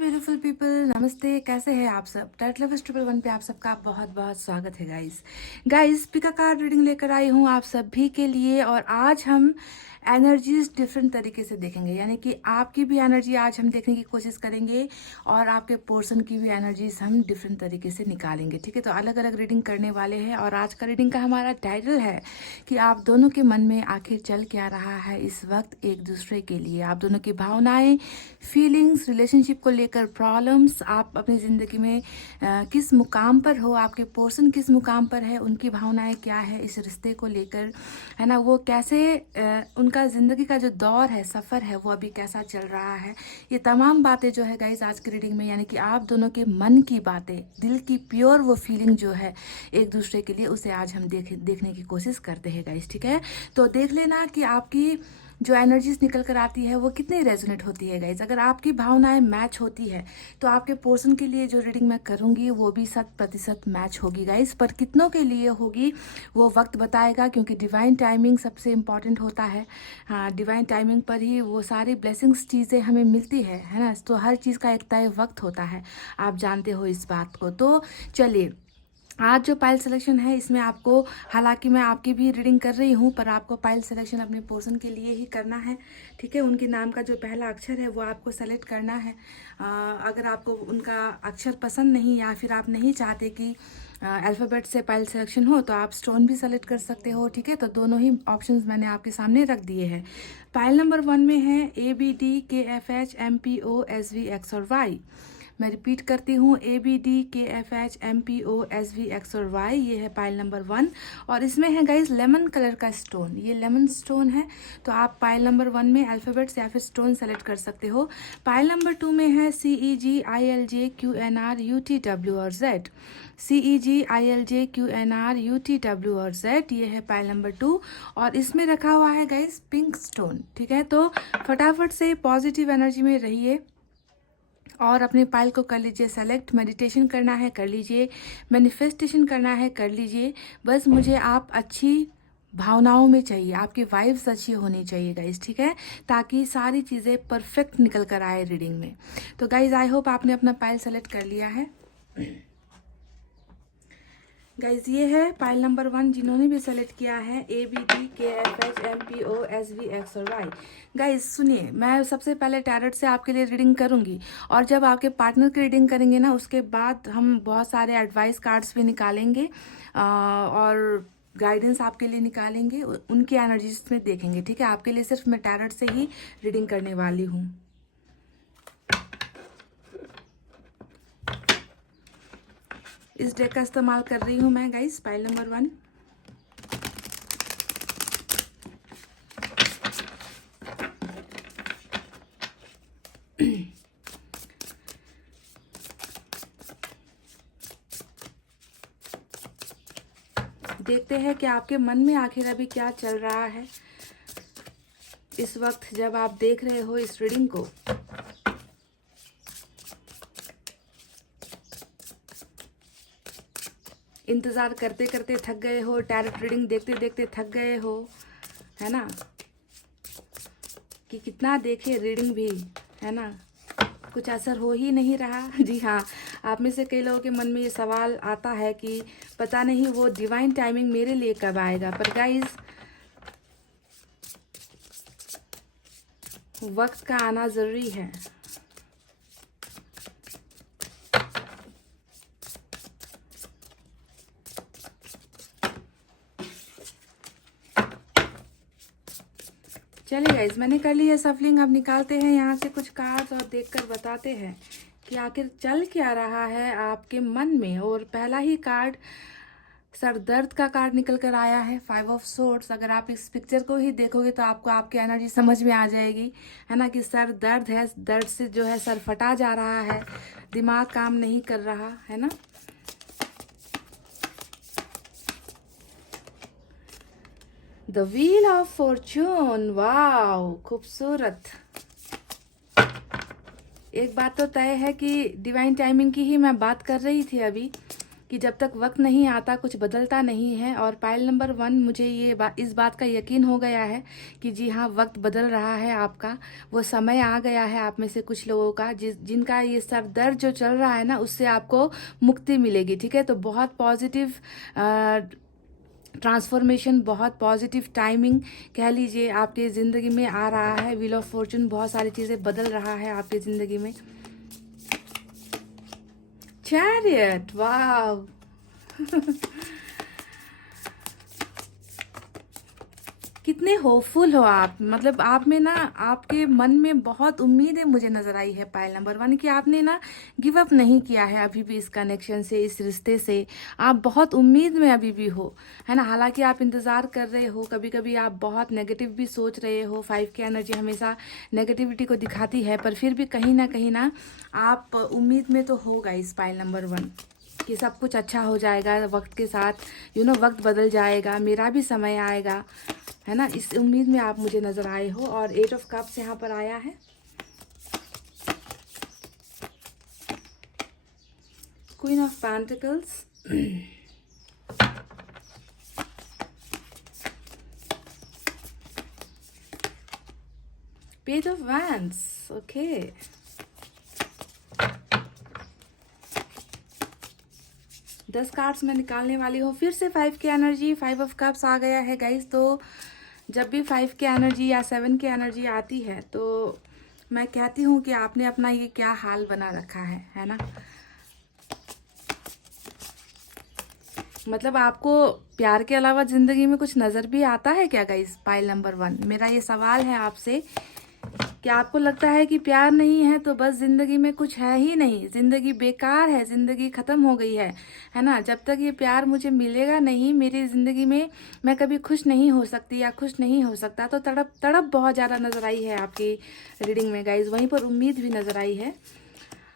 Beautiful people, नमस्ते। कैसे हैं आप सब? टाइट लवर्स 111 पे आप सबका बहुत बहुत स्वागत है गाइस। पिका कार्ड रीडिंग लेकर आई हूँ आप सभी के लिए। और आज हम एनर्जीज डिफरेंट तरीके से देखेंगे, यानी कि आपकी भी एनर्जी आज हम देखने की कोशिश करेंगे और आपके पर्सन की भी एनर्जीज हम डिफरेंट तरीके से निकालेंगे। ठीक है, तो अलग अलग रीडिंग करने वाले हैं। और आज का रीडिंग का हमारा टाइटल है कि आप दोनों के मन में आखिर चल क्या रहा है इस वक्त एक दूसरे के लिए। आप दोनों की भावनाएं, फीलिंग्स, रिलेशनशिप को लेकर प्रॉब्लम्स, आप अपनी ज़िंदगी में किस मुकाम पर हो, आपके पर्सन किस मुकाम पर है, उनकी भावनाएं क्या है इस रिश्ते को लेकर, है ना। वो कैसे उनका ज़िंदगी का जो दौर है, सफ़र है, वो अभी कैसा चल रहा है। ये तमाम बातें जो है गाइज आज की रीडिंग में, यानी कि आप दोनों के मन की बातें, दिल की प्योर वो फीलिंग जो है एक दूसरे के लिए, उसे आज हम देखने की कोशिश करते हैं गाइज। ठीक है, तो देख लेना कि आपकी जो एनर्जीज निकल कर आती है वो कितनी रेजोनेट होती है गाइज। अगर आपकी भावनाएं मैच होती है तो आपके पर्सन के लिए जो रीडिंग मैं करूंगी वो भी 100% मैच होगी गाइज। पर कितनों के लिए होगी वो वक्त बताएगा, क्योंकि डिवाइन टाइमिंग सबसे इम्पॉर्टेंट होता है। हाँ, डिवाइन टाइमिंग पर ही वो सारी ब्लेसिंग्स चीज़ें हमें मिलती है ना। तो हर चीज़ का एक तय वक्त होता है, आप जानते हो इस बात को। तो चलिए, आज जो पाइल सिलेक्शन है इसमें आपको, हालांकि मैं आपकी भी रीडिंग कर रही हूँ, पर आपको पाइल सिलेक्शन अपने पर्सन के लिए ही करना है। ठीक है, उनके नाम का जो पहला अक्षर है वो आपको सेलेक्ट करना है। अगर आपको उनका अक्षर पसंद नहीं, या फिर आप नहीं चाहते कि अल्फ़ाबेट से पाइल सिलेक्शन हो, तो आप स्टोन भी सेलेक्ट कर सकते हो। ठीक है, तो दोनों ही ऑप्शंस मैंने आपके सामने रख दिए हैं। पाइल नंबर 1 में है ABDKFHMPOSV X और Y। मैं रिपीट करती हूँ, ABDKFHMPOSV X और Y, ये है पाइल नंबर 1। और इसमें है गाइज लेमन कलर का स्टोन, ये लेमन स्टोन है। तो आप पाइल नंबर 1 में अल्फ़ाबेट्स या फिर स्टोन सेलेक्ट कर सकते हो। पाइल नंबर 2 में है CEGILJQNRUTW और Z। CEGILJQNRUTW और Z, ये है पाइल नंबर 2। और इसमें रखा हुआ है गाइज पिंक स्टोन। ठीक है, तो फटाफट से पॉजिटिव एनर्जी में रहिए और अपने पाइल को कर लीजिए सेलेक्ट। मेडिटेशन करना है कर लीजिए, मैनिफेस्टेशन करना है कर लीजिए। बस मुझे आप अच्छी भावनाओं में चाहिए, आपकी वाइब्स अच्छी होनी चाहिए गाइज। ठीक है, ताकि सारी चीज़ें परफेक्ट निकल कर आए रीडिंग में। तो गाइज आई होप आपने अपना पाइल सेलेक्ट कर लिया है गाइज। ये है पाइल नंबर 1, जिन्होंने भी सेलेक्ट किया है ABDKFHMPOSV X और Y। गाइज सुनिए, मैं सबसे पहले टैरोट से आपके लिए रीडिंग करूंगी, और जब आपके पार्टनर की रीडिंग करेंगे ना, उसके बाद हम बहुत सारे एडवाइस कार्ड्स भी निकालेंगे और गाइडेंस आपके लिए निकालेंगे, उनकी एनर्जीज में देखेंगे। ठीक है, आपके लिए सिर्फ मैं टैरोट से ही रीडिंग करने वाली हूँ। इस डेक का इस्तेमाल कर रही हूँ मैं गाइस, पाइल नंबर 1। देखते हैं कि आपके मन में आखिर अभी क्या चल रहा है इस वक्त जब आप देख रहे हो इस रीडिंग को। इंतज़ार करते करते थक गए हो, टैरोट रीडिंग देखते देखते थक गए हो, है ना, कि कितना देखे रीडिंग भी, है ना, कुछ असर हो ही नहीं रहा। जी हाँ, आप में से कई लोगों के मन में ये सवाल आता है कि पता नहीं वो डिवाइन टाइमिंग मेरे लिए कब आएगा। पर गाइज, वक्त का आना ज़रूरी है। चलिए गाइज, मैंने कर ली है सफलिंग। अब निकालते हैं यहाँ से कुछ कार्ड्स और देखकर बताते हैं कि आखिर चल क्या रहा है आपके मन में। और पहला ही कार्ड सर दर्द का कार्ड निकल कर आया है, 5 ऑफ सोर्ड्स। अगर आप इस पिक्चर को ही देखोगे तो आपको आपकी एनर्जी समझ में आ जाएगी, है ना, कि सर दर्द है, दर्द से जो है सर फटा जा रहा है, दिमाग काम नहीं कर रहा है ना। The wheel of Fortune, wow, खूबसूरत। एक बात तो तय है कि डिवाइन टाइमिंग की ही मैं बात कर रही थी अभी, कि जब तक वक्त नहीं आता कुछ बदलता नहीं है। और पाइल नंबर 1, मुझे इस बात का यकीन हो गया है कि जी हाँ, वक्त बदल रहा है आपका। वो समय आ गया है आप में से कुछ लोगों का जिनका ये सर दर्द जो चल रहा है ना, उससे आपको मुक्ति मिलेगी। ठीक है, तो बहुत पॉजिटिव ट्रांसफॉर्मेशन, बहुत पॉजिटिव टाइमिंग कह लीजिए आपकी ज़िंदगी में आ रहा है। व्हील ऑफ फॉर्चून, बहुत सारी चीज़ें बदल रहा है आपकी ज़िंदगी में। चैरियट, वाव कितने होपफुल हो आप, मतलब आप में ना, आपके मन में बहुत उम्मीदें मुझे नजर आई है पाइल नंबर 1 कि आपने ना गिव अप नहीं किया है अभी भी इस कनेक्शन से, इस रिश्ते से। आप बहुत उम्मीद में अभी भी हो, है ना। हालांकि आप इंतज़ार कर रहे हो, कभी कभी आप बहुत नेगेटिव भी सोच रहे हो। 5 की एनर्जी हमेशा नेगेटिविटी को दिखाती है, पर फिर भी कहीं ना आप उम्मीद में तो होगा इस पाइल नंबर 1 कि सब कुछ अच्छा हो जाएगा वक्त के साथ। वक्त बदल जाएगा, मेरा भी समय आएगा, है ना। इस उम्मीद में आप मुझे नजर आए हो। और 8 ऑफ कप्स यहाँ पर आया है। Queen of pentacles, page of wands, okay. 10 cards मैं निकालने वाली हूँ। फिर से 5 की एनर्जी, 5 ऑफ कप्स आ गया है गाइस। तो जब भी 5 की एनर्जी या 7 की एनर्जी आती है तो मैं कहती हूँ कि आपने अपना ये क्या हाल बना रखा है ना। मतलब आपको प्यार के अलावा जिंदगी में कुछ नजर भी आता है क्या गाइस? पाइल नंबर 1, मेरा ये सवाल है आपसे। क्या आपको लगता है कि प्यार नहीं है तो बस जिंदगी में कुछ है ही नहीं, जिंदगी बेकार है, जिंदगी खत्म हो गई है ना। जब तक ये प्यार मुझे मिलेगा नहीं मेरी जिंदगी में, मैं कभी खुश नहीं हो सकती या खुश नहीं हो सकता। तो तड़प तड़प बहुत ज्यादा नजर आई है आपकी रीडिंग में गाइज। वहीं पर उम्मीद भी नजर आई है।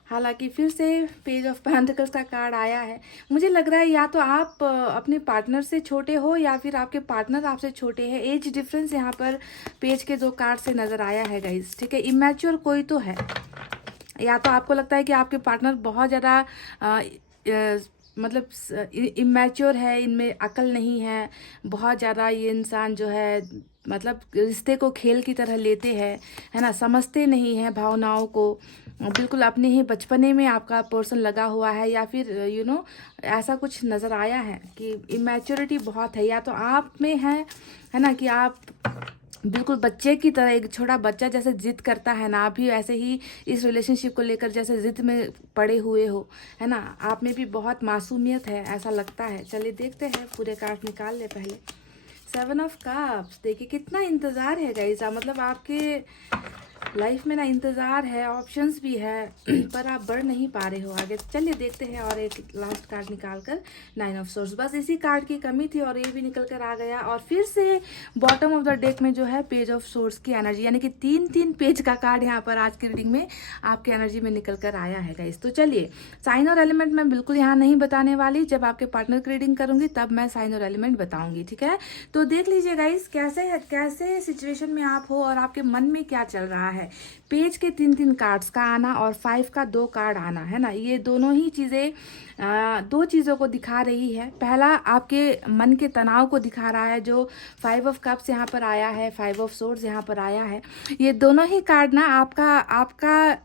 हालांकि फिर से पेज ऑफ पेंटिकल्स का कार्ड आया है। मुझे लग रहा है या तो आप अपने पार्टनर से छोटे हो या फिर आपके पार्टनर आपसे छोटे हैं। एज डिफरेंस यहाँ पर पेज के 2 कार्ड से नजर आया है गाइज। ठीक है, इमेच्योर कोई तो है, या तो आपको लगता है कि आपके पार्टनर बहुत ज़्यादा मतलब इमेच्योर है, इनमें अकल नहीं है, बहुत ज़्यादा ये इंसान जो है मतलब रिश्ते को खेल की तरह लेते हैं, है ना, समझते नहीं हैं भावनाओं को। बिल्कुल अपने ही बचपने में आपका पर्सन लगा हुआ है, या फिर ऐसा कुछ नज़र आया है कि इमेच्योरिटी बहुत है। या तो आप में है ना, कि आप बिल्कुल बच्चे की तरह, एक छोटा बच्चा जैसे जिद करता है ना, आप भी ऐसे ही इस रिलेशनशिप को लेकर जैसे जिद में पड़े हुए हो, है ना। आप में भी बहुत मासूमियत है ऐसा लगता है। चलिए देखते हैं, पूरे कार्ड निकाल ले पहले। 7 ऑफ कप्स, देखिए कितना इंतज़ार है गाइस। मतलब आपके लाइफ में ना इंतज़ार है, ऑप्शंस भी है, पर आप बढ़ नहीं पा रहे हो आगे। चलिए देखते हैं, और एक लास्ट कार्ड निकाल कर 9 ऑफ सोर्स, बस इसी कार्ड की कमी थी और ये भी निकल कर आ गया। और फिर से बॉटम ऑफ द डेक में जो है पेज ऑफ सोर्स की एनर्जी, यानी कि 3 पेज का कार्ड यहाँ पर आज की रीडिंग में आपकी एनर्जी में निकल कर आया है गाइस। तो चलिए, साइन और एलिमेंट मैं बिल्कुल यहाँ नहीं बताने वाली, जब आपके पार्टनर की रीडिंग करूंगी तब मैं साइन और एलिमेंट बताऊंगी। ठीक है, तो देख लीजिए गाइस कैसे सिचुएशन में आप हो और आपके मन में क्या चल रहा है। पेज के 3 कार्ड्स का आना और 5 का 2 कार्ड आना, है ना, ये दोनों ही चीजें 2 चीजों को दिखा रही है। पहला आपके मन के तनाव को दिखा रहा है, जो 5 ऑफ कप्स यहाँ पर आया है, 5 ऑफ सोर्ड्स यहाँ पर आया है। ये दोनों ही कार्ड ना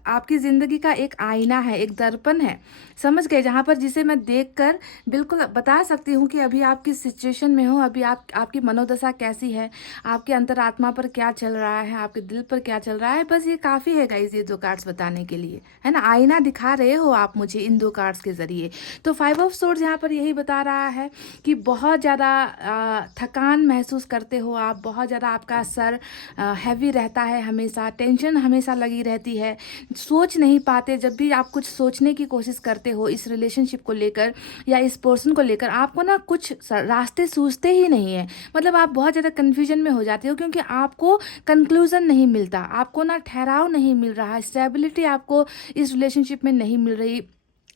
आपकी जिंदगी का एक आईना है, एक दर्पण है, समझ गए, जहाँ पर जिसे मैं देखकर बिल्कुल बता सकती हूँ कि अभी आप किस सिचुएशन में हो, अभी आपकी मनोदशा कैसी है, आपके अंतरात्मा पर क्या चल रहा है, आपके दिल पर क्या चल रहा है। बस ये काफी है गाइस, ये 2 कार्ड्स बताने के लिए, है ना। आईना दिखा रहे हो आप मुझे इन 2 कार्ड्स के जरिए। तो 5 ऑफ सोर्ड्स यहाँ पर यही बता रहा है कि बहुत ज़्यादा थकान महसूस करते हो आप, बहुत ज़्यादा आपका सर हैवी रहता है, हमेशा टेंशन हमेशा लगी रहती है, सोच नहीं पाते। जब भी आप कुछ सोचने की कोशिश करते हो इस रिलेशनशिप को लेकर या इस पर्सन को लेकर, आपको ना कुछ रास्ते सूझते ही नहीं है। मतलब आप बहुत ज़्यादा कन्फ्यूजन में हो जाते हो, क्योंकि आपको कंक्लूजन नहीं मिलता, आपको ना ठहराव नहीं मिल रहा, स्टेबिलिटी आपको इस रिलेशनशिप में नहीं मिल रही।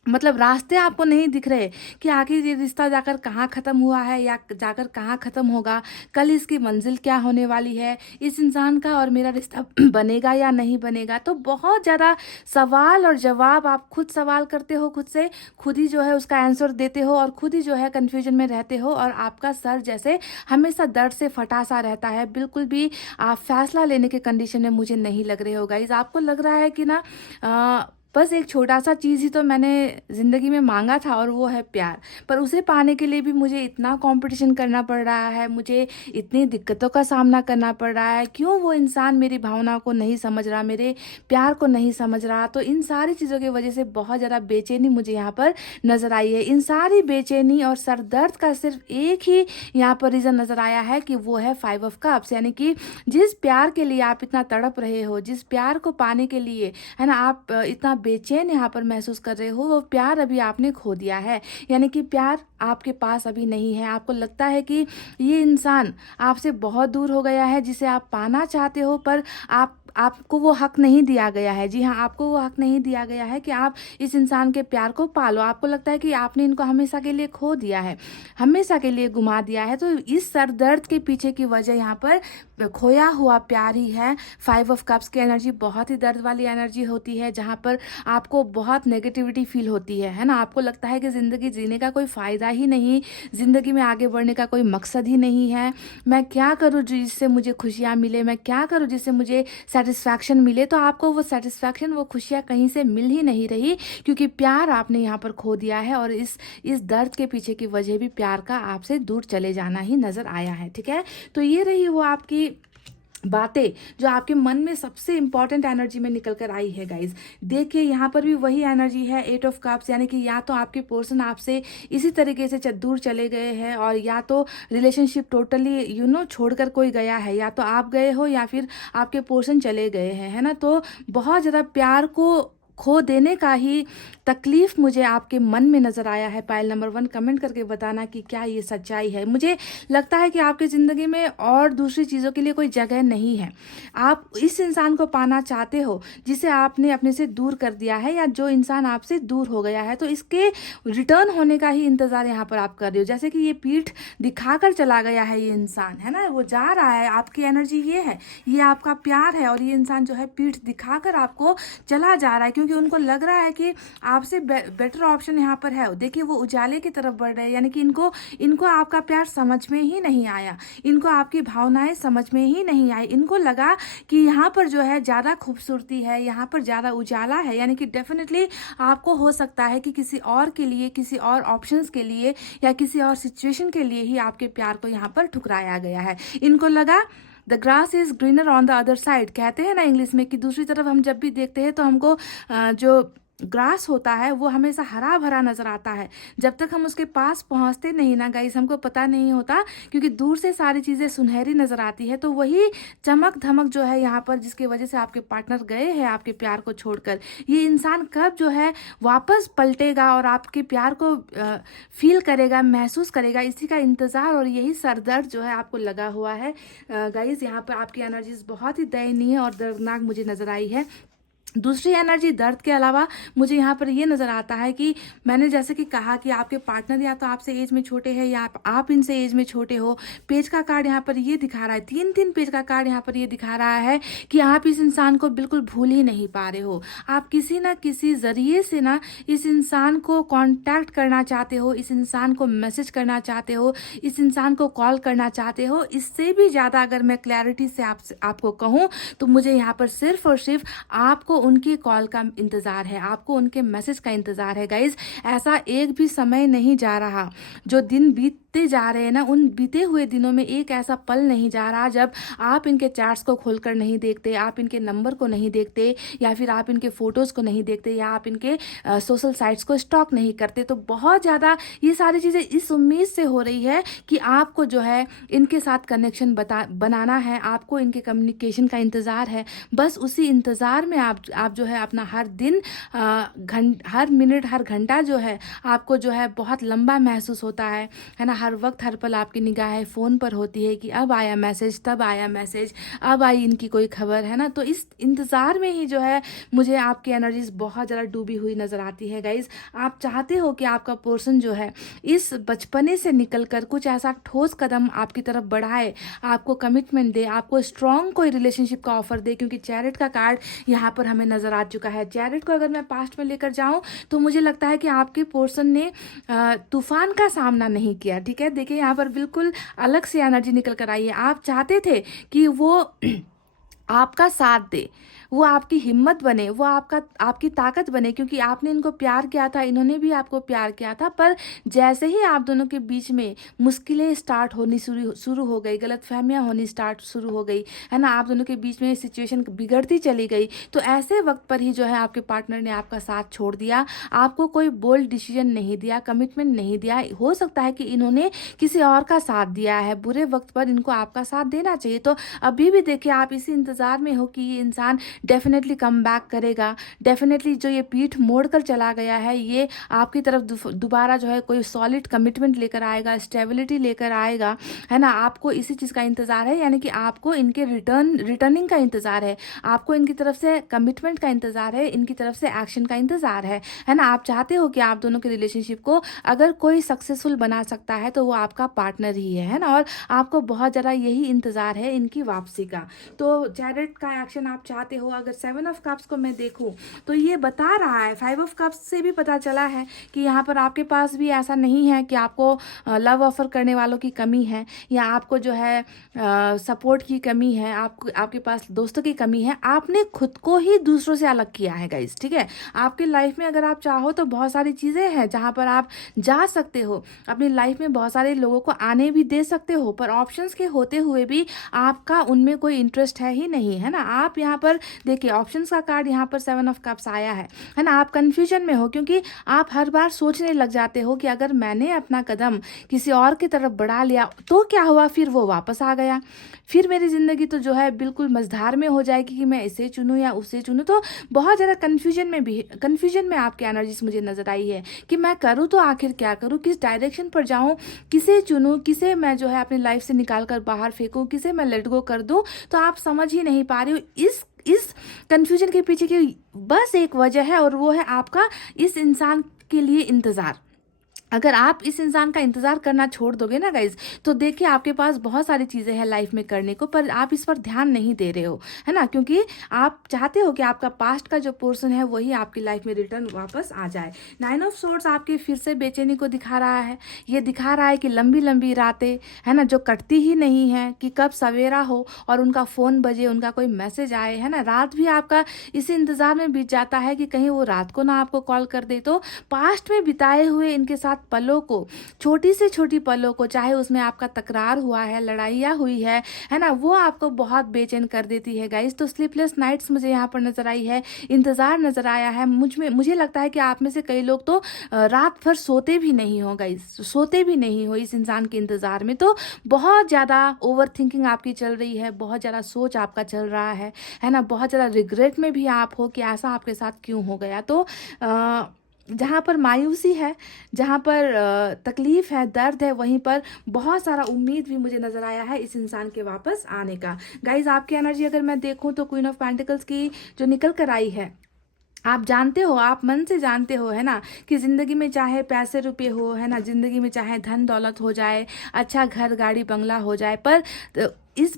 मतलब रास्ते आपको नहीं दिख रहे कि आखिर ये रिश्ता जाकर कहाँ ख़त्म हुआ है या जाकर कहाँ ख़त्म होगा, कल इसकी मंजिल क्या होने वाली है, इस इंसान का और मेरा रिश्ता बनेगा या नहीं बनेगा। तो बहुत ज़्यादा सवाल और जवाब, आप खुद सवाल करते हो खुद से, खुद ही जो है उसका आंसर देते हो और खुद ही जो है कन्फ्यूजन में रहते हो और आपका सर जैसे हमेशा दर्द से फटा सा रहता है। बिल्कुल भी आप फैसला लेने के कंडीशन में मुझे नहीं लग रहे हो गाइज। आपको लग रहा है कि ना बस एक छोटा सा चीज़ ही तो मैंने ज़िंदगी में मांगा था और वो है प्यार, पर उसे पाने के लिए भी मुझे इतना कंपटीशन करना पड़ रहा है, मुझे इतनी दिक्कतों का सामना करना पड़ रहा है। क्यों वो इंसान मेरी भावनाओं को नहीं समझ रहा, मेरे प्यार को नहीं समझ रहा। तो इन सारी चीज़ों की वजह से बहुत ज़्यादा बेचैनी मुझे यहाँ पर नज़र आई है। इन सारी बेचैनी और सर दर्द का सिर्फ एक ही यहाँ पर रीज़न नज़र आया है कि वो है 5 ऑफ कप्स, यानी कि जिस प्यार के लिए आप इतना तड़प रहे हो, जिस प्यार को पाने के लिए है ना आप इतना बेचैन यहाँ पर महसूस कर रहे हो, वो प्यार अभी आपने खो दिया है। यानी कि प्यार आपके पास अभी नहीं है। आपको लगता है कि ये इंसान आपसे बहुत दूर हो गया है जिसे आप पाना चाहते हो, पर आपको वो हक नहीं दिया गया है। जी हाँ, आपको वो हक नहीं दिया गया है कि आप इस इंसान के प्यार को पालो। आपको लगता है कि आपने इनको हमेशा के लिए खो दिया है, हमेशा के लिए गुमा दिया है। तो इस सर दर्द के पीछे की वजह यहाँ पर खोया हुआ प्यार ही है। 5 ऑफ कप्स की एनर्जी बहुत ही दर्द वाली एनर्जी होती है, जहाँ पर आपको बहुत नेगेटिविटी फील होती है ना। आपको लगता है कि ज़िंदगी जीने का कोई फ़ायदा ही नहीं, ज़िंदगी में आगे बढ़ने का कोई मकसद ही नहीं है। मैं क्या करूँ जिससे मुझे खुशियाँ मिले, मैं क्या करूँ जिससे मुझे सेटिस्फैक्शन मिले। तो आपको वो सेटिस्फैक्शन, वो खुशियाँ कहीं से मिल ही नहीं रही, क्योंकि प्यार आपने यहाँ पर खो दिया है। और इस दर्द के पीछे की वजह भी प्यार का आपसे दूर चले जाना ही नज़र आया है। ठीक है, तो ये रही वो आपकी बातें जो आपके मन में सबसे इंपॉर्टेंट एनर्जी में निकल कर आई है गाइज। देखिए यहाँ पर भी वही एनर्जी है, 8 ऑफ कप्स, यानी कि या तो आपके पर्सन आपसे इसी तरीके से दूर चले गए हैं, और या तो रिलेशनशिप टोटली छोड़कर कोई गया है, या तो आप गए हो या फिर आपके पर्सन चले गए हैं, है ना। तो बहुत ज़्यादा प्यार को खो देने का ही तकलीफ मुझे आपके मन में नज़र आया है। पाइल नंबर 1 कमेंट करके बताना कि क्या ये सच्चाई है। मुझे लगता है कि आपकी ज़िंदगी में और दूसरी चीज़ों के लिए कोई जगह नहीं है। आप इस इंसान को पाना चाहते हो जिसे आपने अपने से दूर कर दिया है, या जो इंसान आपसे दूर हो गया है, तो इसके रिटर्न होने का ही इंतज़ार यहाँ पर आप कर रहे हो। जैसे कि ये पीठ दिखाकर चला गया है, ये इंसान है ना, वो जा रहा है। आपकी एनर्जी ये है, ये आपका प्यार है, और ये इंसान जो है पीठ दिखाकर आपको चला जा रहा है, क्योंकि उनको लग रहा है कि आपसे बेटर ऑप्शन यहाँ पर है। देखिए वो उजाले की तरफ बढ़ रहे हैं, यानी कि इनको आपका प्यार समझ में ही नहीं आया, इनको आपकी भावनाएं समझ में ही नहीं आई। इनको लगा कि यहाँ पर जो है ज़्यादा खूबसूरती है, यहाँ पर ज़्यादा उजाला है, यानी कि डेफिनेटली आपको हो सकता है कि किसी और के लिए, किसी और ऑप्शंस के लिए, या किसी और सिचुएशन के लिए ही आपके प्यार को यहाँ पर ठुकराया गया है। इनको लगा the grass is greener on the other side, कहते हैं ना इंग्लिश में कि दूसरी तरफ हम जब भी देखते हैं तो हमको जो ग्रास होता है वो हमेशा हरा भरा नज़र आता है। जब तक हम उसके पास पहुंचते नहीं ना गाइस, हमको पता नहीं होता, क्योंकि दूर से सारी चीज़ें सुनहरी नज़र आती है। तो वही चमक धमक जो है यहाँ पर, जिसकी वजह से आपके पार्टनर गए हैं आपके प्यार को छोड़कर, ये इंसान कब जो है वापस पलटेगा और आपके प्यार को फील करेगा, महसूस करेगा, इसी का इंतज़ार और यही सरदर्द जो है आपको लगा हुआ है गाइस। यहाँ पर आपकी एनर्जीज बहुत ही दयनीय और दर्दनाक मुझे नज़र आई है। दूसरी एनर्जी दर्द के अलावा मुझे यहाँ पर ये नज़र आता है कि मैंने जैसे कि कहा कि आपके पार्टनर या तो आपसे एज में छोटे हैं, या आप इनसे एज में छोटे हो। पेज का कार्ड यहाँ पर ये दिखा रहा है, 3 पेज का कार्ड यहाँ पर ये दिखा रहा है कि आप इस इंसान को बिल्कुल भूल ही नहीं पा रहे हो। आप किसी ना किसी ज़रिए से ना इस इंसान को कॉन्टैक्ट करना चाहते हो, इस इंसान को मैसेज करना चाहते हो, इस इंसान को कॉल करना चाहते हो। इससे भी ज़्यादा अगर मैं क्लैरिटी से आपको कहूँ तो मुझे यहाँ पर सिर्फ और सिर्फ आपको उनकी कॉल का इंतज़ार है, आपको उनके मैसेज का इंतज़ार है गाइज। ऐसा एक भी समय नहीं जा रहा, जो दिन बीतते जा रहे हैं ना, उन बीते हुए दिनों में एक ऐसा पल नहीं जा रहा जब आप इनके चैट्स को खोलकर नहीं देखते, आप इनके नंबर को नहीं देखते, या फिर आप इनके फ़ोटोज़ को नहीं देखते, या आप इनके सोशल साइट्स को स्टॉक नहीं करते। तो बहुत ज़्यादा ये सारी चीज़ें इस उम्मीद से हो रही है कि आपको जो है इनके साथ कनेक्शन बनाना है, आपको इनके कम्युनिकेशन का इंतज़ार है। बस उसी इंतज़ार में आप जो है अपना हर दिन, हर मिनट, हर घंटा जो है आपको जो है बहुत लंबा महसूस होता है ना। हर वक्त हर पल आपकी निगाहें फ़ोन पर होती है कि अब आया मैसेज, तब आया मैसेज, अब आई इनकी कोई खबर, है ना। तो इस इंतज़ार में ही जो है मुझे आपकी एनर्जीज बहुत ज़्यादा डूबी हुई नज़र आती है गाइज़। आप चाहते हो कि आपका पर्सन जो है इस बचपने से निकल कर कुछ ऐसा ठोस कदम आपकी तरफ बढ़ाए, आपको कमिटमेंट दे, आपको स्ट्रॉन्ग कोई रिलेशनशिप का ऑफर दे, क्योंकि चैरिट का कार्ड यहाँ पर हमें नज़र आ चुका है। चैरिट को अगर मैं पास्ट में लेकर जाऊँ तो मुझे लगता है कि आपके पर्सन ने तूफान का सामना नहीं किया, ठीक है। देखिए यहाँ पर बिल्कुल अलग से एनर्जी निकल कर आई है। आप चाहते थे कि वो आपका साथ दे, वो आपकी हिम्मत बने, वो आपकी ताकत बने, क्योंकि आपने इनको प्यार किया था, इन्होंने भी आपको प्यार किया था। पर जैसे ही आप दोनों के बीच में मुश्किलें स्टार्ट होनी शुरू हो गई, गलतफहमियां होनी शुरू हो गई, है ना, आप दोनों के बीच में सिचुएशन बिगड़ती चली गई, तो ऐसे वक्त पर ही जो है आपके पार्टनर ने आपका साथ छोड़ दिया, आपको कोई बोल्ड डिसीजन नहीं दिया, कमिटमेंट नहीं दिया। हो सकता है कि इन्होंने किसी और का साथ दिया है, बुरे वक्त पर इनको आपका साथ देना चाहिए। तो अभी भी देखिए आप इसी इंतजार में हो कि ये इंसान डेफिनेटली कम बैक करेगा, डेफिनेटली जो ये पीठ मोड़ कर चला गया है ये आपकी तरफ दोबारा जो है कोई सॉलिड कमिटमेंट लेकर आएगा, स्टेबिलिटी लेकर आएगा, है ना। आपको इसी चीज़ का इंतज़ार है, यानी कि आपको इनके रिटर्निंग का इंतज़ार है, आपको इनकी तरफ से कमिटमेंट का इंतज़ार है, इनकी तरफ से एक्शन का इंतज़ार है ना। आप चाहते हो कि आप दोनों के रिलेशनशिप को अगर कोई सक्सेसफुल बना सकता है तो वो आपका पार्टनर ही है ना। और आपको बहुत ज़्यादा यही इंतज़ार है इनकी वापसी का। तो चैरिट का एक्शन आप चाहते हो। अगर 7 ऑफ कप्स को मैं देखूं तो ये बता रहा है, 5 ऑफ कप्स से भी पता चला है कि यहाँ पर आपके पास भी ऐसा नहीं है कि आपको लव ऑफर करने वालों की कमी है, या आपको जो है सपोर्ट की कमी है, आपके पास दोस्तों की कमी है। आपने खुद को ही दूसरों से अलग किया है गाइस, ठीक है। आपकी लाइफ में अगर आप चाहो तो बहुत सारी चीज़ें हैं जहाँ पर आप जा सकते हो, अपनी लाइफ में बहुत सारे लोगों को आने भी दे सकते हो, पर ऑप्शंस के होते हुए भी आपका उनमें कोई इंटरेस्ट है ही नहीं, है ना। आप यहाँ पर देखिए ऑप्शंस का कार्ड यहाँ पर 7 ऑफ कप्स आया है ना। आप कंफ्यूजन में हो, क्योंकि आप हर बार सोचने लग जाते हो कि अगर मैंने अपना कदम किसी और की तरफ बढ़ा लिया तो क्या हुआ, फिर वो वापस आ गया, फिर मेरी ज़िंदगी तो जो है बिल्कुल मझधार में हो जाएगी कि मैं इसे चुनूँ या उसे चुनूँ। तो बहुत ज़्यादा कन्फ्यूजन में आपकी एनर्जीज मुझे नज़र आई है कि मैं करूँ तो आखिर क्या करूँ, किस डायरेक्शन पर जाऊँ, किसे चुनूँ, किसे मैं जो है अपनी लाइफ से निकाल कर बाहर फेंकूँ, किसे मैं लेट गो कर दूँ। तो आप समझ ही नहीं पा रही हो। इस कन्फ्यूजन के पीछे की बस एक वजह है, और वो है आपका इस इंसान के लिए इंतज़ार। अगर आप इस इंसान का इंतज़ार करना छोड़ दोगे ना गाइज, तो देखिए आपके पास बहुत सारी चीज़ें हैं लाइफ में करने को, पर आप इस पर ध्यान नहीं दे रहे हो, है ना, क्योंकि आप चाहते हो कि आपका पास्ट का जो पोर्शन है वही आपकी लाइफ में रिटर्न वापस आ जाए। 9 ऑफ सोर्ड्स आपकी फिर से बेचैनी को दिखा रहा है। ये दिखा रहा है कि लंबी लंबी रातें, है ना, जो कटती ही नहीं है, कि कब सवेरा हो और उनका फ़ोन बजे, उनका कोई मैसेज आए, है ना। रात भी आपका इसी इंतज़ार में बीत जाता है कि कहीं वो रात को ना आपको कॉल कर दे। तो पास्ट में बिताए हुए इनके साथ पलों को, छोटी से छोटी पलों को, चाहे उसमें आपका तकरार हुआ है, लड़ाइयाँ हुई है ना, वो आपको बहुत बेचैन कर देती है गाइस। तो स्लीपलेस नाइट्स मुझे यहाँ पर नजर आई है, इंतज़ार नजर आया है। मुझे लगता है कि आप में से कई लोग तो रात भर सोते भी नहीं हो गाइस, सोते भी नहीं हो इस इंसान के इंतज़ार में। तो बहुत ज़्यादा ओवर थिंकिंग आपकी चल रही है, बहुत ज़्यादा सोच आपका चल रहा है ना, बहुत ज़्यादा रिग्रेट में भी आप हो कि ऐसा आपके साथ क्यों हो गया। तो जहाँ पर मायूसी है, जहाँ पर तकलीफ है, दर्द है, वहीं पर बहुत सारा उम्मीद भी मुझे नज़र आया है इस इंसान के वापस आने का। गाइज आपकी एनर्जी अगर मैं देखूँ तो क्वीन ऑफ पेंटिकल्स की जो निकल कर आई है, आप जानते हो, आप मन से जानते हो, है ना, कि ज़िंदगी में चाहे पैसे रुपए हो, है ना, ज़िंदगी में चाहे धन दौलत हो जाए, अच्छा घर गाड़ी बंगला हो जाए, पर इस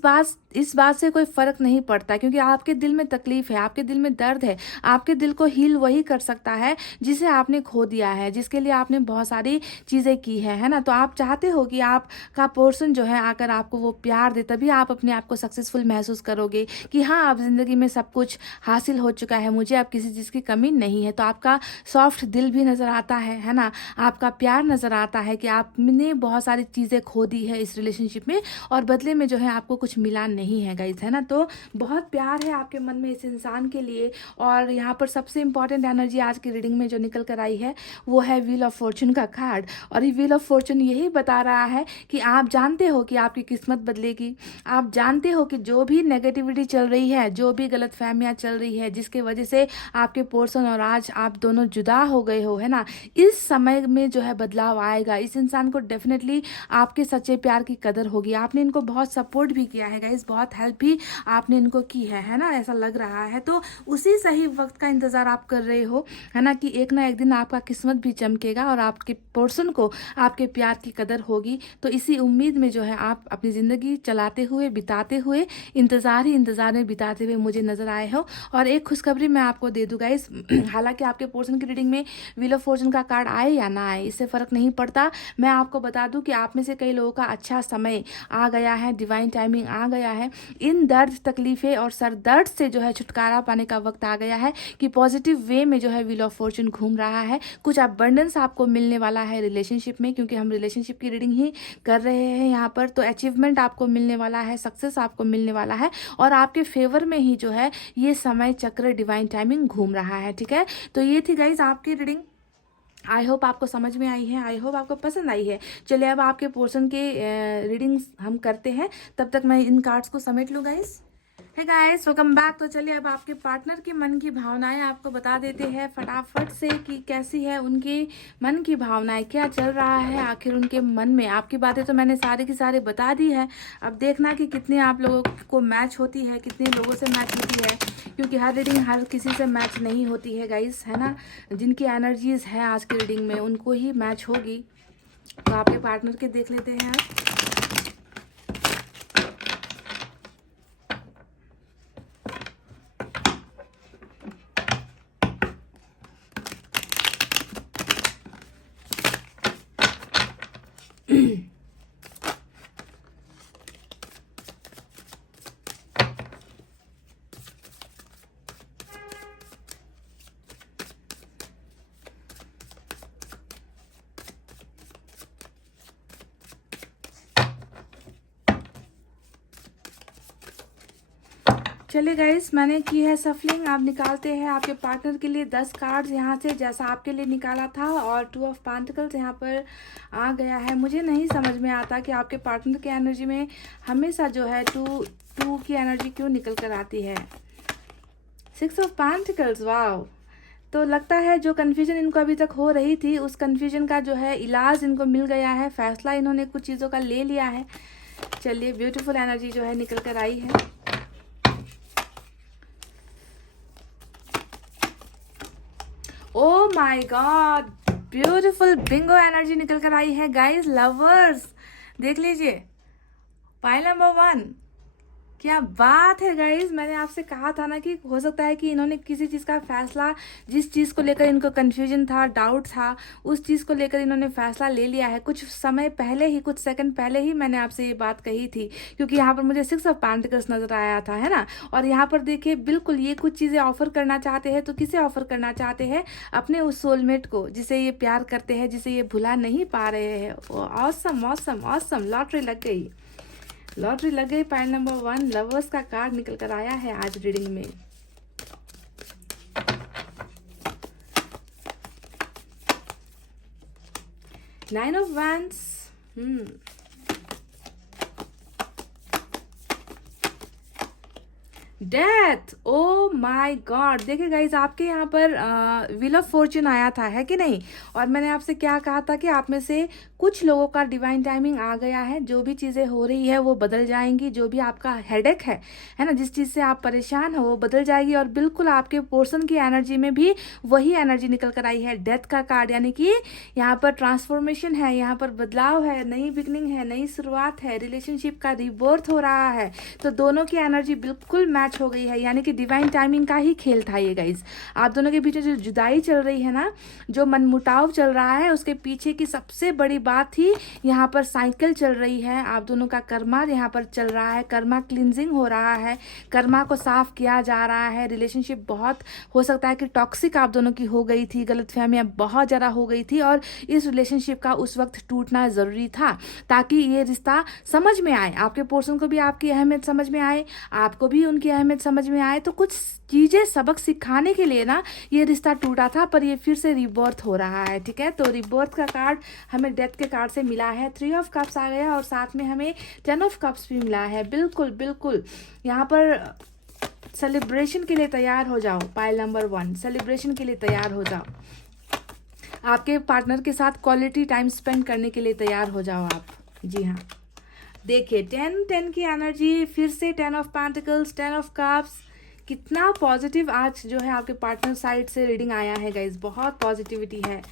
बात से कोई फ़र्क नहीं पड़ता, क्योंकि आपके दिल में तकलीफ़ है, आपके दिल में दर्द है। आपके दिल को हील वही कर सकता है जिसे आपने खो दिया है, जिसके लिए आपने बहुत सारी चीज़ें की है ना। तो आप चाहते हो कि आपका पर्सन जो है आकर आपको वो प्यार दे, तभी आप अपने आप को सक्सेसफुल महसूस करोगे कि हाँ, आप ज़िंदगी में सब कुछ हासिल हो चुका है, मुझे अब किसी चीज़ की कमी नहीं है। तो आपका सॉफ्ट दिल भी नज़र आता है ना, आपका प्यार नज़र आता है कि आपने बहुत सारी चीज़ें खो दी है इस रिलेशनशिप में, और बदले में जो है आपको कुछ मिला नहीं है गाइस, है ना। तो बहुत प्यार है आपके मन में इस इंसान के लिए। और यहाँ पर सबसे इंपॉर्टेंट एनर्जी आज की रीडिंग में जो निकल कर आई है वो है व्हील ऑफ फॉर्चून का कार्ड। और ये व्हील ऑफ फॉर्चून यही बता रहा है कि आप जानते हो कि आपकी किस्मत बदलेगी। आप जानते हो कि जो भी नेगेटिविटी चल रही है, जो भी गलत फहमियाँ चल रही है, जिसके वजह से आपके पोर्सन और आज आप दोनों जुदा हो गए हो, है ना, इस समय में जो है बदलाव आएगा। इस इंसान को डेफिनेटली आपके सच्चे प्यार की कदर होगी। आपने इनको बहुत सपोर्ट भी किया है गाइस, बहुत हेल्प भी आपने इनको की है ना, ऐसा लग रहा है। तो उसी सही वक्त का इंतजार आप कर रहे हो, है ना, कि एक ना एक दिन आपका किस्मत भी चमकेगा और आपके पर्सन को आपके प्यार की कदर होगी। तो इसी उम्मीद में जो है आप अपनी ज़िंदगी चलाते हुए, बिताते हुए, इंतज़ार ही इंतज़ार में बिताते हुए मुझे नज़र आए हो। और एक खुशखबरी मैं आपको दे दूँ गाइस, हालांकि आपके पर्सन की रीडिंग में व्हील ऑफ फॉर्चून का कार्ड आए या ना आए इससे फ़र्क नहीं पड़ता। मैं आपको बता दूं कि आप में से कई लोगों का अच्छा समय आ गया है, डिवाइन टाइमिंग आ गया है। इन दर्द, तकलीफ़ें और सर दर्द से जो है छुटकारा पाने का वक्त आ गया है कि पॉजिटिव वे में जो है व्हील ऑफ फॉर्चून घूम रहा है। कुछ अबंडेंस आपको मिलने वाला है रिलेशनशिप में, क्योंकि हम रिलेशनशिप की रीडिंग ही कर रहे हैं यहाँ पर। तो अचीवमेंट आपको मिलने वाला है, सक्सेस आपको मिलने वाला है और आपके फेवर में ही जो है ये समय चक्र, डिवाइन टाइमिंग घूम रहा है। ठीक है, तो ये थी गाइज आपकी रीडिंग। आई होप आपको समझ में आई है, आई होप आपको पसंद आई है। चलिए अब आपके पोर्शन के रीडिंग्स हम करते हैं, तब तक मैं इन कार्ड्स को समेट लूँ गाइस। है गाइस, वेलकम बैक। तो चलिए अब आपके पार्टनर के मन की भावनाएं आपको बता देते हैं फटाफट से कि कैसी है उनकी मन की भावनाएं, क्या चल रहा है आखिर उनके मन में। आपकी बातें तो मैंने सारे की सारे बता दी है, अब देखना कि कितनी आप लोगों को मैच होती है, कितने लोगों से मैच होती है, क्योंकि हर रीडिंग हर किसी से मैच नहीं होती है गाइस, है ना। जिनकी एनर्जीज है आज की रीडिंग में उनको ही मैच होगी। तो आपके पार्टनर के देख लेते हैं आप। चलिए गाइस, मैंने की है सफलिंग। आप निकालते हैं आपके पार्टनर के लिए 10 कार्ड्स यहाँ से, जैसा आपके लिए निकाला था। और 2 ऑफ पेंटिकल्स यहाँ पर आ गया है। मुझे नहीं समझ में आता कि आपके पार्टनर की एनर्जी में हमेशा जो है टू की एनर्जी क्यों निकल कर आती है। 6 ऑफ पेंटिकल्स, वाह। तो लगता है जो कन्फ्यूजन इनको अभी तक हो रही थी उस कन्फ्यूजन का जो है इलाज इनको मिल गया है, फैसला इन्होंने कुछ चीज़ों का ले लिया है। चलिए, ब्यूटीफुल एनर्जी जो है निकल कर आई है। Oh my God, beautiful Bingo energy निकल कर आई है गाइस। लवर्स देख लीजिए, पाइल नंबर 1, क्या बात है गाइज। मैंने आपसे कहा था ना कि हो सकता है कि इन्होंने किसी चीज़ का फैसला, जिस चीज़ को लेकर इनको कंफ्यूजन था, डाउट था, उस चीज़ को लेकर इन्होंने फैसला ले लिया है। कुछ समय पहले ही, कुछ सेकंड पहले ही मैंने आपसे ये बात कही थी, क्योंकि यहाँ पर मुझे 6 ऑफ पेंटिकल्स नजर आया था, है ना। और यहाँ पर देखिए, बिल्कुल ये कुछ चीज़ें ऑफर करना चाहते हैं। तो किसे ऑफर करना चाहते हैं? अपने उस सोलमेट को, जिसे ये प्यार करते हैं, जिसे ये भुला नहीं पा रहे हैं। ऑसम ऑसम ऑसम, लॉटरी लग गई, लॉटरी लग गई। पाइल नंबर 1 लवर्स का कार्ड निकल कर आया है आज रीडिंग में। Nine of wands, death, oh my God. देखिए गाइज, आपके यहाँ पर व्हील ऑफ फॉर्चून आया था, है कि नहीं। और मैंने आपसे क्या कहा था कि आप में से कुछ लोगों का डिवाइन टाइमिंग आ गया है। जो भी चीज़ें हो रही है वो बदल जाएंगी। जो भी आपका हेडेक है ना, जिस चीज़ से आप परेशान हो, वो बदल जाएगी। और बिल्कुल आपके पोर्सन की एनर्जी में भी वही एनर्जी निकल कर आई है, डेथ का कार्ड। यानी कि यहाँ पर ट्रांसफॉर्मेशन है, यहाँ पर बदलाव है, नई बिगनिंग है, नई शुरुआत है, रिलेशनशिप का रिबर्थ हो रहा है। तो दोनों की एनर्जी बिल्कुल मैच हो गई है, यानी कि डिवाइन टाइमिंग का ही खेल था ये गाइस। आप दोनों के बीच जो जुदाई चल रही है ना, जो मनमुटाव चल रहा है, उसके पीछे की सबसे बड़ी बात ही यहाँ पर साइकिल चल रही है। आप दोनों का कर्मा यहाँ पर चल रहा है, कर्मा क्लिनजिंग हो रहा है, कर्मा को साफ किया जा रहा है। रिलेशनशिप बहुत हो सकता है कि टॉक्सिक आप दोनों की हो गई थी, गलतफहमियां बहुत ज़्यादा हो गई थी, और इस रिलेशनशिप का उस वक्त टूटना ज़रूरी था ताकि ये रिश्ता समझ में आए, आपके पर्सन को भी आपकी अहमियत समझ में आए, आपको भी उनकी अहमियत समझ में आए। तो कुछ चीज़ें सबक सिखाने के लिए ना ये रिश्ता टूटा था, पर ये फिर से रिबर्थ हो रहा है। ठीक है, तो रिबर्थ का कार्ड हमें डेथ के कार्ड से मिला है, 3 ऑफ कप्स आ गया और साथ में हमें 10 ऑफ कप्स भी मिला है। बिल्कुल बिल्कुल यहाँ पर सेलिब्रेशन के लिए तैयार हो जाओ। पाइल नंबर 1, सेलिब्रेशन के लिए तैयार हो जाओ। आपके पार्टनर के साथ क्वालिटी टाइम स्पेंड करने के लिए तैयार हो जाओ आप। जी हाँ, देखिए 10 की एनर्जी, फिर से 10 ऑफ पेंटिकल्स, 10 ऑफ कप्स। कितना पॉजिटिव आज जो है आपके पार्टनर साइड से रीडिंग आया है गाइज, बहुत पॉजिटिविटी है।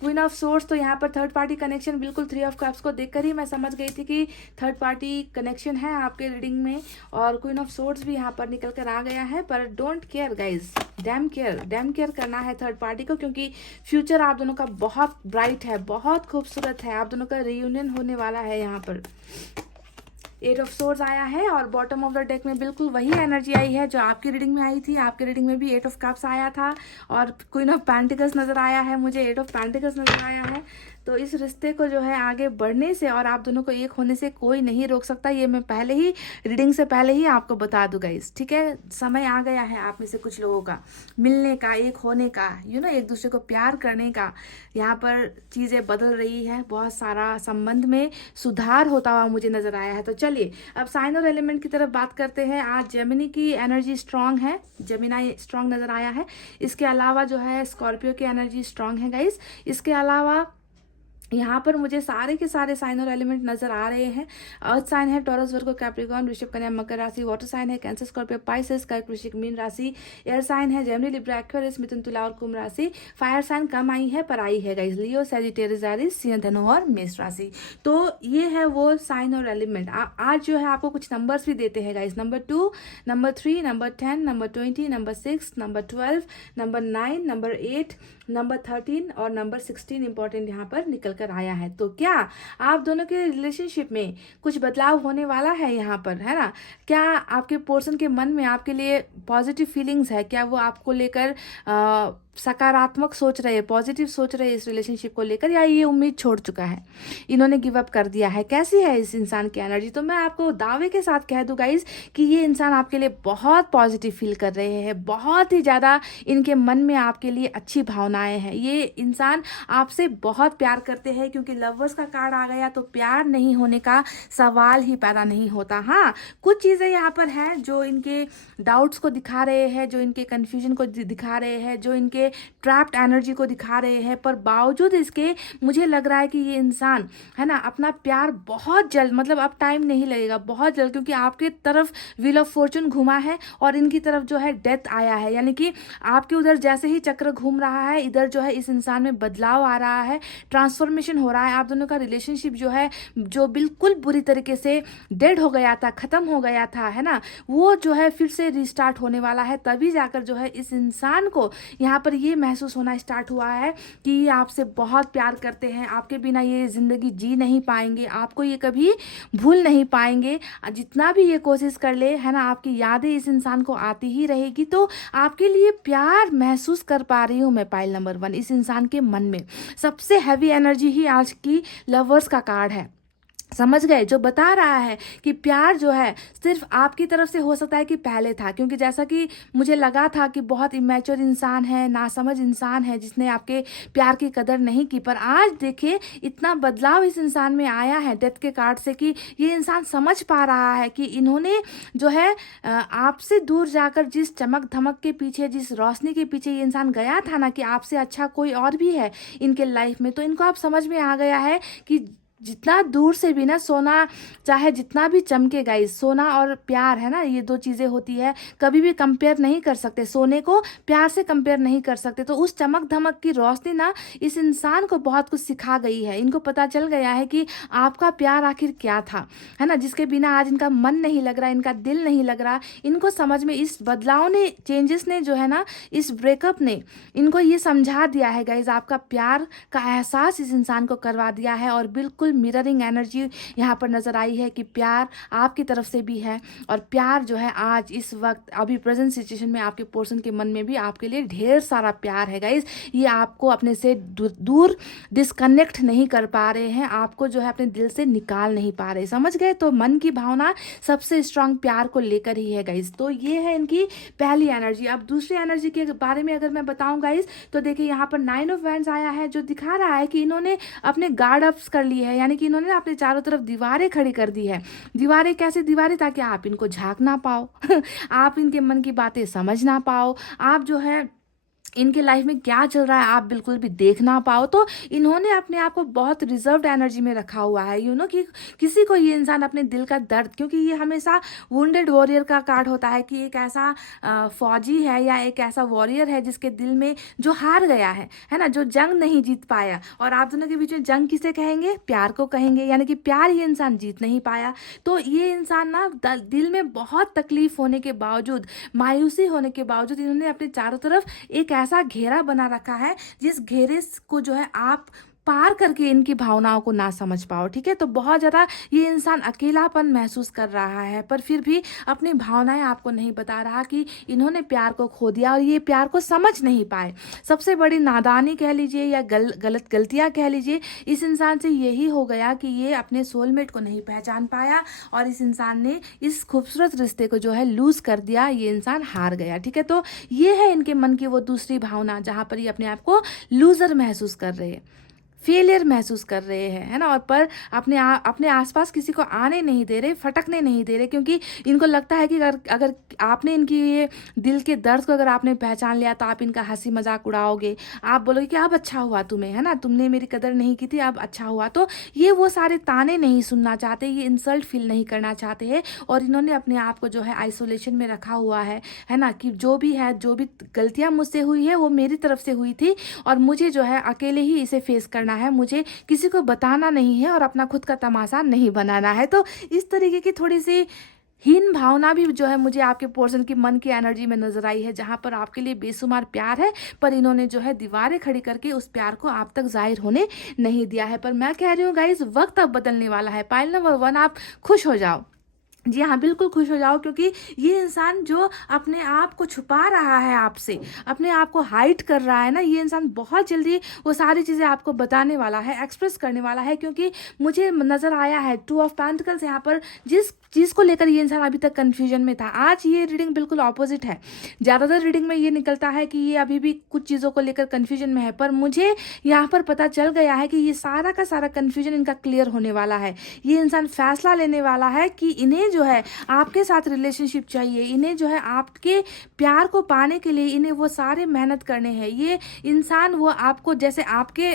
क्वीन ऑफ सोर्स, तो यहाँ पर थर्ड पार्टी कनेक्शन, बिल्कुल 3 ऑफ कप्स को देखकर ही मैं समझ गई थी कि थर्ड पार्टी कनेक्शन है आपके रीडिंग में, और क्वीन ऑफ सोर्स भी यहाँ पर निकल कर आ गया है। पर don't care guys, dam care करना है थर्ड पार्टी को, क्योंकि फ्यूचर आप दोनों का बहुत ब्राइट है, बहुत खूबसूरत है। आप दोनों का रियूनियन होने वाला है। यहाँ पर 8 ऑफ सोर्स आया है और बॉटम ऑफ द डेक में बिल्कुल वही एनर्जी आई है जो आपकी रीडिंग में आई थी। आपके रीडिंग में भी 8 ऑफ कप्स आया था और क्वीन ऑफ पेंटिकल्स नजर आया है, मुझे 8 ऑफ पेंटिकल्स नजर आया है। तो इस रिश्ते को जो है आगे बढ़ने से और आप दोनों को एक होने से कोई नहीं रोक सकता। ये मैं पहले ही रीडिंग से पहले ही आपको बता दूंगा इस, ठीक है। समय आ गया है आप में से कुछ लोगों का मिलने का, एक होने का, एक दूसरे को प्यार करने का। यहाँ पर चीज़ें बदल रही है, बहुत सारा संबंध में सुधार होता हुआ मुझे नजर आया है। तो चलिए अब साइन और एलिमेंट की तरफ बात करते हैं। आज जेमिनी की एनर्जी स्ट्रांग है, जेमिनी स्ट्रांग नजर आया है। इसके अलावा जो है स्कॉर्पियो की एनर्जी स्ट्रांग है गाइस। इसके अलावा यहाँ पर मुझे सारे के सारे साइन और एलिमेंट नजर आ रहे हैं। अर्थ साइन है टॉरस, वर्गो, कैप्रिकॉर्न, वृषभ, कन्या, मकर राशि। वाटर साइन है कैंसर, स्कॉर्पियो, पाइसेस, कर्क, वृश्चिक, मीन राशि। एयर साइन है जेमिनी, लिब्रा, एक्वेरियस, मिथुन, तुला और कुंभ राशि। फायर साइन कम आई है पर आई है गाइस, लियो, सैजिटेरियस, एरीज, सिंह, धनु और मेष राशि। तो ये है वो साइन और एलिमेंट। आज जो है आपको कुछ नंबर्स भी देते हैं guys, number 2, number 3, number 10, number 20, number 6, number 12, number 9, number 8, number 13 और नंबर 16 इंपॉर्टेंट यहाँ पर निकल कर आया है। तो क्या आप दोनों के रिलेशनशिप में कुछ बदलाव होने वाला है यहाँ पर, है ना? क्या आपके पर्सन के मन में आपके लिए पॉजिटिव फीलिंग्स है? क्या वो आपको लेकर सकारात्मक सोच रहे, पॉजिटिव सोच रहे इस रिलेशनशिप को लेकर, या ये उम्मीद छोड़ चुका है, इन्होंने गिव अप कर दिया है? कैसी है इस इंसान की एनर्जी? तो मैं आपको दावे के साथ कह दूं गाइस कि ये इंसान आपके लिए बहुत पॉजिटिव फील कर रहे हैं, बहुत ही ज़्यादा इनके मन में आपके लिए अच्छी भावनाएं हैं। ये इंसान आपसे बहुत प्यार करते हैं, क्योंकि लवर्स का कार्ड आ गया तो प्यार नहीं होने का सवाल ही पैदा नहीं होता। हाँ, कुछ चीज़ें यहाँ पर हैं जो इनके डाउट्स को दिखा रहे हैं, जो इनके कन्फ्यूजन को दिखा रहे हैं, जो इनके ट्रैप्ड एनर्जी को दिखा रहे हैं, पर बावजूद इसके मुझे लग रहा है कि ये इंसान है ना अपना प्यार बहुत जल्द, मतलब अब टाइम नहीं लगेगा, बहुत जल्द, क्योंकि आपके तरफ व्हील ऑफ फॉर्चून घुमा है और इनकी तरफ जो है डेथ आया है। यानी कि आपके उधर जैसे ही चक्र घूम रहा है, इधर जो है इस इंसान में बदलाव आ रहा है, ट्रांसफॉर्मेशन हो रहा है। आप दोनों का रिलेशनशिप जो है, जो बिल्कुल बुरी तरीके से डेड हो गया था, खत्म हो गया था, है ना, वो जो है फिर से रिस्टार्ट होने वाला है। तभी जाकर जो है इस इंसान को यहाँ पर ये महसूस होना स्टार्ट हुआ है कि ये आपसे बहुत प्यार करते हैं, आपके बिना ये जिंदगी जी नहीं पाएंगे, आपको ये कभी भूल नहीं पाएंगे। जितना भी ये कोशिश कर ले, है ना, आपकी यादें इस इंसान को आती ही रहेगी। तो आपके लिए प्यार महसूस कर पा रही हूँ मैं, पाइल नंबर 1, इस इंसान के मन में सबसे हैवी एनर्जी ही आज की लवर्स का कार्ड है। समझ गए? जो बता रहा है कि प्यार जो है सिर्फ आपकी तरफ से हो सकता है कि पहले था, क्योंकि जैसा कि मुझे लगा था कि बहुत इमेच्योर इंसान है, नासमझ इंसान है, जिसने आपके प्यार की कदर नहीं की, पर आज देखिए इतना बदलाव इस इंसान में आया है डेथ के कार्ड से कि ये इंसान समझ पा रहा है कि इन्होंने जो है आपसे दूर जाकर जिस चमक धमक के पीछे, जिस रोशनी के पीछे ये इंसान गया था ना, कि आपसे अच्छा कोई और भी है इनके लाइफ में, तो इनको आप समझ में आ गया है कि जितना दूर से भी ना सोना चाहे जितना भी चमके गाइस, सोना और प्यार है ना, ये दो चीज़ें होती है, कभी भी कंपेयर नहीं कर सकते, सोने को प्यार से कंपेयर नहीं कर सकते। तो उस चमक धमक की रोशनी ना इस इंसान को बहुत कुछ सिखा गई है। इनको पता चल गया है कि आपका प्यार आखिर क्या था, है ना, जिसके बिना आज इनका मन नहीं लग रहा, इनका दिल नहीं लग रहा। इनको समझ में इस बदलाव ने, चेंजेस ने जो है ना, इस ब्रेकअप ने इनको ये समझा दिया है गाइज, आपका प्यार का एहसास इस इंसान को करवा दिया है। और बिल्कुल मिररिंग एनर्जी यहाँ पर नज़र आई है कि प्यार आपकी तरफ से भी है, और प्यार जो है आज इस वक्त अभी प्रेजेंट सिचुएशन में आपके पर्सन के मन में भी आपके लिए ढेर सारा प्यार है गाइज। ये आपको अपने से दूर डिस्कनेक्ट नहीं कर पा रहे हैं, आपको जो है अपने दिल से निकाल नहीं पा रहे, समझ गए। तो मन की भावना सबसे स्ट्रांग प्यार को लेकर ही है गाइज। तो ये है इनकी पहली एनर्जी। अब दूसरी एनर्जी के बारे में अगर मैं बताऊं गाइज, तो देखिए यहाँ पर 9 ऑफ वैंड्स आया है, जो दिखा रहा है कि इन्होंने अपने गार्ड अप्स कर लिए है, यानी कि इन्होंने अपने चारों तरफ दीवारें खड़ी कर दी है। दीवारें कैसे दीवारें? ताकि आप इनको झांक ना पाओ आप इनके मन की बातें समझ ना पाओ, आप जो है इनके लाइफ में क्या चल रहा है आप बिल्कुल भी देख ना पाओ। तो इन्होंने अपने आप को बहुत रिजर्व्ड एनर्जी में रखा हुआ है, कि किसी को ये इंसान अपने दिल का दर्द, क्योंकि ये हमेशा वुंडेड वॉरियर का कार्ड होता है कि एक ऐसा फौजी है या एक ऐसा वॉरियर है जिसके दिल में, जो हार गया है ना, जो जंग नहीं जीत पाया। और आप दोनों के बीच में जंग किसे कहेंगे? प्यार को कहेंगे, यानी कि प्यार ये इंसान जीत नहीं पाया। तो ये इंसान ना दिल में बहुत तकलीफ होने के बावजूद, मायूसी होने के बावजूद, इन्होंने अपने चारों तरफ एक ऐसा घेरा बना रखा है जिस घेरे को जो है आप पार करके इनकी भावनाओं को ना समझ पाओ, ठीक है। तो बहुत ज़्यादा ये इंसान अकेलापन महसूस कर रहा है, पर फिर भी अपनी भावनाएं आपको नहीं बता रहा कि इन्होंने प्यार को खो दिया और ये प्यार को समझ नहीं पाए। सबसे बड़ी नादानी कह लीजिए या गलतियां कह लीजिए इस इंसान से यही हो गया कि ये अपने सोलमेट को नहीं पहचान पाया, और इस इंसान ने इस खूबसूरत रिश्ते को जो है लूज कर दिया, ये इंसान हार गया, ठीक है। तो ये है इनके मन की वो दूसरी भावना, जहाँ पर ये अपने आप को लूजर महसूस कर रहे हैं, फेलियर महसूस कर रहे हैं, है ना। और पर अपने आसपास किसी को आने नहीं दे रहे, फटकने नहीं दे रहे, क्योंकि इनको लगता है कि अगर आपने इनकी ये दिल के दर्द को अगर आपने पहचान लिया तो आप इनका हंसी मजाक उड़ाओगे, आप बोलोगे कि अब अच्छा हुआ तुम्हें, है ना, तुमने मेरी कदर नहीं की थी, अब अच्छा हुआ। तो ये वो सारे ताने नहीं सुनना चाहते, ये इंसल्ट फील नहीं करना चाहते हैं, और इन्होंने अपने आप को जो है आइसोलेशन में रखा हुआ है ना, कि जो भी गलतियां मुझसे हुई है वो मेरी तरफ से हुई थी, और मुझे जो है अकेले ही इसे फेस करना है, मुझे किसी को बताना नहीं है और अपना खुद का तमाशा नहीं बनाना है। तो इस तरीके की थोड़ी सी हीन भावना भी जो है मुझे आपके पर्सन की मन की एनर्जी में नजर आई है, जहां पर आपके लिए बेशुमार प्यार है, पर इन्होंने जो है दीवारें खड़ी करके उस प्यार को आप तक जाहिर होने नहीं दिया है। पर मैं कह रही हूँ गाइस, वक्त अब बदलने वाला है। पाइल नंबर 1, आप खुश हो जाओ, जी हाँ, बिल्कुल खुश हो जाओ, क्योंकि ये इंसान जो अपने आप को छुपा रहा है आपसे, अपने आप को हाइड कर रहा है ना, ये इंसान बहुत जल्दी वो सारी चीज़ें आपको बताने वाला है, एक्सप्रेस करने वाला है। क्योंकि मुझे नज़र आया है 2 ऑफ पेंटिकल्स यहाँ पर, जिस चीज़ को लेकर ये इंसान अभी तक कन्फ्यूजन में था। आज ये रीडिंग बिल्कुल ऑपोजिट है। ज़्यादातर रीडिंग में ये निकलता है कि ये अभी भी कुछ चीज़ों को लेकर कन्फ्यूजन में है, पर मुझे यहाँ पर पता चल गया है कि ये सारा का सारा कन्फ्यूजन इनका क्लियर होने वाला है। ये इंसान फैसला लेने वाला है कि इन्हें जो है आपके साथ रिलेशनशिप चाहिए, इन्हें जो है आपके प्यार को पाने के लिए इन्हें वो सारे मेहनत करने हैं। ये इंसान वो आपको, जैसे आपके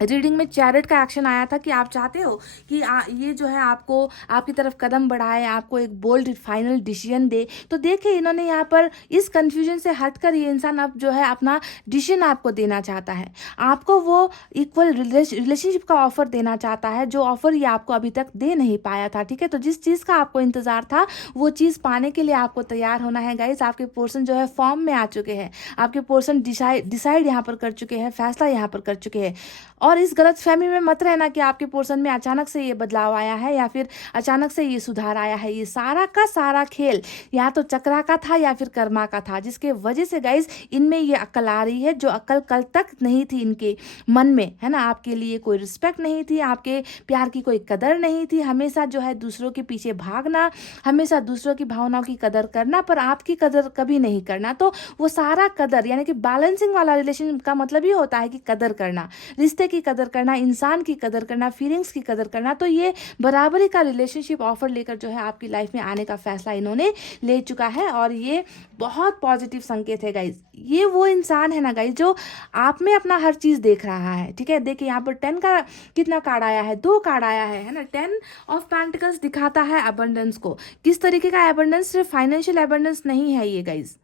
रीडिंग में चैरिट का एक्शन आया था कि आप चाहते हो कि ये जो है आपको आपकी तरफ कदम बढ़ाए, आपको एक बोल्ड फाइनल डिसीजन दे। तो देखिए इन्होंने यहाँ पर इस कंफ्यूजन से हटकर ये इंसान अब जो है अपना डिसीजन आपको देना चाहता है, आपको वो इक्वल रिलेशनशिप का ऑफर देना चाहता है, जो ऑफर ये आपको अभी तक दे नहीं पाया था, ठीक है। तो जिस चीज़ का आपको इंतजार था वो चीज़ पाने के लिए आपको तैयार होना है गाइस। आपके पर्सन जो है फॉर्म में आ चुके हैं, आपके पर्सन डिसाइड यहाँ पर कर चुके हैं, फैसला यहाँ पर कर चुके हैं। और इस गलत फहमी में मत रहना कि आपके पोर्शन में अचानक से ये बदलाव आया है या फिर अचानक से ये सुधार आया है। ये सारा का सारा खेल या तो चक्रा का था या फिर कर्मा का था, जिसके वजह से गाइस इनमें ये अक्ल आ रही है, जो अक्ल कल तक नहीं थी इनके मन में, है ना। आपके लिए कोई रिस्पेक्ट नहीं थी, आपके प्यार की कोई कदर नहीं थी, हमेशा जो है दूसरों के पीछे भागना, हमेशा दूसरों की भावनाओं की कदर करना, पर आपकी कदर कभी नहीं करना। तो वो सारा कदर, यानी कि बैलेंसिंग वाला रिलेशन का मतलब ही होता है कि कदर करना, रिश्ते की की कदर करना, इंसान की कदर करना, फीलिंग्स की कदर करना, तो ये बराबरी का रिलेशनशिप ऑफर लेकर जो है आपकी लाइफ में आने का फैसला इन्होंने ले चुका है। और ये बहुत पॉजिटिव संकेत है गाइज। ये वो इंसान है ना गाइज जो आप में अपना हर चीज़ देख रहा है। ठीक है, देखिए यहाँ पर 10 का कितना कार्ड आया है, 2 कार्ड आया है ना। 10 ऑफ पेंटिकल्स दिखाता है अबंडेंस को। किस तरीके का अबंडेंस? सिर्फ फाइनेंशियल अबंडेंस नहीं है ये गाइज।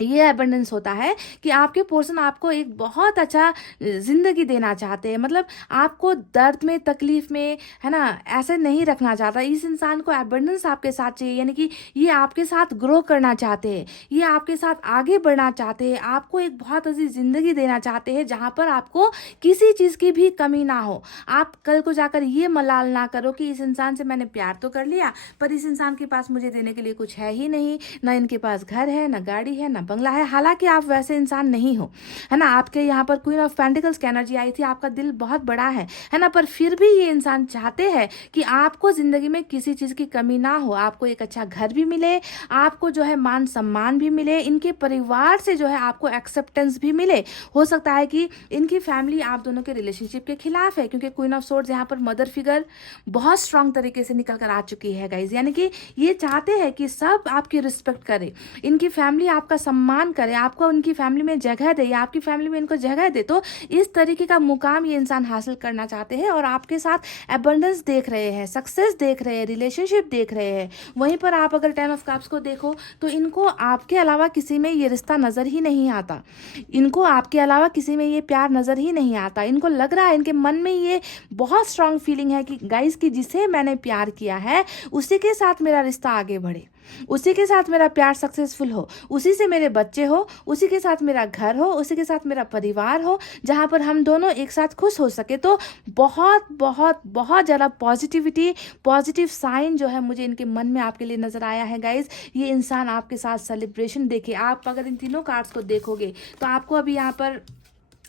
ये अबंडेंस होता है कि आपके पर्सन आपको एक बहुत अच्छा ज़िंदगी देना चाहते हैं, मतलब आपको दर्द में, तकलीफ में, है ना, ऐसे नहीं रखना चाहता। इस इंसान को अबंडेंस आपके साथ चाहिए, यानी कि ये आपके साथ ग्रो करना चाहते हैं, ये आपके साथ आगे बढ़ना चाहते हैं, आपको एक बहुत अच्छी ज़िंदगी देना चाहते हैं जहाँ पर आपको किसी चीज़ की भी कमी ना हो। आप कल को जाकर ये मलाल ना करो कि इस इंसान से मैंने प्यार तो कर लिया पर इस इंसान के पास मुझे देने के लिए कुछ है ही नहीं, ना इनके पास घर है, ना गाड़ी है, ना बंगला है। हालांकि आप वैसे इंसान नहीं हो, है ना। आपके यहाँ पर क्वीन ऑफ पेंटिकल्स की एनर्जी आई थी, आपका दिल बहुत बड़ा है ना, पर फिर भी ये इंसान चाहते हैं कि आपको जिंदगी में किसी चीज़ की कमी ना हो, आपको एक अच्छा घर भी मिले, आपको जो है मान सम्मान भी मिले, इनके परिवार से जो है आपको एक्सेप्टेंस भी मिले। हो सकता है कि इनकी फैमिली आप दोनों के रिलेशनशिप के खिलाफ है, क्योंकि क्वीन ऑफ सोर्ड्स यहाँ पर मदर फिगर बहुत स्ट्रांग तरीके से निकल कर आ चुकी है गाइज। यानी कि ये चाहते हैं कि सब आपकी रिस्पेक्ट करे, इनकी फैमिली आपका सम्मान करे, आपको उनकी फैमिली में जगह दे या आपकी फैमिली में इनको जगह दे। तो इस तरीके का मुकाम ये इंसान हासिल करना चाहते हैं और आपके साथ एबंडेंस देख रहे हैं, सक्सेस देख रहे हैं, रिलेशनशिप देख रहे हैं। वहीं पर आप अगर 10 ऑफ कप्स को देखो तो इनको आपके अलावा किसी में ये रिश्ता नज़र ही नहीं आता, इनको आपके अलावा किसी में ये प्यार नज़र ही नहीं आता। इनको लग रहा है, इनके मन में ये बहुत स्ट्रांग फीलिंग है कि गाइस कि जिसे मैंने प्यार किया है उसी के साथ मेरा रिश्ता आगे बढ़े, उसी के साथ मेरा प्यार सक्सेसफुल हो, उसी से मेरे बच्चे हो, उसी के साथ मेरा घर हो, उसी के साथ मेरा परिवार हो, जहाँ पर हम दोनों एक साथ खुश हो सके। तो बहुत बहुत बहुत ज़्यादा पॉजिटिविटी, पॉजिटिव साइन जो है मुझे इनके मन में आपके लिए नज़र आया है गाइज। ये इंसान आपके साथ सेलिब्रेशन देखे, आप अगर इन तीनों कार्ड्स को देखोगे तो आपको अभी यहाँ पर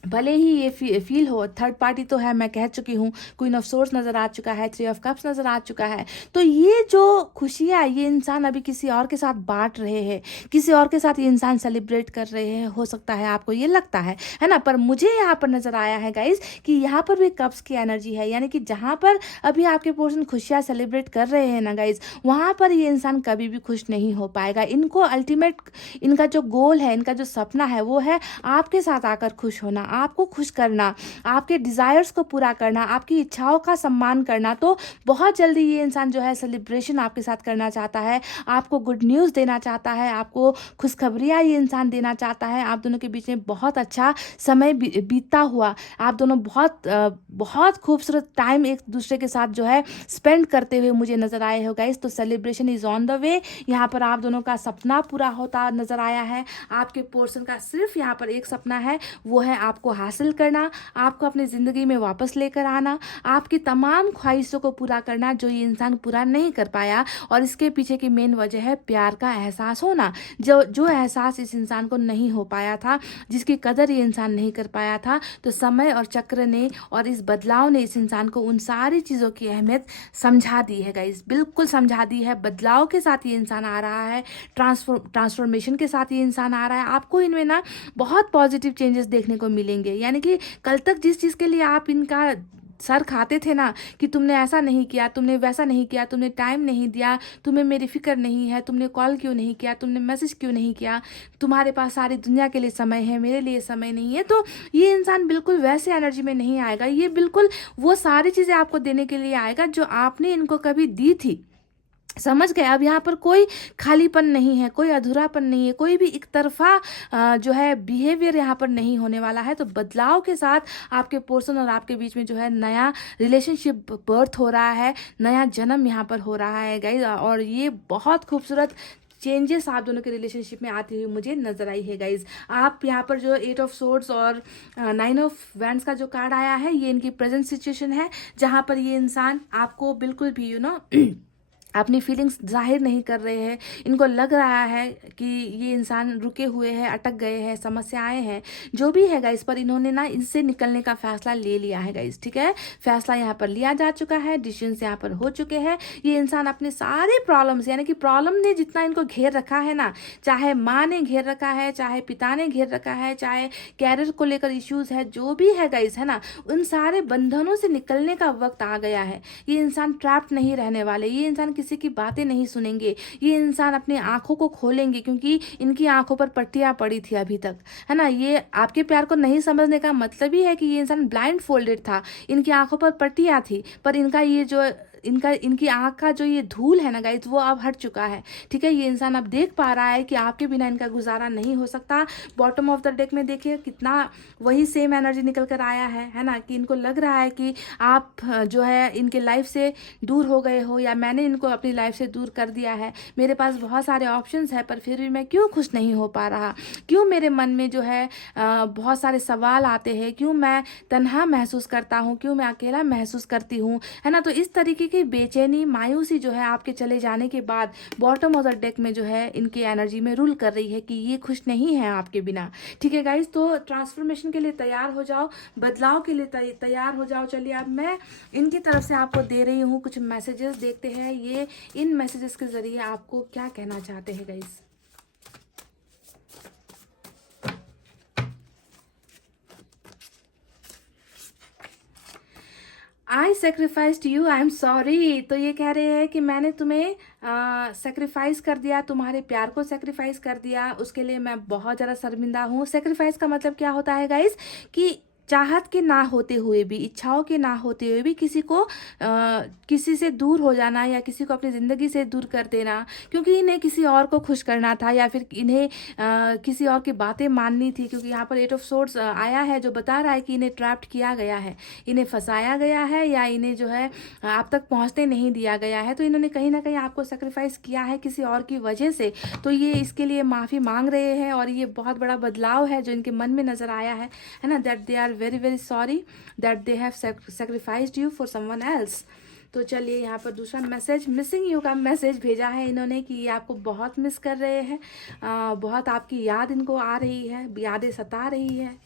भले ही ये फील हो, थर्ड पार्टी तो है, मैं कह चुकी हूँ, क्वीन ऑफ सोर्ड्स नज़र आ चुका है, 3 ऑफ कप्स नज़र आ चुका है। तो ये जो खुशियाँ ये इंसान अभी किसी और के साथ बांट रहे हैं, किसी और के साथ ये इंसान सेलिब्रेट कर रहे हैं, हो सकता है आपको ये लगता है ना। पर मुझे यहाँ पर नज़र आया है गाइज कि यहाँ पर भी कप्स की एनर्जी है, यानी कि जहाँ पर अभी आपके पर्सन खुशियाँ सेलिब्रेट कर रहे हैं ना गाइज, वहाँ पर ये इंसान कभी भी खुश नहीं हो पाएगा। इनको अल्टीमेट, इनका जो गोल है, इनका जो सपना है वो है आपके साथ आकर खुश होना, आपको खुश करना, आपके डिज़ायर्स को पूरा करना, आपकी इच्छाओं का सम्मान करना। तो बहुत जल्दी ये इंसान जो है सेलिब्रेशन आपके साथ करना चाहता है, आपको गुड न्यूज़ देना चाहता है, आपको खुशखबरियाँ ये इंसान देना चाहता है। आप दोनों के बीच में बहुत अच्छा समय बीतता हुआ, आप दोनों बहुत खूबसूरत टाइम एक दूसरे के साथ जो है स्पेंड करते हुए मुझे नज़र आए हो गाइस। तो celebration is on the way. यहाँ पर आप दोनों का सपना पूरा होता नज़र आया है। आपके पोर्शन का सिर्फ यहाँ पर एक सपना है, वो है आपको हासिल करना, आपको अपनी ज़िंदगी में वापस लेकर आना, आपकी तमाम ख्वाहिशों को पूरा करना जो ये इंसान पूरा नहीं कर पाया। और इसके पीछे की मेन वजह है प्यार का एहसास होना, जो एहसास इस इंसान को नहीं हो पाया था, जिसकी कदर ये इंसान नहीं कर पाया था। तो समय और चक्र ने और इस बदलाव ने इस इंसान को उन सारी चीज़ों की अहमियत समझा दी है गाइस, बिल्कुल समझा दी है। बदलाव के साथ ये इंसान आ रहा है, ट्रांसफॉर्मेशन के साथ ये इंसान आ रहा है। आपको इनमें ना बहुत पॉजिटिव चेंजेस देखने को मिलेंगे। यानी कि कल तक जिस चीज़ के लिए आप इनका सर खाते थे ना कि तुमने ऐसा नहीं किया, तुमने वैसा नहीं किया, तुमने टाइम नहीं दिया, तुम्हें मेरी फिक्र नहीं है, तुमने कॉल क्यों नहीं किया, तुमने मैसेज क्यों नहीं किया, तुम्हारे पास सारी दुनिया के लिए समय है, मेरे लिए समय नहीं है। तो ये इंसान बिल्कुल वैसे एनर्जी में नहीं आएगा, ये बिल्कुल वो सारी चीज़ें आपको देने के लिए आएगा जो आपने इनको कभी दी थी। समझ गए? अब यहाँ पर कोई खालीपन नहीं है, कोई अधूरापन नहीं है, कोई भी एक तरफा जो है बिहेवियर यहाँ पर नहीं होने वाला है। तो बदलाव के साथ आपके पर्सन और आपके बीच में जो है नया रिलेशनशिप बर्थ हो रहा है, नया जन्म यहाँ पर हो रहा है गाइस। और ये बहुत खूबसूरत चेंजेस आप दोनों के रिलेशनशिप में आती हुई मुझे नजर आई है गाइज। आप यहाँ पर जो 8 ऑफ सोर्ड्स और 9 ऑफ वैंड्स का जो कार्ड आया है, ये इनकी प्रेजेंट सिचुएशन है, जहाँ पर ये इंसान आपको बिल्कुल भी अपनी फीलिंग्स जाहिर नहीं कर रहे हैं, इनको लग रहा है कि ये इंसान रुके हुए हैं, अटक गए हैं, समस्याएं हैं, जो भी है गाइस, पर इन्होंने ना इनसे निकलने का फैसला ले लिया है गाइस। ठीक है, फैसला यहाँ पर लिया जा चुका है, डिसीजंस यहाँ पर हो चुके हैं। ये इंसान अपने सारे प्रॉब्लम्स, यानी कि प्रॉब्लम ने जितना इनको घेर रखा है ना, चाहे माँ ने घेर रखा है, चाहे पिता ने घेर रखा है, चाहे कैरियर को लेकर इश्यूज है, जो भी है गाइस, है ना, उन सारे बंधनों से निकलने का वक्त आ गया है। ये इंसान ट्रैप्ड नहीं रहने वाले, ये इंसान किसी की बातें नहीं सुनेंगे, ये इंसान अपनी आंखों को खोलेंगे, क्योंकि इनकी आंखों पर पट्टियां पड़ी थी अभी तक, है ना। ये आपके प्यार को नहीं समझने का मतलब ही है कि ये इंसान ब्लाइंड फोल्डेड था, इनकी आंखों पर पट्टियां थी, पर इनका ये जो इनकी आंख का जो ये धूल है ना गाइज, वो अब हट चुका है। ठीक है, ये इंसान अब देख पा रहा है कि आपके बिना इनका गुजारा नहीं हो सकता। बॉटम ऑफ द डेक में देखिए कितना वही सेम एनर्जी निकल कर आया है ना, कि इनको लग रहा है कि आप जो है इनके लाइफ से दूर हो गए हो, या मैंने इनको अपनी लाइफ से दूर कर दिया है। मेरे पास बहुत सारे ऑप्शंस है, पर फिर भी मैं क्यों खुश नहीं हो पा रहा, क्यों मेरे मन में जो है बहुत सारे सवाल आते हैं, क्यों मैं तन्हा महसूस करता हूँ, क्यों मैं अकेला महसूस करती हूँ, है ना। तो इस तरीके की बेचैनी, मायूसी जो है आपके चले जाने के बाद बॉटम ऑफ द डेक में जो है इनकी एनर्जी में रूल कर रही है कि ये खुश नहीं है आपके बिना। ठीक है गाइज, तो ट्रांसफॉर्मेशन के लिए तैयार हो जाओ, बदलाव के लिए तैयार हो जाओ। चलिए अब मैं इनकी तरफ से आपको दे रही हूँ कुछ मैसेजेस, देखते हैं ये इन मैसेजेस के जरिए आपको क्या कहना चाहते हैं guys. I sacrificed you, I am sorry. तो ये कह रहे हैं कि मैंने तुम्हें सेक्रीफाइस कर दिया, तुम्हारे प्यार को सेक्रीफाइस कर दिया, उसके लिए मैं बहुत ज़्यादा शर्मिंदा हूँ। सेक्रीफाइस का मतलब क्या होता है गाइस, कि चाहत के ना होते हुए भी, इच्छाओं के ना होते हुए भी किसी को किसी से दूर हो जाना, या किसी को अपनी ज़िंदगी से दूर कर देना, क्योंकि इन्हें किसी और को खुश करना था, या फिर इन्हें किसी और की बातें माननी थी। क्योंकि यहाँ पर एट ऑफ सोर्ड्स आया है, जो बता रहा है कि इन्हें ट्रैप्ड किया गया है, इन्हें फंसाया गया है, या इन्हें जो है आप तक पहुँचने नहीं दिया गया है। तो इन्होंने कहीं ना कहीं आपको सेक्रीफाइस किया है किसी और की वजह से, तो ये इसके लिए माफ़ी मांग रहे हैं, और ये बहुत बड़ा बदलाव है जो इनके मन में नज़र आया है ना, that they are very very sorry that they have sacrificed you for someone else. तो चलिए यहाँ पर दूसरा मैसेज, मिसिंग यू का मैसेज भेजा है इन्होंने, कि ये आपको बहुत मिस कर रहे हैं, बहुत आपकी याद इनको आ रही है, यादें सता रही है।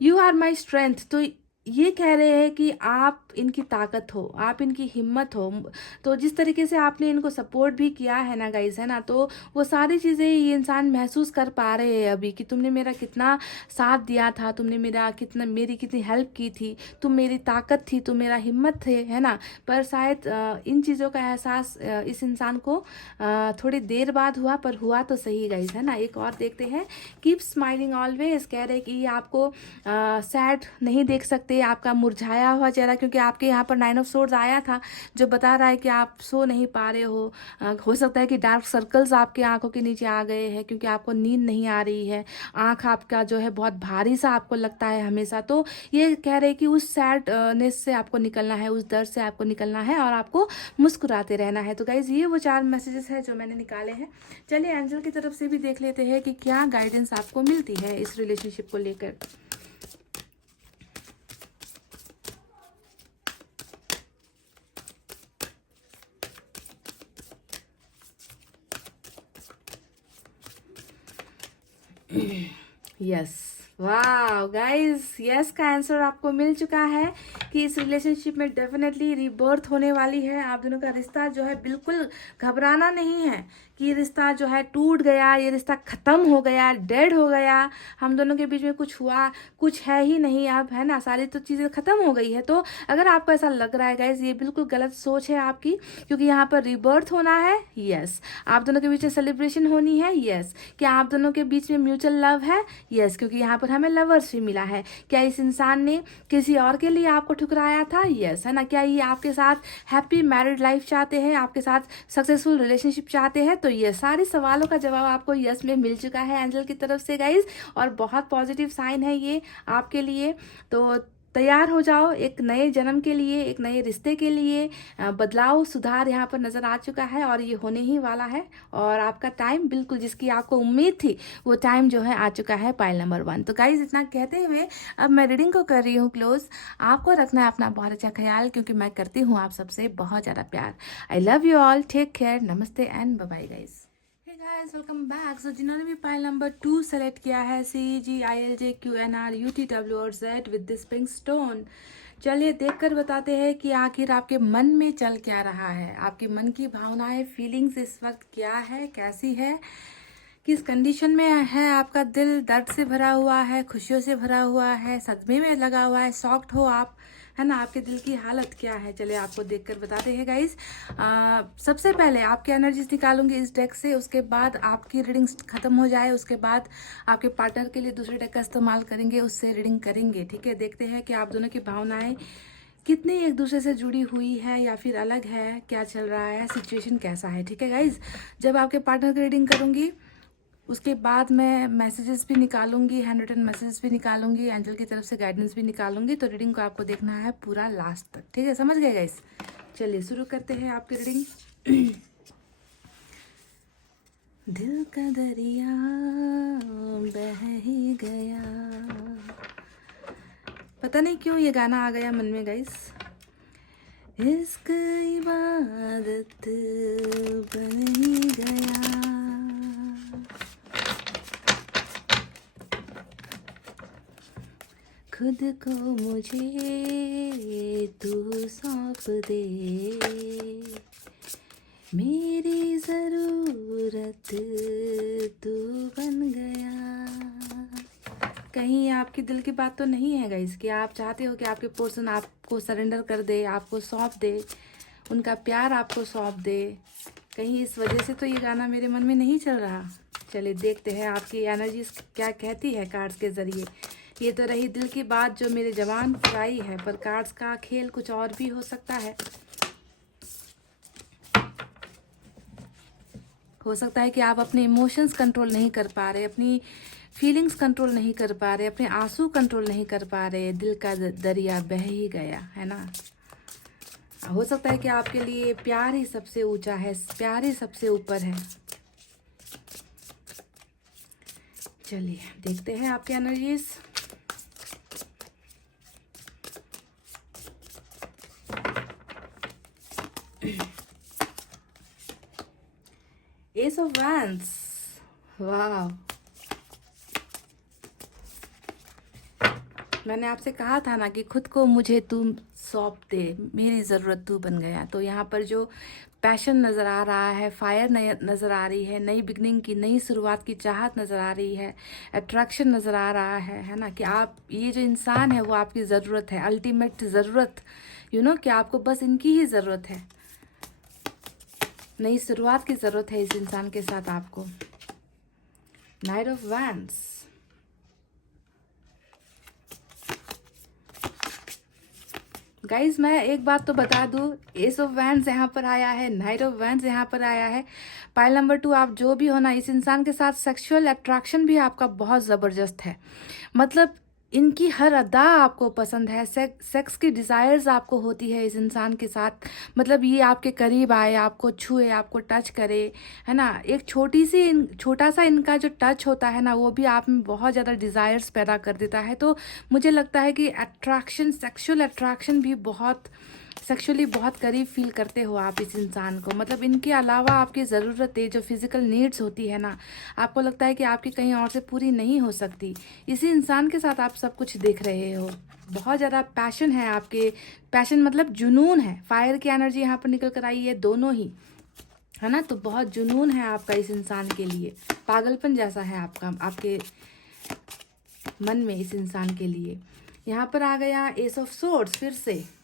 यू आर माई स्ट्रेंथ, तो ये कह रहे हैं कि आप इनकी ताकत हो, आप इनकी हिम्मत हो। तो जिस तरीके से आपने इनको सपोर्ट भी किया है ना गाइस, है ना, तो वो सारी चीज़ें ये इंसान महसूस कर पा रहे हैं अभी, कि तुमने मेरा कितना साथ दिया था, तुमने मेरी कितनी हेल्प की थी, तुम मेरी ताकत थी, तुम मेरा हिम्मत थे, है ना। पर शायद इन चीज़ों का एहसास इस इंसान को थोड़ी देर बाद हुआ, पर हुआ तो सही गाइस, है ना। एक और देखते हैं, कीप स्माइलिंग ऑलवेज, कह रहे कि ये आपको सैड नहीं देख सकते, आपका मुरझाया हुआ चेहरा, क्योंकि आपके यहाँ पर 9 ऑफ सोर्ड्स आया था, जो बता रहा है कि आप सो नहीं पा रहे हो सकता है कि डार्क सर्कल्स आपके आंखों के नीचे आ गए हैं, क्योंकि आपको नींद नहीं आ रही है, आंख आपका जो है बहुत भारी सा आपको लगता है हमेशा। तो ये कह रहे हैं कि उस सैडनेस से आपको निकलना है, उस दर्द से आपको निकलना है, और आपको मुस्कुराते रहना है। तो गाइज ये वो 4 मैसेजेस हैं जो मैंने निकाले हैं। चलिए एंजल की तरफ से भी देख लेते हैं कि क्या गाइडेंस आपको मिलती है इस रिलेशनशिप को लेकर। यस, वाह गाइस, यस का आंसर आपको मिल चुका है कि इस रिलेशनशिप में डेफिनेटली रीबर्थ होने वाली है। आप दोनों का रिश्ता जो है, बिल्कुल घबराना नहीं है कि ये रिश्ता जो है टूट गया, ये रिश्ता ख़त्म हो गया, डेड हो गया, हम दोनों के बीच में कुछ हुआ, कुछ है ही नहीं अब, है ना, सारी तो चीज़ें ख़त्म हो गई है। तो अगर आपको ऐसा लग रहा है गाइज, ये बिल्कुल गलत सोच है आपकी, क्योंकि यहाँ पर रीबर्थ होना है, यस। आप दोनों के बीच में सेलिब्रेशन होनी है, यस। क्या आप दोनों के बीच में म्यूचुअल लव है, यस, क्योंकि यहाँ पर हमें लवर्स भी मिला है। क्या इस इंसान ने किसी और के लिए आपको ठुकराया था, यस, है ना। क्या ये आपके साथ हैप्पी मैरिड लाइफ चाहते हैं, आपके साथ सक्सेसफुल रिलेशनशिप चाहते हैं? तो ये सारे सवालों का जवाब आपको यस में मिल चुका है एंजल की तरफ से गाइज, और बहुत पॉजिटिव साइन है ये आपके लिए। तो तैयार हो जाओ एक नए जन्म के लिए, एक नए रिश्ते के लिए। बदलाव सुधार यहाँ पर नज़र आ चुका है और ये होने ही वाला है। और आपका टाइम बिल्कुल जिसकी आपको उम्मीद थी वो टाइम जो है आ चुका है, पाइल नंबर 1। तो गाइज इतना कहते हुए अब मैं रीडिंग को कर रही हूँ क्लोज। आपको रखना है अपना बहुत अच्छा ख्याल, क्योंकि मैं करती हूँ आप सबसे बहुत ज़्यादा प्यार। I love you all, take care, नमस्ते and bye bye guys. Hey guys, welcome back. So जिन्होंने भी पाइल नंबर 2 सेलेक्ट किया है, CGILJQNRUTWZ with this pink stone, चलिए देखकर बताते हैं कि आखिर आपके मन में चल क्या रहा है। आपके मन की भावनाएं, फीलिंग्स इस वक्त क्या है, कैसी है, किस कंडीशन में है आपका दिल, दर्द से भरा हुआ है, खुशियों से भरा हुआ है, सदमे में लगा हुआ है, शॉक्ड हो आप, है ना, आपके दिल की हालत क्या है। चलिए आपको देखकर बताते हैं गाइस। सबसे पहले आपके एनर्जीज निकालूंगी इस डेक से, उसके बाद आपकी रीडिंग खत्म हो जाए, उसके बाद आपके पार्टनर के लिए दूसरे डेक का इस्तेमाल करेंगे, उससे रीडिंग करेंगे। ठीक है, देखते हैं कि आप दोनों की भावनाएं कितनी एक दूसरे से जुड़ी हुई है या फिर अलग है, क्या चल रहा है, सिचुएशन कैसा है। ठीक है गाइज, जब आपके पार्टनर की रीडिंग करूंगी उसके बाद मैं मैसेजेस भी निकालूंगी, हैंड रिटन मैसेजेस भी निकालूंगी, एंजल की तरफ से गाइडेंस भी निकालूंगी। तो रीडिंग को आपको देखना है पूरा लास्ट तक, ठीक है, समझ गए गाइस। चलिए शुरू करते हैं आपकी रीडिंग। दिल का दरिया बह ही गया, पता नहीं क्यों ये गाना आ गया मन में गाइस। इश्क इबादत बन ही गया, खुद को मुझे तू सौंप दे, मेरी ज़रूरत तू बन गया। कहीं आपकी दिल की बात तो नहीं है गाइस कि आप चाहते हो कि आपके पर्सन आपको सरेंडर कर दे, आपको सौंप दे, उनका प्यार आपको सौंप दे। कहीं इस वजह से तो ये गाना मेरे मन में नहीं चल रहा। चलिए देखते हैं आपकी एनर्जी क्या कहती है कार्ड्स के ज़रिए। ये तो रही दिल की बात जो मेरे जवान पर आई है, पर कार्ड्स का खेल कुछ और भी हो सकता है। हो सकता है कि आप अपने इमोशंस कंट्रोल नहीं कर पा रहे, अपनी फीलिंग्स कंट्रोल नहीं कर पा रहे, अपने आंसू कंट्रोल नहीं कर पा रहे, दिल का दरिया बह ही गया, है ना। हो सकता है कि आपके लिए प्यार ही सबसे ऊंचा है, प्यार ही सबसे ऊपर है। चलिए देखते हैं आपके एनर्जीज। एस ऑफ वैंड्स, वाह, मैंने आपसे कहा था ना कि खुद को मुझे तू सौंप दे, मेरी ज़रूरत तू बन गया। तो यहाँ पर जो पैशन नज़र आ रहा है, फायर नज़र आ रही है, नई बिगनिंग की, नई शुरुआत की चाहत नज़र आ रही है, अट्रैक्शन नज़र आ रहा है ना, कि आप ये जो इंसान है वो आपकी ज़रूरत है, अल्टीमेट ज़रूरत, कि आपको बस इनकी ही ज़रूरत है, नई शुरुआत की ज़रूरत है इस इंसान के साथ आपको। नाइट ऑफ वैंड्स, गाइज मैं एक बात तो बता दूं, एस ऑफ वैंड्स यहाँ पर आया है, नाइट ऑफ वैंड्स यहाँ पर आया है। पाइल नंबर 2, आप जो भी हो ना, इस इंसान के साथ सेक्सुअल अट्रैक्शन भी आपका बहुत ज़बरदस्त है। मतलब इनकी हर अदा आपको पसंद है, सेक्स की डिज़ायर्स आपको होती है इस इंसान के साथ। मतलब ये आपके करीब आए, आपको छुए, आपको टच करे, है ना। एक छोटा सा इनका जो टच होता है ना, वो भी आप में बहुत ज़्यादा डिज़ायर्स पैदा कर देता है। तो मुझे लगता है कि अट्रैक्शन, सेक्सुअल अट्रैक्शन भी बहुत सेक्सुअली बहुत करीब फील करते हो आप इस इंसान को। मतलब इनके अलावा आपकी ज़रूरतें, जो फिज़िकल नीड्स होती है ना, आपको लगता है कि आपकी कहीं और से पूरी नहीं हो सकती। इसी इंसान के साथ आप सब कुछ देख रहे हो। बहुत ज़्यादा पैशन है आपके, पैशन मतलब जुनून है। फायर की एनर्जी यहाँ पर निकल कर आई है, दोनों ही, है ना। तो बहुत जुनून है आपका इस इंसान के लिए, पागलपन जैसा है आपका, आपके मन में इस इंसान के लिए। यहाँ पर आ गया एस ऑफ सोर्ड्स फिर से।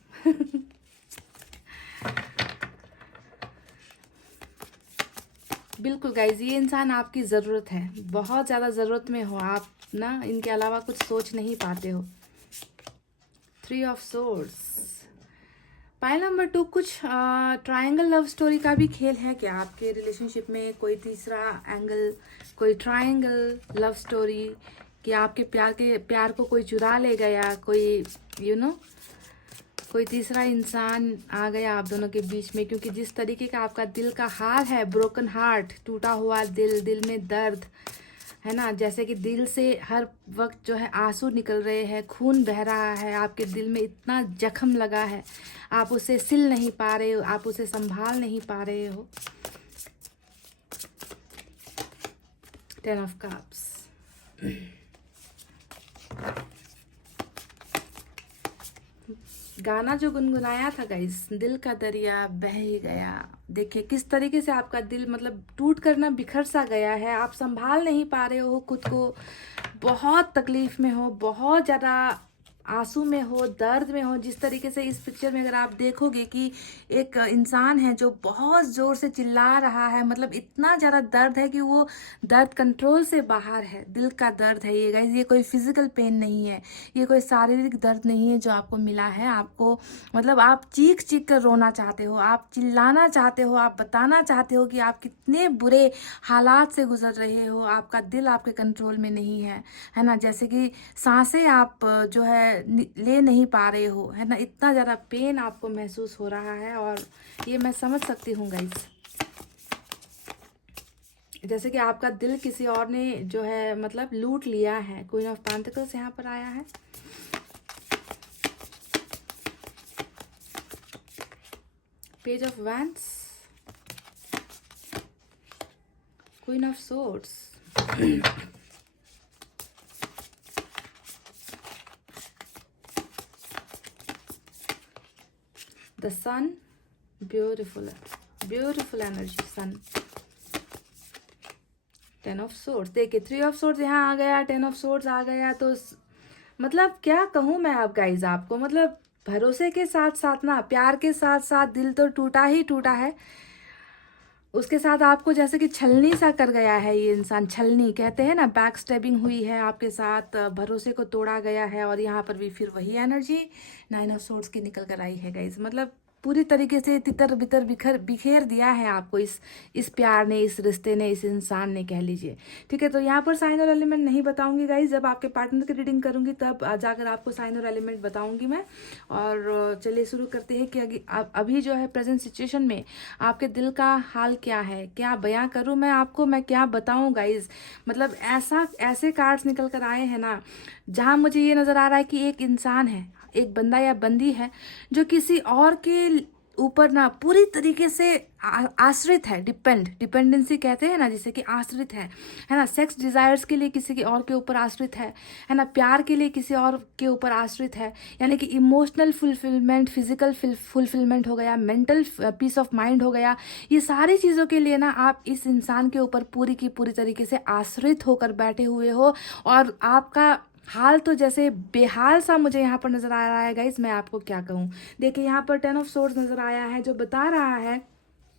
बिल्कुल गाइज, ये इंसान आपकी ज़रूरत है, बहुत ज़्यादा ज़रूरत में हो आप ना, इनके अलावा कुछ सोच नहीं पाते हो। 3 ऑफ सोर्ड्स, पाइल नंबर 2, कुछ ट्रायंगल लव स्टोरी का भी खेल है क्या आपके रिलेशनशिप में? कोई तीसरा एंगल, कोई ट्रायंगल लव स्टोरी, कि आपके प्यार को कोई चुरा ले गया, कोई कोई तीसरा इंसान आ गया आप दोनों के बीच में, क्योंकि जिस तरीके का आपका दिल का हाल है, ब्रोकन हार्ट, टूटा हुआ दिल, दिल में दर्द है ना, जैसे कि दिल से हर वक्त जो है आंसू निकल रहे हैं, खून बह रहा है, आपके दिल में इतना जख्म लगा है, आप उसे सिल नहीं पा रहे हो, आप उसे संभाल नहीं पा रहे हो। 10 ऑफ कप्स। गाना जो गुनगुनाया था गाइस, दिल का दरिया बह ही गया। देखिए किस तरीके से आपका दिल मतलब टूट कर ना बिखर सा गया है, आप संभाल नहीं पा रहे हो खुद को, बहुत तकलीफ में हो, बहुत ज़्यादा आंसू में हो, दर्द में हो। जिस तरीके से इस पिक्चर में अगर आप देखोगे कि एक इंसान है जो बहुत ज़ोर से चिल्ला रहा है, मतलब इतना ज़्यादा दर्द है कि वो दर्द कंट्रोल से बाहर है, दिल का दर्द है ये गाइस, ये कोई फिजिकल पेन नहीं है, ये कोई शारीरिक दर्द नहीं है जो आपको मिला है। आपको मतलब आप चीख चीख कर रोना चाहते हो, आप चिल्लाना चाहते हो, आप बताना चाहते हो कि आप कितने बुरे हालात से गुजर रहे हो, आपका दिल आपके कंट्रोल में नहीं है ना, जैसे कि सांसें आप जो है ले नहीं पा रहे हो, है ना, इतना ज़्यादा पेन आपको महसूस हो रहा है। और ये मैं समझ सकती हूँ गाइस, जैसे कि आपका दिल किसी और ने जो है मतलब लूट लिया है। क्वीन ऑफ पेंटिकल्स यहाँ पर आया है, page of wands, queen of swords, the sun, beautiful beautiful energy sun, 10 of swords. देखिए 3 ऑफ सोर्ड्स यहाँ आ गया, 10 ऑफ सोर्ड्स आ गया, तो मतलब क्या कहूँ मैं आप गाइज आपको, मतलब भरोसे के साथ साथ ना, प्यार के साथ साथ दिल तो टूटा ही टूटा है, उसके साथ आपको जैसे कि छलनी सा कर गया है ये इंसान। छलनी कहते हैं ना, बैक स्टैबिंग हुई है आपके साथ, भरोसे को तोड़ा गया है। और यहाँ पर भी फिर वही एनर्जी 9 ऑफ सोर्ड्स की निकल कर आई है गाइस, मतलब पूरी तरीके से तितर बितर बिखेर दिया है आपको इस प्यार ने, इस रिश्ते ने, इस इंसान ने, कह लीजिए। ठीक है, तो यहाँ पर साइन और एलिमेंट नहीं बताऊंगी गाइज, जब आपके पार्टनर की रीडिंग करूंगी तब जाकर आपको साइन और एलिमेंट बताऊंगी मैं। और चलिए शुरू करते हैं कि अभी जो है प्रेजेंट सिचुएशन में आपके दिल का हाल क्या है, क्या बयां करूं मैं आपको, मैं क्या बताऊं गाइज। मतलब ऐसे कार्ड्स निकल कर आए हैं ना, जहां मुझे ये नजर आ रहा है कि एक इंसान है, एक बंदा या बंदी है जो किसी और के ऊपर ना पूरी तरीके से आश्रित है। डिपेंडेंसी कहते हैं ना, जिसे कि आश्रित है ना, सेक्स डिजायर्स के लिए किसी के और के ऊपर आश्रित है ना, प्यार के लिए किसी और के ऊपर आश्रित है, यानी कि इमोशनल फुलफिलमेंट, फिजिकल फुलफिलमेंट हो गया, मेंटल पीस ऑफ माइंड हो गया, ये सारी चीज़ों के लिए ना आप इस इंसान के ऊपर पूरी की पूरी तरीके से आश्रित होकर बैठे हुए हो। और आपका हाल तो जैसे बेहाल सा मुझे यहाँ पर नजर आ रहा है गाइस, मैं आपको क्या कहूँ। देखिए यहाँ पर 10 ऑफ सोर्ड्स नजर आया है, जो बता रहा है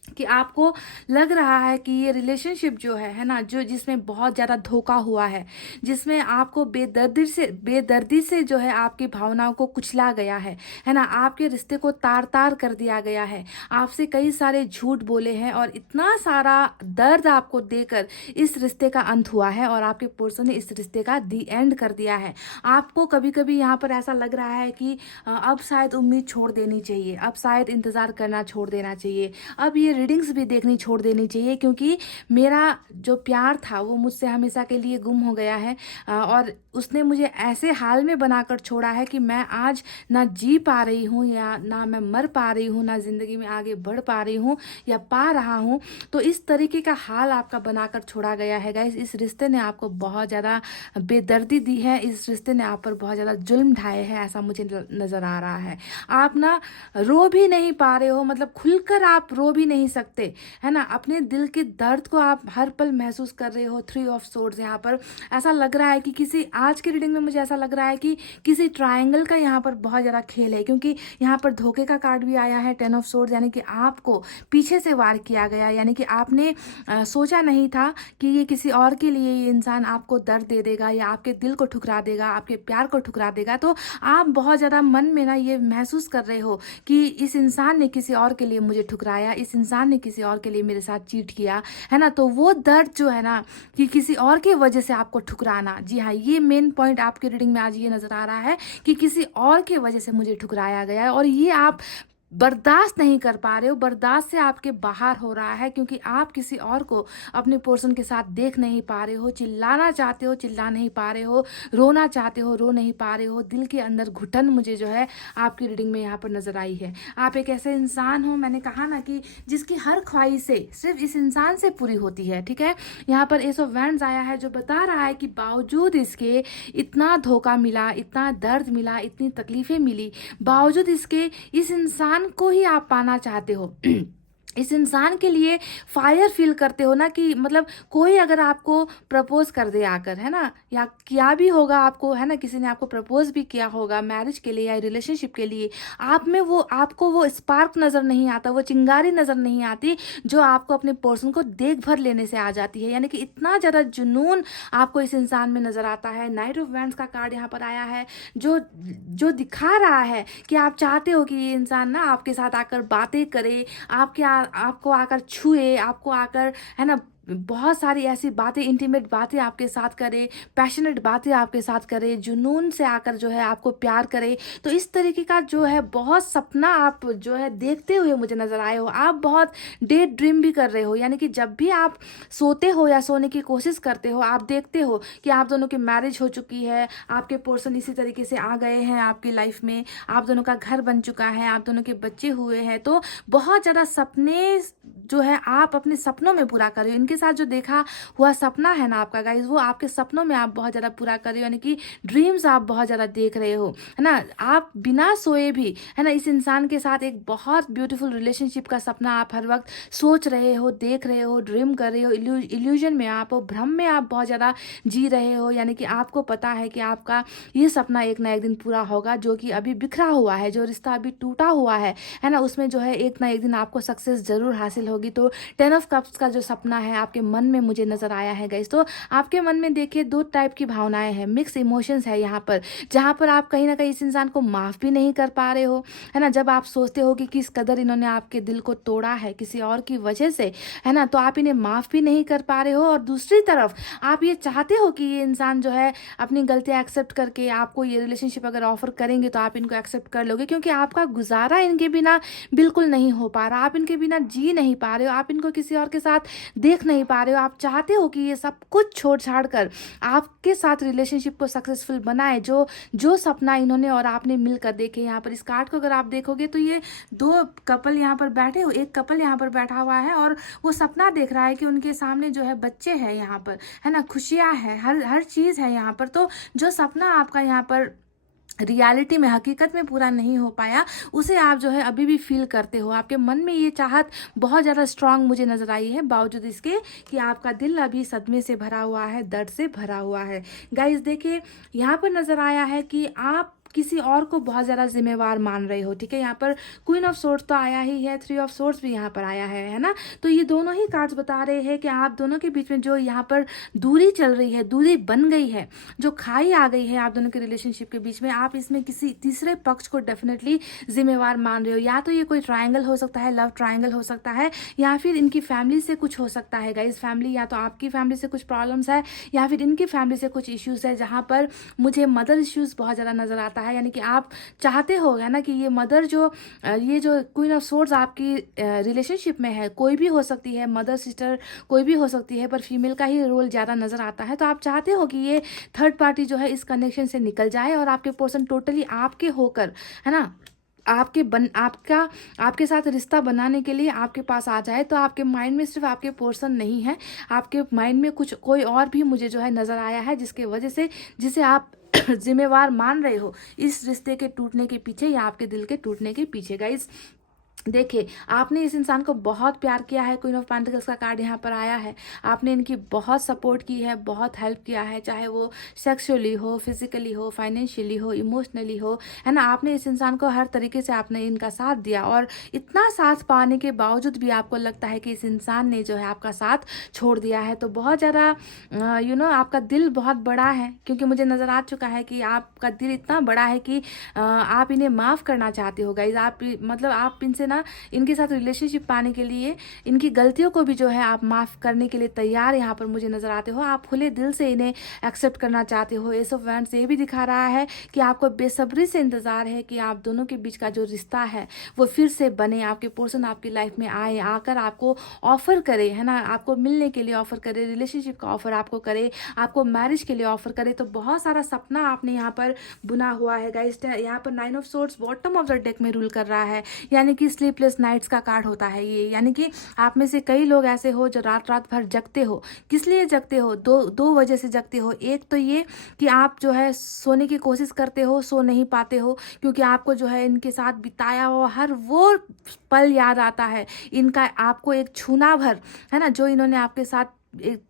कि आपको लग रहा है कि ये रिलेशनशिप जो है ना, जो जिसमें बहुत ज़्यादा धोखा हुआ है, जिसमें आपको बेदर्दी से जो है आपकी भावनाओं को कुचला गया है ना, आपके रिश्ते को तार तार कर दिया गया है, आपसे कई सारे झूठ बोले हैं और इतना सारा दर्द आपको देकर इस रिश्ते का अंत हुआ है और आपके पर्सन ने इस रिश्ते का दी एंड कर दिया है। आपको कभी कभी यहाँ पर ऐसा लग रहा है कि अब शायद उम्मीद छोड़ देनी चाहिए, अब शायद इंतज़ार करना छोड़ देना चाहिए, अब ये रीडिंग्स भी देखनी छोड़ देनी चाहिए, क्योंकि मेरा जो प्यार था वो मुझसे हमेशा के लिए गुम हो गया है। और उसने मुझे ऐसे हाल में बनाकर छोड़ा है कि मैं आज ना जी पा रही हूँ, या ना मैं मर पा रही हूँ, ना ज़िंदगी में आगे बढ़ पा रही हूँ या पा रहा हूँ। तो इस तरीके का हाल आपका बनाकर छोड़ा गया है गाइस। इस रिश्ते ने आपको बहुत ज़्यादा बेदर्दी दी है, इस रिश्ते ने आप पर बहुत ज़्यादा जुल्म ढाए हैं, ऐसा मुझे नज़र आ रहा है। आप ना रो भी नहीं पा रहे हो, मतलब खुलकर आप रो भी नहीं सकते, है ना, अपने दिल के दर्द को आप हर पल महसूस कर रहे हो। 3 ऑफ सोर्ड्स यहाँ पर ऐसा लग रहा है कि किसी, आज की रीडिंग में मुझे ऐसा लग रहा है कि किसी ट्रायंगल का यहाँ पर बहुत ज़्यादा खेल है, क्योंकि यहाँ पर धोखे का कार्ड भी आया है, 10 ऑफ सोर्ड्स, यानी कि आपको पीछे से वार किया गया, यानी कि आपने सोचा नहीं था कि ये किसी और के लिए ये इंसान आपको दर्द दे देगा या आपके दिल को ठुकरा देगा, आपके प्यार को ठुकरा देगा। तो आप बहुत ज़्यादा मन में ना ये महसूस कर रहे हो कि इस इंसान ने किसी और के लिए मुझे ठुकराया, इस इंसान इंसान ने किसी और के लिए मेरे साथ चीट किया, है ना, तो वो दर्द जो है ना कि किसी और की वजह से आपको ठुकराना, जी हाँ, ये मेन पॉइंट आपकी रीडिंग में आज ये नज़र आ रहा है कि किसी और की वजह से मुझे ठुकराया गया है और ये आप बर्दाश्त नहीं कर पा रहे हो, बर्दाश्त से आपके बाहर हो रहा है क्योंकि आप किसी और को अपने पर्सन के साथ देख नहीं पा रहे हो, चिल्लाना चाहते हो चिल्ला नहीं पा रहे हो, रोना चाहते हो रो नहीं पा रहे हो, दिल के अंदर घुटन मुझे जो है आपकी रीडिंग में यहाँ पर नज़र आई है। आप एक ऐसे इंसान हो, मैंने कहा ना कि जिसकी हर ख्वाहिशें सिर्फ इस इंसान से पूरी होती है, ठीक है। यहाँ पर एस ऑफ वैंड्स आया है जो बता रहा है कि बावजूद इसके इतना धोखा मिला, इतना दर्द मिला, इतनी तकलीफ़ें मिली, बावजूद इसके इस इंसान को ही आप पाना चाहते हो। इस इंसान के लिए फायर फील करते हो ना कि मतलब कोई अगर आपको प्रपोज कर दे आकर, है ना, या किया भी होगा आपको, है ना, किसी ने आपको प्रपोज भी किया होगा मैरिज के लिए या रिलेशनशिप के लिए, आप में वो आपको वो स्पार्क नज़र नहीं आता, वो चिंगारी नज़र नहीं आती जो आपको अपने पर्सन को देख भर लेने से आ जाती है। यानी कि इतना ज़्यादा जुनून आपको इस इंसान में नज़र आता है। नाइट ऑफ वैंड्स का कार्ड यहाँ पर आया है जो जो दिखा रहा है कि आप चाहते हो कि ये इंसान ना आपके साथ आकर बातें करे, आपको आकर छुए, आपको आकर, है ना, बहुत सारी ऐसी बातें, इंटीमेट बातें आपके साथ करे, पैशनेट बातें आपके साथ करे, जुनून से आकर जो है आपको प्यार करे। तो इस तरीके का जो है बहुत सपना आप जो है देखते हुए मुझे नज़र आए हो। आप बहुत डे ड्रीम भी कर रहे हो, यानी कि जब भी आप सोते हो या सोने की कोशिश करते हो, आप देखते हो कि आप दोनों की मैरिज हो चुकी है, आपके पर्सन इसी तरीके से आ गए हैं आपकी लाइफ में, आप दोनों का घर बन चुका है, आप दोनों के बच्चे हुए हैं। तो बहुत ज़्यादा सपने जो है आप अपने सपनों में पूरा कर रहे हो। इनके साथ जो देखा हुआ सपना है ना आपका गाइज, वो आपके सपनों में आप बहुत ज़्यादा पूरा कर रहे हो, यानी कि ड्रीम्स आप बहुत ज़्यादा देख रहे हो, है ना। आप बिना सोए भी, है ना, इस इंसान के साथ एक बहुत ब्यूटीफुल रिलेशनशिप का सपना आप हर वक्त सोच रहे हो, देख रहे हो, ड्रीम कर रहे हो, इल्यूजन में आप हो, भ्रम में आप बहुत ज़्यादा जी रहे हो। यानी कि आपको पता है कि आपका ये सपना एक ना एक दिन पूरा होगा, जो कि अभी बिखरा हुआ है, जो रिश्ता अभी टूटा हुआ है ना, उसमें जो है एक ना एक दिन आपको सक्सेस जरूर हासिल होगी। तो 10 ऑफ कप्स का जो सपना है आपके मन में मुझे नज़र आया है गाइस। तो आपके मन में देखिए दो टाइप की भावनाएं हैं, मिक्स इमोशंस है यहाँ पर, जहाँ पर आप कहीं ना कहीं इस इंसान को माफ़ भी नहीं कर पा रहे हो, है ना। जब आप सोचते हो कि किस कदर इन्होंने आपके दिल को तोड़ा है किसी और की वजह से, है ना, तो आप इन्हें माफ़ भी नहीं कर पा रहे हो। और दूसरी तरफ आप ये चाहते हो कि ये इंसान जो है अपनी गलतियाँ एक्सेप्ट करके आपको ये रिलेशनशिप अगर ऑफर करेंगे तो आप इनको एक्सेप्ट कर लोगे, क्योंकि आपका गुजारा इनके बिना बिल्कुल नहीं हो पा रहा, आप इनके बिना जी नहीं पा रहे हो, आप इनको किसी और के साथ देख नहीं पा रहे हो। आप चाहते हो कि ये सब कुछ छोड़ छाड़ कर आपके साथ रिलेशनशिप को सक्सेसफुल बनाए, जो जो सपना इन्होंने और आपने मिलकर देखे। यहाँ पर इस कार्ड को अगर आप देखोगे तो ये दो कपल यहाँ पर बैठे हो, एक कपल यहाँ पर बैठा हुआ है और वो सपना देख रहा है कि उनके सामने जो है बच्चे हैं यहाँ पर, है ना, खुशियाँ हैं, हर हर चीज़ है यहाँ पर। तो जो सपना आपका यहाँ पर रियलिटी में, हकीकत में पूरा नहीं हो पाया, उसे आप जो है अभी भी फील करते हो। आपके मन में ये चाहत बहुत ज़्यादा स्ट्रांग मुझे नज़र आई है, बावजूद इसके कि आपका दिल अभी सदमे से भरा हुआ है, दर्द से भरा हुआ है। गाइस देखिए यहाँ पर नज़र आया है कि आप किसी और को बहुत ज़्यादा जिम्मेवार मान रहे हो, ठीक है। यहाँ पर क्वीन ऑफ सोर्ड्स तो आया ही है, 3 ऑफ सोर्ड्स भी यहाँ पर आया है ना। तो ये दोनों ही कार्ड्स बता रहे हैं कि आप दोनों के बीच में जो यहाँ पर दूरी चल रही है, दूरी बन गई है, जो खाई आ गई है आप दोनों के रिलेशनशिप के बीच में, आप इसमें किसी तीसरे पक्ष को डेफिनेटली जिम्मेवार मान रहे हो। या तो ये कोई ट्रायंगल हो सकता है, लव ट्रायंगल हो सकता है, या फिर इनकी फैमिली से कुछ हो सकता है गाइस। फैमिली, या तो आपकी फैमिली से कुछ प्रॉब्लम्स है या फिर इनकी फैमिली से कुछ इश्यूज है, जहाँ पर मुझे मदर इश्यूज बहुत ज़्यादा नज़र आता है। यानी कि आप चाहते हो, है ना, कि ये मदर जो ये जो क्वीन ऑफ सोर्ड्स आपकी रिलेशनशिप में है, कोई भी हो सकती है, मदर सिस्टर कोई भी हो सकती है, पर फीमेल का ही रोल ज़्यादा नज़र आता है। तो आप चाहते हो कि ये थर्ड पार्टी जो है इस कनेक्शन से निकल जाए और आपके पर्सन टोटली आपके होकर, है ना, आपके साथ रिश्ता बनाने के लिए आपके पास आ जाए। तो आपके माइंड में सिर्फ आपके पर्सन नहीं है, आपके माइंड में कुछ कोई और भी मुझे जो है नज़र आया है, जिसके वजह से जिसे आप जिम्मेवार मान रहे हो इस रिश्ते के टूटने के पीछे या आपके दिल के टूटने के पीछे। गाइस देखिए आपने इस इंसान को बहुत प्यार किया है, क्वीन ऑफ पेंटिकल्स का कार्ड यहाँ पर आया है, आपने इनकी बहुत सपोर्ट की है, बहुत हेल्प किया है, चाहे वो सेक्सुअली हो, फिजिकली हो, फाइनेंशियली हो, इमोशनली हो, है ना। आपने इस इंसान को हर तरीके से आपने इनका साथ दिया और इतना साथ पाने के बावजूद भी आपको लगता है कि इस इंसान ने जो है आपका साथ छोड़ दिया है। तो बहुत ज़्यादा आपका दिल बहुत बड़ा है, क्योंकि मुझे नज़र आ चुका है कि आपका दिल इतना बड़ा है कि आप इन्हें माफ़ करना चाहते हो गाइज। आप मतलब आप इनसे ना इनके साथ रिलेशनशिप पाने के लिए इनकी गलतियों को भी जो है आप माफ़ करने के लिए तैयार यहाँ पर मुझे नज़र आते हो। आप खुले दिल से इन्हें एक्सेप्ट करना चाहते हो। एस ऑफ वैंड्स ये भी दिखा रहा है कि आपको बेसब्री से इंतज़ार है कि आप दोनों के बीच का जो रिश्ता है वो फिर से बने, आपके पर्सन आपकी लाइफ में आए, आकर आपको ऑफ़र करे, है ना, आपको मिलने के लिए ऑफ़र करे, रिलेशनशिप का ऑफ़र आपको करे, आपको मैरिज के लिए ऑफ़र करे। तो बहुत सारा सपना आपने यहाँ पर बुना हुआ है गाइस। यहाँ पर 9 of swords bottom of the deck में रूल कर रहा है, यानी कि स्लीपलेस नाइट्स का कार्ड होता है ये। यानी कि आप में से कई लोग ऐसे हो जो रात रात भर जगते हो। किस लिए जगते हो? दो वजह से जगते हो। एक तो ये कि आप जो है सोने की कोशिश करते हो, सो नहीं पाते हो, क्योंकि आपको जो है इनके साथ बिताया हुआ हर वो पल याद आता है। इनका आपको एक छूना भर, है ना, जो इन्होंने आपके साथ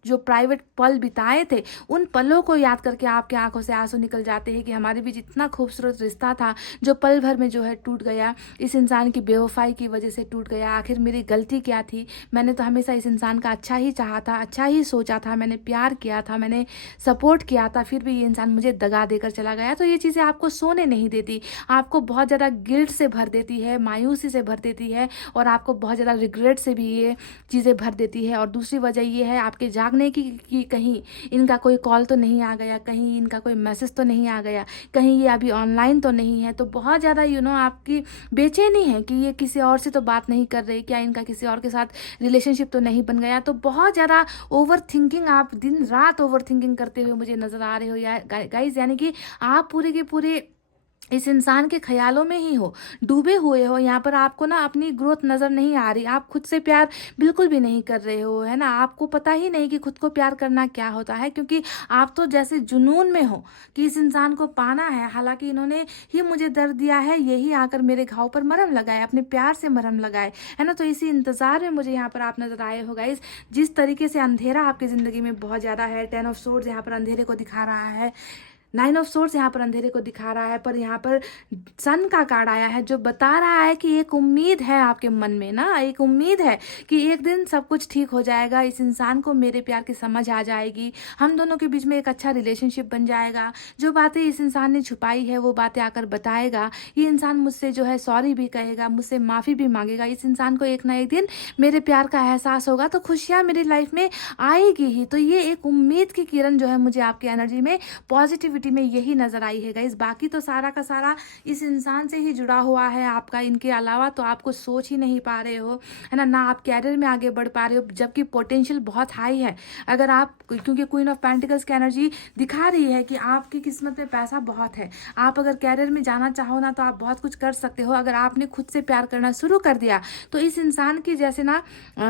जो प्राइवेट पल बिताए थे, उन पलों को याद करके आपके आंखों से आंसू निकल जाते हैं कि हमारे बीच इतना खूबसूरत रिश्ता था जो पल भर में जो है टूट गया। इस इंसान की बेवफाई की वजह से टूट गया। आखिर मेरी गलती क्या थी? मैंने तो हमेशा इस इंसान का अच्छा ही चाहा था, अच्छा ही सोचा था, मैंने प्यार किया था, मैंने सपोर्ट किया था, फिर भी ये इंसान मुझे दगा देकर चला गया। तो ये चीज़ें आपको सोने नहीं देती, आपको बहुत ज़्यादा गिल्ट से भर देती है, मायूसी से भर देती है, और आपको बहुत ज़्यादा रिग्रेट से भी ये चीज़ें भर देती है। और दूसरी वजह ये है आपके जागने की कि कहीं इनका कोई कॉल तो नहीं आ गया, कहीं इनका कोई मैसेज तो नहीं आ गया, कहीं ये अभी ऑनलाइन तो नहीं है। तो बहुत ज़्यादा आपकी बेचैनी है कि ये किसी और से तो बात नहीं कर रही, क्या इनका किसी और के साथ रिलेशनशिप तो नहीं बन गया। तो बहुत ज़्यादा ओवर थिंकिंग, आप दिन रात ओवर थिंकिंग करते हुए मुझे नज़र आ रहे हो या गाइज। यानी कि आप पूरे के पूरे इस इंसान के ख्यालों में ही हो, डूबे हुए हो। यहाँ पर आपको ना अपनी ग्रोथ नज़र नहीं आ रही, आप खुद से प्यार बिल्कुल भी नहीं कर रहे हो, है ना। आपको पता ही नहीं कि खुद को प्यार करना क्या होता है, क्योंकि आप तो जैसे जुनून में हो कि इस इंसान को पाना है। हालांकि इन्होंने ही मुझे दर्द दिया है, यही आकर मेरे घाव पर मरहम लगाए, अपने प्यार से मरहम लगाए, है ना। तो इसी इंतज़ार में मुझे यहाँ पर आप नज़र आए हो गाइस। जिस तरीके से अंधेरा आपकी ज़िंदगी में बहुत ज़्यादा है, 10 ऑफ सोर्ड्स यहाँ पर अंधेरे को दिखा रहा है, 9 ऑफ सोर्ड्स यहाँ पर अंधेरे को दिखा रहा है, पर यहाँ पर सन का कार्ड आया है जो बता रहा है कि एक उम्मीद है आपके मन में ना, एक उम्मीद है कि एक दिन सब कुछ ठीक हो जाएगा, इस इंसान को मेरे प्यार की समझ आ जाएगी, हम दोनों के बीच में एक अच्छा रिलेशनशिप बन जाएगा। जो बातें इस इंसान ने छुपाई है वो बातें आकर बताएगा। ये इंसान मुझसे जो है सॉरी भी कहेगा, मुझसे माफ़ी भी मांगेगा। इस इंसान को एक ना एक दिन मेरे प्यार का एहसास होगा, तो खुशियाँ मेरी लाइफ में आएगी ही। तो ये एक उम्मीद की किरण जो है मुझे आपकी एनर्जी में, पॉजिटिविटी में यही नजर आई है गाइस। बाकी तो सारा का सारा इस इंसान से ही जुड़ा हुआ है आपका। इनके अलावा तो आप कुछ सोच ही नहीं पा रहे हो, है ना आप कैरियर में आगे बढ़ पा रहे हो, जबकि पोटेंशियल बहुत हाई है। अगर आप, क्योंकि क्वीन ऑफ पेंटिकल्स की एनर्जी दिखा रही है कि आपकी किस्मत में पैसा बहुत है, आप अगर कैरियर में जाना चाहो ना तो आप बहुत कुछ कर सकते हो। अगर आपने खुद से प्यार करना शुरू कर दिया तो इस इंसान की जैसे ना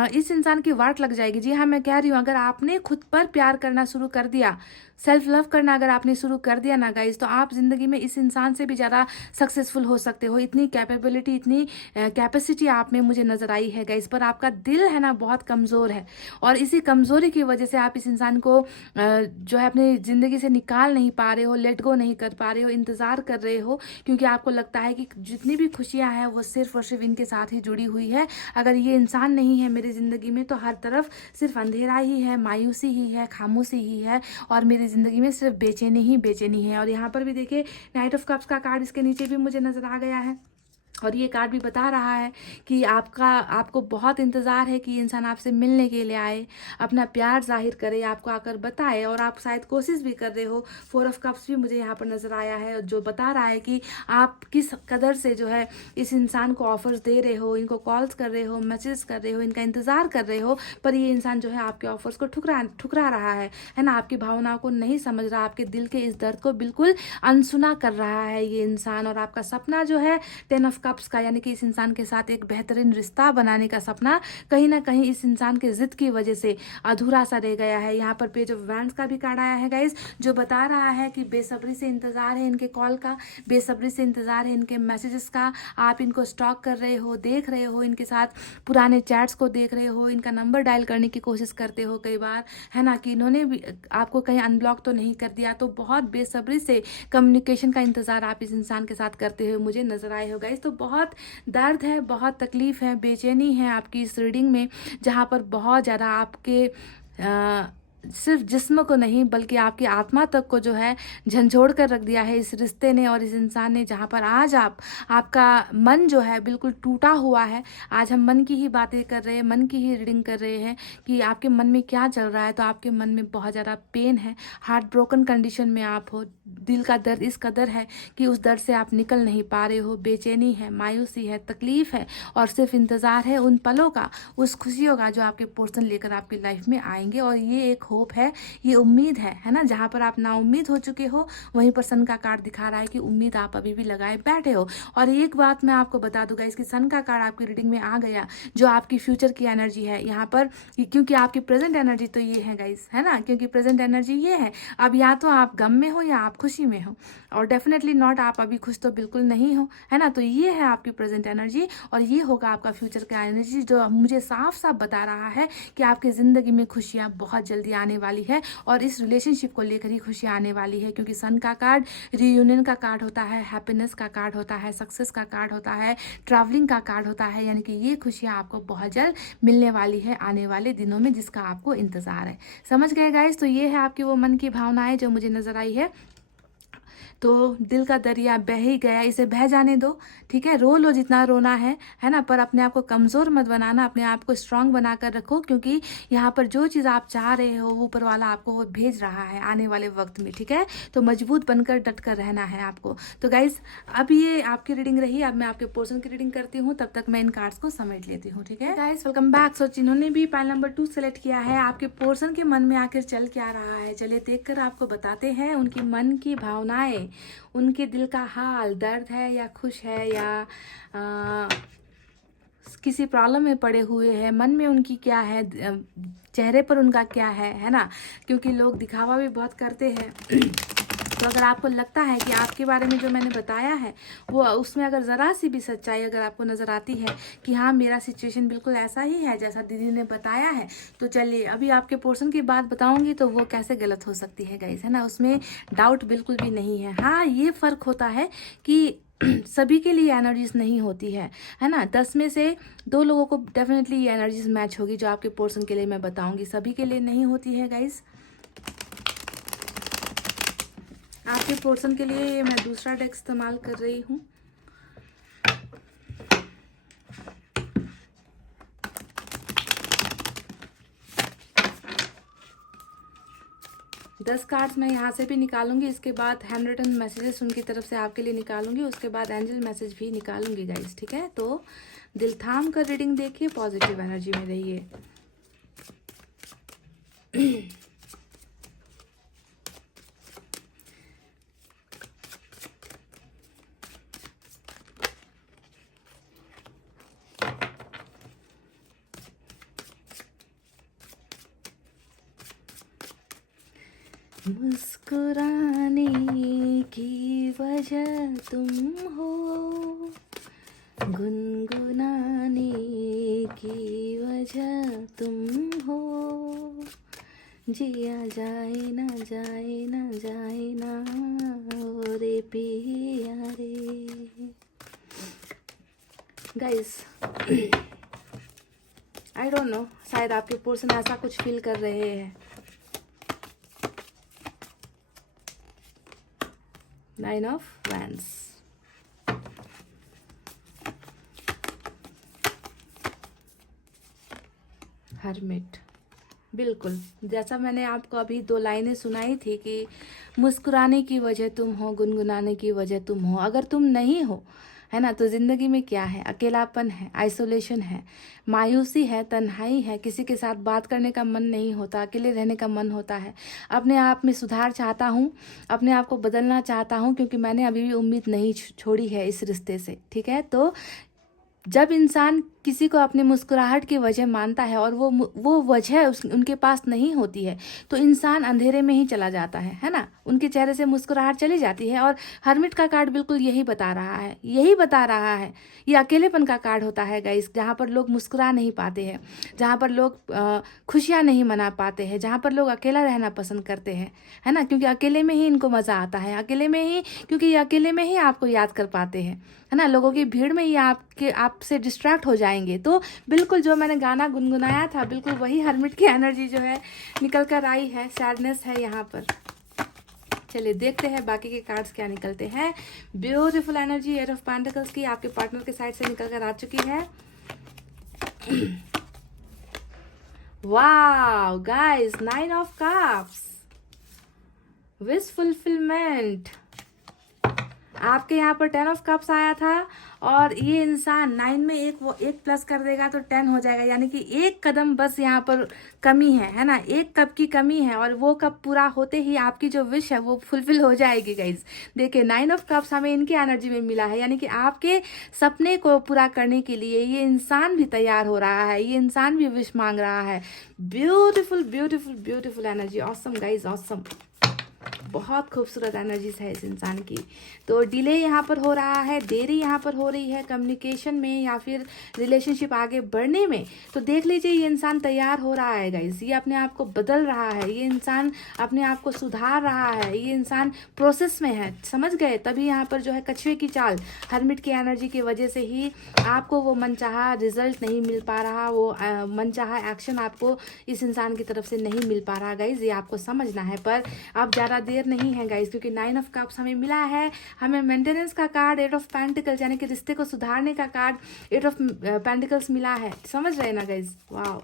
इस इंसान की वाट लग जाएगी। जी हाँ, मैं कह रही हूँ, अगर आपने खुद पर प्यार करना शुरू कर दिया, सेल्फ लव करना अगर आपने शुरू कर दिया ना गाइज, तो आप ज़िंदगी में इस इंसान से भी ज़्यादा सक्सेसफुल हो सकते हो। इतनी कैपेबिलिटी, इतनी कैपेसिटी आप में मुझे नज़र आई है गाइज। पर आपका दिल है ना बहुत कमज़ोर है, और इसी कमज़ोरी की वजह से आप इस इंसान को जो है अपनी ज़िंदगी से निकाल नहीं पा रहे हो, लेट गो नहीं कर पा रहे हो, इंतज़ार कर रहे हो, क्योंकि आपको लगता है कि जितनी भी खुशियाँ हैं वो सिर्फ और सिर्फ इनके साथ ही जुड़ी हुई है। अगर ये इंसान नहीं है मेरी ज़िंदगी में तो हर तरफ सिर्फ अंधेरा ही है, मायूसी ही है, खामोशी ही है, और मेरी ज़िंदगी में सिर्फ बेचैनी ही बेचैनी है। और यहाँ पर भी देखिए नाइट ऑफ कप्स का कार्ड इसके नीचे भी मुझे नज़र आ गया है, और ये कार्ड भी बता रहा है कि आपको बहुत इंतज़ार है कि ये इंसान आपसे मिलने के लिए आए, अपना प्यार जाहिर करे, आपको आकर बताए, और आप शायद कोशिश भी कर रहे हो। 4 ऑफ कप्स भी मुझे यहाँ पर नज़र आया है, जो बता रहा है कि आप किस कदर से जो है इस इंसान को ऑफर्स दे रहे हो, इनको कॉल्स कर रहे हो, मैसेज कर रहे हो, इनका इंतज़ार कर रहे हो, पर ये इंसान जो है आपके ऑफर्स को ठुकरा रहा है ना। आपकी भावनाओं को नहीं समझ रहा, आपके दिल के इस दर्द को बिल्कुल अनसुना कर रहा है ये इंसान। और आपका सपना जो है 10 ऑफ कप्स का, यानी कि इस इंसान के साथ एक बेहतरीन रिश्ता बनाने का सपना, कहीं ना कहीं इस इंसान के जिद की वजह से अधूरा सा रह गया है। यहाँ पर पेज ऑफ वैंड्स का भी कार्ड आया है गाइस, जो बता रहा है कि बेसब्री से इंतजार है इनके कॉल का, बेसब्री से इंतजार है इनके मैसेजेस का। आप इनको स्टॉक कर रहे हो, देख रहे हो, इनके साथ पुराने चैट्स को देख रहे हो, इनका नंबर डायल करने की कोशिश करते हो कई बार, है ना, कि इन्होंने भी आपको कहीं अनब्लॉक तो नहीं कर दिया। तो बहुत बेसब्री से कम्युनिकेशन का इंतजार आप इस इंसान के साथ करते हुए मुझे नजर आए हो गाइस। तो बहुत दर्द है, बहुत तकलीफ है, बेचैनी है आपकी इस रीडिंग में, जहाँ पर बहुत ज़्यादा आपके सिर्फ जिस्म को नहीं बल्कि आपकी आत्मा तक को जो है झंझोड़ कर रख दिया है इस रिश्ते ने और इस इंसान ने, जहाँ पर आज आपका मन जो है बिल्कुल टूटा हुआ है। आज हम मन की ही बातें कर रहे हैं, मन की ही रीडिंग कर रहे हैं कि आपके मन में क्या चल रहा है। तो आपके मन में बहुत ज़्यादा पेन है, हार्ट ब्रोकन कंडीशन में आप हो, दिल का दर्द इस कदर है कि उस दर्द से आप निकल नहीं पा रहे हो, बेचैनी है, मायूसी है, तकलीफ है और सिर्फ इंतज़ार है उन पलों का, उस खुशियों का जो आपके पोर्शन लेकर आपकी लाइफ में आएंगे। और ये एक होप है, ये उम्मीद है ना। जहाँ पर आप नाउम्मीद हो चुके हो वहीं पर सन का कार्ड दिखा रहा है कि उम्मीद आप अभी भी लगाए बैठे हो। और एक बात मैं आपको बता दूंगा, इसकी सन का कार्ड आपकी रीडिंग में आ गया, जो आपकी फ्यूचर की एनर्जी है यहाँ पर, क्योंकि आपकी प्रेजेंट एनर्जी तो ये है गाइस, है ना, क्योंकि प्रेजेंट एनर्जी ये है। अब या तो आप गम में हो या आप खुशी में हो, और डेफिनेटली नॉट आप अभी खुश तो बिल्कुल नहीं हो, है ना। तो ये है आपकी प्रेजेंट एनर्जी और ये होगा आपका फ्यूचर का एनर्जी, जो मुझे साफ साफ बता रहा है कि आपकी ज़िंदगी में खुशियाँ बहुत जल्दी आने वाली है और इस रिलेशनशिप को लेकर ही खुशियाँ आने वाली है। क्योंकि सन का कार्ड रीयूनियन का कार्ड होता है, हैप्पीनेस का कार्ड होता है, सक्सेस का कार्ड होता है, ट्रैवलिंग का कार्ड होता है, यानी कि ये खुशियाँ आपको बहुत जल्द मिलने वाली है आने वाले दिनों में, जिसका आपको इंतज़ार है। समझ गए गाइस? तो ये है आपकी वो मन की भावनाएं जो मुझे नज़र आई है। तो दिल का दरिया बह ही गया, इसे बह जाने दो, ठीक है। रो लो जितना रोना है ना, पर अपने आप को कमज़ोर मत बनाना, अपने आप को स्ट्रांग बना कर रखो, क्योंकि यहाँ पर जो चीज़ आप चाह रहे हो वो ऊपर वाला आपको वो भेज रहा है आने वाले वक्त में, ठीक है। तो मजबूत बनकर डट कर रहना है आपको। तो गाइज अब ये आपकी रीडिंग रही, अब मैं आपके पोर्शन की रीडिंग करती हूँ, तब तक मैं इन कार्ड्स को समेट लेती हूँ, ठीक है गाइज। Welcome back. सो जिन्होंने भी पाइल नंबर 2 सेलेक्ट किया है, आपके पोर्शन के मन में आखिर चल क्या रहा है, चलिए देख कर आपको बताते हैं। उनकी मन की भावनाएं, उनके दिल का हाल, दर्द है या खुश है या किसी प्रॉब्लम में पड़े हुए हैं, मन में उनकी क्या है, चेहरे पर उनका क्या है ना। क्योंकि लोग दिखावा भी बहुत करते हैं। तो अगर आपको लगता है कि आपके बारे में जो मैंने बताया है वो उसमें अगर ज़रा सी भी सच्चाई अगर आपको नज़र आती है कि हाँ मेरा सिचुएशन बिल्कुल ऐसा ही है जैसा दीदी ने बताया है, तो चलिए अभी आपके पोर्शन की बात बताऊंगी तो वो कैसे गलत हो सकती है गाइस, है ना। उसमें डाउट बिल्कुल भी नहीं है। हाँ, ये फ़र्क होता है कि सभी के लिए एनर्जीज नहीं होती है ना। 10 में से 2 लोगों को डेफिनेटली ये एनर्जीज मैच होगी जो आपके पोर्शन के लिए मैं बताऊंगी, सभी के लिए नहीं होती है गाइस। आपके पोर्शन के लिए मैं दूसरा डेक इस्तेमाल कर रही हूँ। दस कार्ड्स मैं यहाँ से भी निकालूंगी, इसके बाद हैंड रिटन मैसेजेस उनकी तरफ से आपके लिए निकालूंगी, उसके बाद एंजल मैसेज भी निकालूंगी गाइस, ठीक है। तो दिल थाम कर रीडिंग देखिए, पॉजिटिव एनर्जी में रहिए। मुस्कुराने की वजह तुम हो, गुनगुनाने की वजह तुम हो, जिया जाए ना जाए ना जाए ना रे पिया रे। गाइस आई डोंट नो, शायद आपके पोर्शन ऐसा कुछ फील कर रहे हैं। 9 ऑफ वैंड्स, हर्मिट, बिल्कुल जैसा मैंने आपको अभी 2 लाइनें सुनाई थी कि मुस्कुराने की वजह तुम हो, गुनगुनाने की वजह तुम हो। अगर तुम नहीं हो, है ना, तो ज़िंदगी में क्या है? अकेलापन है, आइसोलेशन है, मायूसी है, तन्हाई है, किसी के साथ बात करने का मन नहीं होता, अकेले रहने का मन होता है। अपने आप में सुधार चाहता हूँ, अपने आप को बदलना चाहता हूँ, क्योंकि मैंने अभी भी उम्मीद नहीं छोड़ी है इस रिश्ते से, ठीक है। तो जब इंसान किसी को अपनी मुस्कुराहट की वजह मानता है और वो वजह उनके पास नहीं होती है, तो इंसान अंधेरे में ही चला जाता है ना। उनके चेहरे से मुस्कुराहट चली जाती है। और हर्मिट का कार्ड बिल्कुल यही बता रहा है, यही बता रहा है। ये अकेलेपन का कार्ड होता है गाइस, जहाँ पर लोग मुस्कुरा नहीं पाते हैं, जहाँ पर लोग खुशियाँ नहीं मना पाते हैं, जहाँ पर लोग अकेला रहना पसंद करते हैं, है ना। क्योंकि अकेले में ही इनको मज़ा आता है, अकेले में ही, क्योंकि ये अकेले में ही आपको याद कर पाते हैं, है ना। लोगों की भीड़ में ये आपसे डिस्ट्रैक्ट हो जाएंगे जाएंगे। तो बिल्कुल जो मैंने गाना गुनगुनाया था बिल्कुल वही हर्मिट की एनर्जी जो है निकल कर आई है। सैडनेस है यहाँ पर। चलिए देखते हैं बाकी के कार्ड्स क्या निकलते हैं। Beautiful energy at of pentacles की आपके पार्टनर के साइड से निकल कर आ चुकी है। Wow guys, 9 of cups, wish fulfilment. आपके यहाँ पर 10 ऑफ कप्स आया था और ये इंसान 9 में एक प्लस कर देगा तो 10 हो जाएगा, यानी कि एक कदम बस यहाँ पर कमी है ना, एक कप की कमी है और वो कप पूरा होते ही आपकी जो विश है वो फुलफिल हो जाएगी गाइज। देखिए 9 ऑफ कप्स हमें इनकी एनर्जी में मिला है, यानी कि आपके सपने को पूरा करने के लिए ये इंसान भी तैयार हो रहा है, ये इंसान भी विश मांग रहा है। Beautiful beautiful beautiful energy, awesome guys, awesome. बहुत खूबसूरत एनर्जीज है इस इंसान की। तो डिले यहाँ पर हो रहा है, देरी यहाँ पर हो रही है कम्युनिकेशन में या फिर रिलेशनशिप आगे बढ़ने में। तो देख लीजिए ये इंसान तैयार हो रहा है गाइस, ये अपने आप को बदल रहा है, ये इंसान अपने आप को सुधार रहा है, ये इंसान प्रोसेस में है, समझ गए। तभी यहाँ पर जो है कछुए की चाल, हर्मिट की एनर्जी की वजह से ही आपको वो मनचाहा रिजल्ट नहीं मिल पा रहा, वो मनचाहा एक्शन आपको इस इंसान की तरफ से नहीं मिल पा रहा गाइज, ये आपको समझना है। पर अब ज़्यादा देर नहीं है गाइज, क्योंकि 9 ऑफ कप्स हमें मिला है, हमें मेंटेनेंस का कार्ड 8 ऑफ पेंटिकल्स यानी कि रिश्ते को सुधारने का कार्ड 8 ऑफ पेंटिकल्स मिला है, समझ रहे ना गाइज। वाओ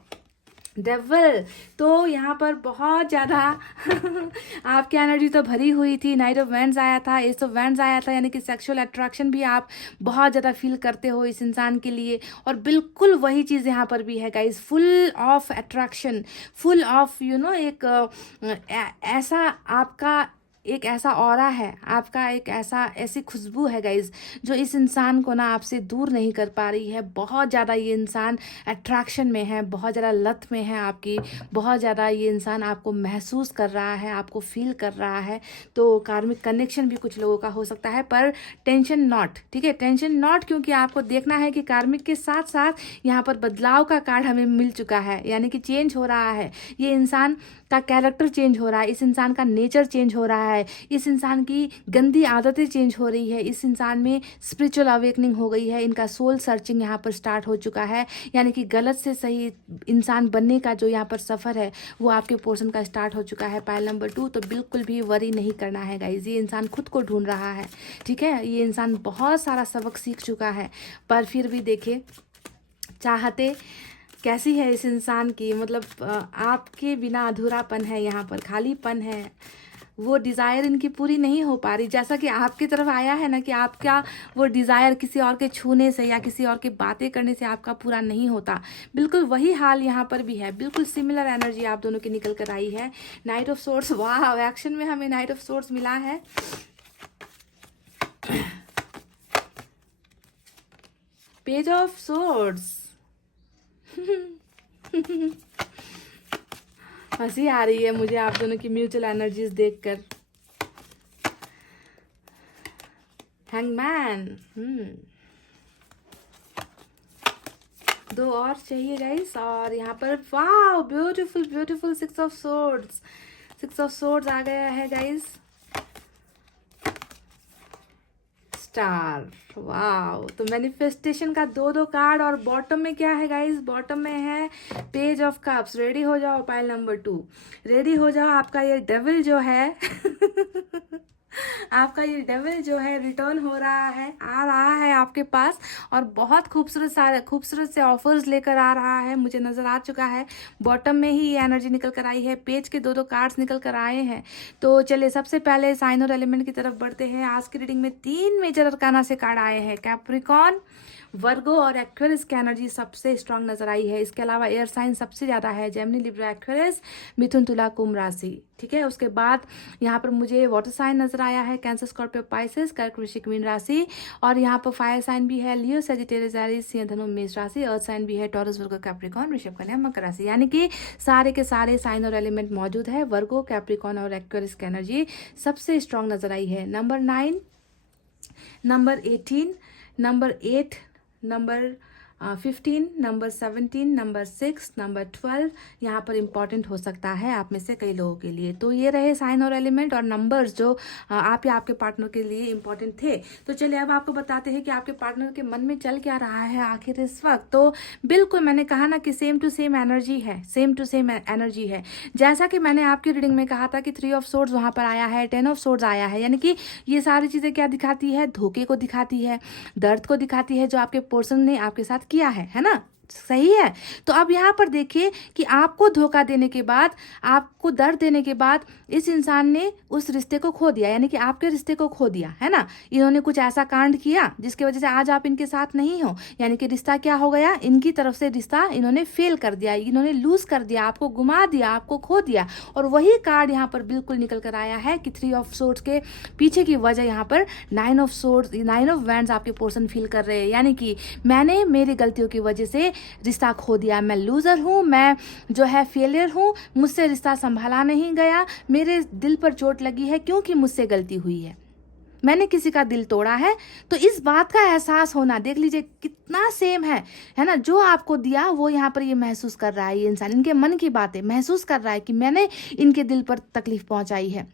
डेविल, तो यहाँ पर बहुत ज़्यादा आपकी एनर्जी तो भरी हुई थी। नाइट ऑफ वैंड्स आया था, एस ऑफ वैंड्स आया था, यानी कि सेक्सुअल अट्रैक्शन भी आप बहुत ज़्यादा फील करते हो इस इंसान के लिए। और बिल्कुल वही चीज़ यहाँ पर भी है guys, full of attraction, full of एक ऐसा आपका एक ऐसा ऑरा है, आपका एक ऐसी खुशबू है गाइज जो इस इंसान को ना आपसे दूर नहीं कर पा रही है। बहुत ज़्यादा ये इंसान अट्रैक्शन में है, बहुत ज़्यादा लत में है आपकी, बहुत ज़्यादा ये इंसान आपको महसूस कर रहा है, आपको फील कर रहा है। तो कार्मिक कनेक्शन भी कुछ लोगों का हो सकता है, पर टेंशन नॉट, ठीक है, टेंशन नॉट, क्योंकि आपको देखना है कि कार्मिक के साथ साथ यहाँ पर बदलाव का कार्ड हमें मिल चुका है, यानी कि चेंज हो रहा है, ये इंसान का कैरेक्टर चेंज हो रहा है, इस इंसान का नेचर चेंज हो रहा है, इस इंसान की गंदी आदतें चेंज हो रही है, इस इंसान में स्पिरिचुअल अवेकनिंग हो गई है, इनका सोल सर्चिंग यहाँ पर स्टार्ट हो चुका है, यानी कि गलत से सही इंसान बनने का जो यहाँ पर सफ़र है वो आपके पोर्शन का स्टार्ट हो चुका है। पाइल नंबर 2, तो बिल्कुल भी वरी नहीं करना है गाइज, ये इंसान खुद को ढूंढ रहा है, ठीक है, ये इंसान बहुत सारा सबक सीख चुका है, पर फिर भी देखिए चाहते कैसी है इस इंसान की, मतलब आपके बिना अधूरापन है, यहाँ पर खालीपन है, वो डिज़ायर इनकी पूरी नहीं हो पा रही। जैसा कि आपकी तरफ आया है ना कि आपका वो डिज़ायर किसी और के छूने से या किसी और के बातें करने से आपका पूरा नहीं होता, बिल्कुल वही हाल यहाँ पर भी है, बिल्कुल सिमिलर एनर्जी आप दोनों की निकल कर आई है। नाइट ऑफ सोर्ड्स, वाह, एक्शन में हमें नाइट ऑफ सोर्ड्स मिला है। पेज ऑफ सोर्ड्स, हंसी आ रही है मुझे आप दोनों की म्यूचुअल एनर्जीज देखकर। हैंगमैन, 2 और चाहिए गाइस, और यहाँ पर वाह beautiful beautiful 6 of swords, 6 of swords आ गया है गाइस। स्टार, वाओ, तो मैनिफेस्टेशन का 2 कार्ड, और बॉटम में क्या है गाइस, बॉटम में है पेज ऑफ कप्स। रेडी हो जाओ पाइल नंबर 2, रेडी हो जाओ। आपका ये डेविल जो है आपका ये डेविल जो है रिटर्न हो रहा है, आ रहा है आपके पास, और बहुत खूबसूरत से ऑफर्स लेकर आ रहा है, मुझे नज़र आ चुका है। बॉटम में ही ये एनर्जी निकल कर आई है, पेज के 2 कार्ड्स निकल कर आए हैं। तो चलिए सबसे पहले साइन और एलिमेंट की तरफ बढ़ते हैं। आज की रीडिंग में 3 मेजर अरकाना से कार्ड आए हैं। कैप्रिकॉर्न, वर्गो और एक्वेरियस की एनर्जी सबसे स्ट्रांग नजर आई है। इसके अलावा एयर साइन सबसे ज़्यादा है, जेमिनी, लिब्रा, एक्वेरियस, मिथुन, तुला, कुंभ राशि, ठीक है। उसके बाद यहाँ पर मुझे वाटर साइन नजर आया है, कैंसर, स्कॉर्पियो, पाइसेस, कर्क, वृश्चिक, मीन राशि, और यहाँ पर फायर साइन भी है, लियो, सेजिटेरियस, एरीज, सिंह, धनु, मेष राशि, अर्थ साइन भी है, टॉरस, वर्गो, कैप्रिकॉर्न, वृषभ, कन्या, मकर राशि, यानी कि सारे के सारे साइन और एलिमेंट मौजूद है। वर्गो, कैप्रिकॉर्न और एक्वेरियस की एनर्जी सबसे स्ट्रांग नजर आई है। Number 9, number 18, number 8, number 15, number 17, number 6, number 12 यहाँ पर इम्पॉर्टेंट हो सकता है आप में से कई लोगों के लिए। तो ये रहे साइन और एलिमेंट और नंबर्स जो आप या आपके पार्टनर के लिए इम्पॉर्टेंट थे। तो चलिए अब आपको बताते हैं कि आपके पार्टनर के मन में चल क्या रहा है आखिर इस वक्त। तो बिल्कुल मैंने कहा ना कि सेम टू सेम एनर्जी है, सेम टू सेम एनर्जी है। जैसा कि मैंने आपकी रीडिंग में कहा था कि 3 ऑफ सोर्ड्स वहाँ पर आया है, 10 ऑफ सोर्ड्स आया है, यानी कि ये सारी चीज़ें क्या दिखाती है, धोखे को दिखाती है, दर्द को दिखाती है जो आपके पर्सन ने आपके साथ किया है ना। सही है। तो अब यहाँ पर देखिए कि आपको धोखा देने के बाद, आपको दर्द देने के बाद इस इंसान ने उस रिश्ते को खो दिया, यानी कि आपके रिश्ते को खो दिया है ना। इन्होंने कुछ ऐसा कांड किया जिसकी वजह से आज आप इनके साथ नहीं हो, यानी कि रिश्ता क्या हो गया, इनकी तरफ से रिश्ता इन्होंने फेल कर दिया, इन्होंने लूज कर दिया, आपको गुमा दिया, आपको खो दिया। और वही कार्ड यहाँ पर बिल्कुल निकल कर आया है कि 3 ऑफ सोर्ड्स के पीछे की वजह यहाँ पर 9 ऑफ सोर्ड्स, 9 ऑफ वैंड्स आपके पर्सन फील कर रहे हैं, यानी कि मैंने मेरी गलतियों की वजह से रिश्ता खो दिया, मैं लूजर हूँ, मैं जो है फेलियर हूँ, मुझसे रिश्ता संभाला नहीं गया, मेरे दिल पर चोट लगी है क्योंकि मुझसे गलती हुई है, मैंने किसी का दिल तोड़ा है। तो इस बात का एहसास होना, देख लीजिए कितना सेम है ना। जो आपको दिया वो यहाँ पर ये महसूस कर रहा है, ये इंसान इनके मन की बातें महसूस कर रहा है कि मैंने इनके दिल पर तकलीफ पहुंचाई है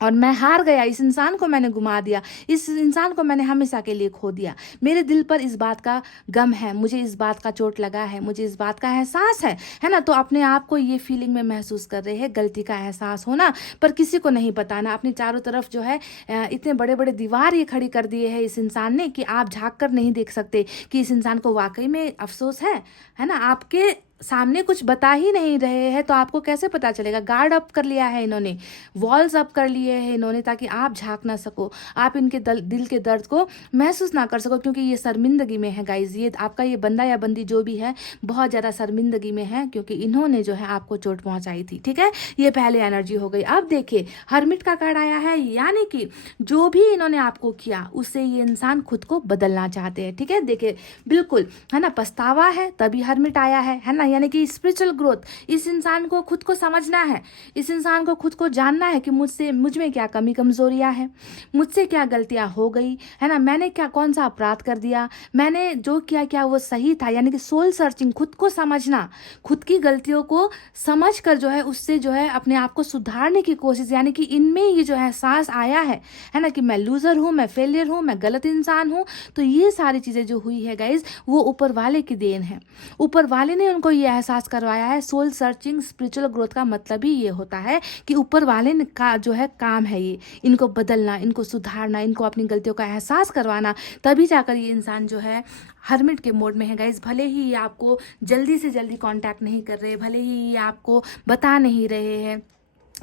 और मैं हार गया, इस इंसान को मैंने घुमा दिया, इस इंसान को मैंने हमेशा के लिए खो दिया, मेरे दिल पर इस बात का गम है, मुझे इस बात का चोट लगा है, मुझे इस बात का एहसास है ना। तो अपने आप को ये फीलिंग में महसूस कर रहे हैं, गलती का एहसास होना, पर किसी को नहीं बताना। अपनी चारों तरफ जो है इतने बड़े बड़े दीवार ये खड़ी कर दिए हैं इस इंसान ने कि आप झाँक कर नहीं देख सकते कि इस इंसान को वाकई में अफसोस है ना। आपके सामने कुछ बता ही नहीं रहे हैं तो आपको कैसे पता चलेगा। गार्ड अप कर लिया है इन्होंने, वॉल्स अप कर लिए हैं इन्होंने, ताकि आप झांक ना सको, आप इनके दिल के दर्द को महसूस ना कर सको, क्योंकि ये शर्मिंदगी में है गाइज। ये आपका ये बंदा या बंदी जो भी है बहुत ज़्यादा शर्मिंदगी में है, क्योंकि इन्होंने जो है आपको चोट पहुंचाई थी। ठीक है, ये पहले एनर्जी हो गई। अब देखिए हर्मिट का कार्ड आया है, यानी कि जो भी इन्होंने आपको किया उससे ये इंसान खुद को बदलना चाहते हैं। ठीक है, देखिए बिल्कुल है ना, पछतावा है तभी हर्मिट आया है ना, यानी कि स्पिरिचुअल ग्रोथ। इस इंसान को खुद को समझना है, इस इंसान को खुद को जानना है कि मुझ में क्या कमी कमजोरियां हैं, मुझसे क्या गलतियां हो गई है ना, मैंने क्या कौन सा अपराध कर दिया, मैंने जो किया क्या वो सही था। यानी कि सोल सर्चिंग, खुद को समझना, खुद की गलतियों को समझ कर जो है उससे जो है अपने आप को सुधारने की कोशिश। यानी कि इनमें ये जो एहसास आया है ना, कि मैं लूजर हूँ, मैं फेलियर हूँ, मैं गलत इंसान हूँ। तो ये सारी चीजें जो हुई है गाइज वो ऊपर वाले की देन है, ऊपर वाले ने उनको ये एहसास करवाया है। सोल सर्चिंग स्पिरिचुअल ग्रोथ का मतलब ही ये होता है कि ऊपर वाले का जो है काम है ये, इनको बदलना, इनको सुधारना, इनको अपनी गलतियों का एहसास करवाना, तभी जाकर ये इंसान जो है हर्मिट के मोड में है गाइज। भले ही ये आपको जल्दी से जल्दी कांटेक्ट नहीं कर रहे, भले ही ये आपको बता नहीं रहे हैं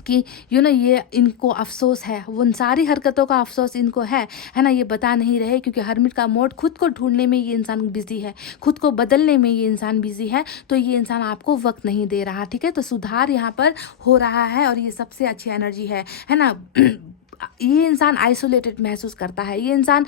कि ये इनको अफसोस है, वो उन सारी हरकतों का अफसोस इनको है ना, ये बता नहीं रहे, क्योंकि हर्मिट का मोड खुद को ढूंढने में ये इंसान बिजी है, खुद को बदलने में ये इंसान बिजी है। तो ये इंसान आपको वक्त नहीं दे रहा। ठीक है, तो सुधार यहाँ पर हो रहा है और ये सबसे अच्छी एनर्जी है ना। ये इंसान आइसोलेटेड महसूस करता है, ये इंसान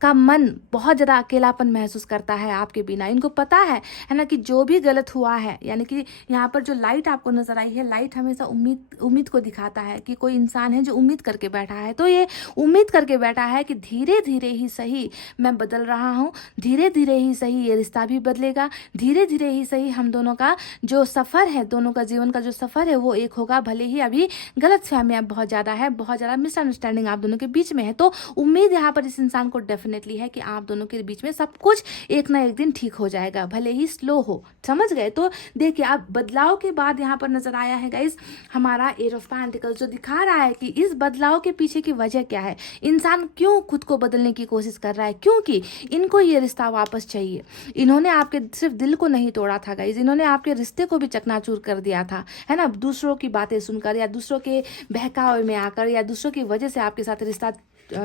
का मन बहुत ज़्यादा अकेलापन महसूस करता है आपके बिना। इनको पता है ना कि जो भी गलत हुआ है, यानी कि यहाँ पर जो लाइट आपको नजर आई है, लाइट हमेशा उम्मीद को दिखाता है कि कोई इंसान है जो उम्मीद करके बैठा है। तो ये उम्मीद करके बैठा है कि धीरे धीरे ही सही मैं बदल रहा हूँ, धीरे धीरे ही सही ये रिश्ता भी बदलेगा, धीरे धीरे ही सही हम दोनों का जो सफ़र है, दोनों का जीवन का जो सफ़र है वो एक होगा। भले ही अभी गलत फहमियाँ बहुत ज़्यादा है, बहुत ज़्यादा मिसअंडरस्टैंडिंग आप दोनों के बीच में है। तो उम्मीद यहाँ पर इस इंसान को डेफिनेटली है कि आप दोनों के बीच में सब कुछ एक ना एक दिन ठीक हो जाएगा, भले ही स्लो हो। समझ गए। तो देखिए अब बदलाव के बाद यहाँ पर नजर आया है गाइस हमारा एट ऑफ पेंटिकल्स, जो दिखा रहा है कि इस बदलाव के पीछे की वजह क्या है, इंसान क्यों खुद को बदलने की कोशिश कर रहा है, क्योंकि इनको ये रिश्ता वापस चाहिए। इन्होंने आपके सिर्फ दिल को नहीं तोड़ा था गाइस, इन्होंने आपके रिश्ते को भी चकनाचूर कर दिया था, है ना, दूसरों की बातें सुनकर या दूसरों के बहकावे में आकर या दूसरों की वजह से आपके साथ रिश्ता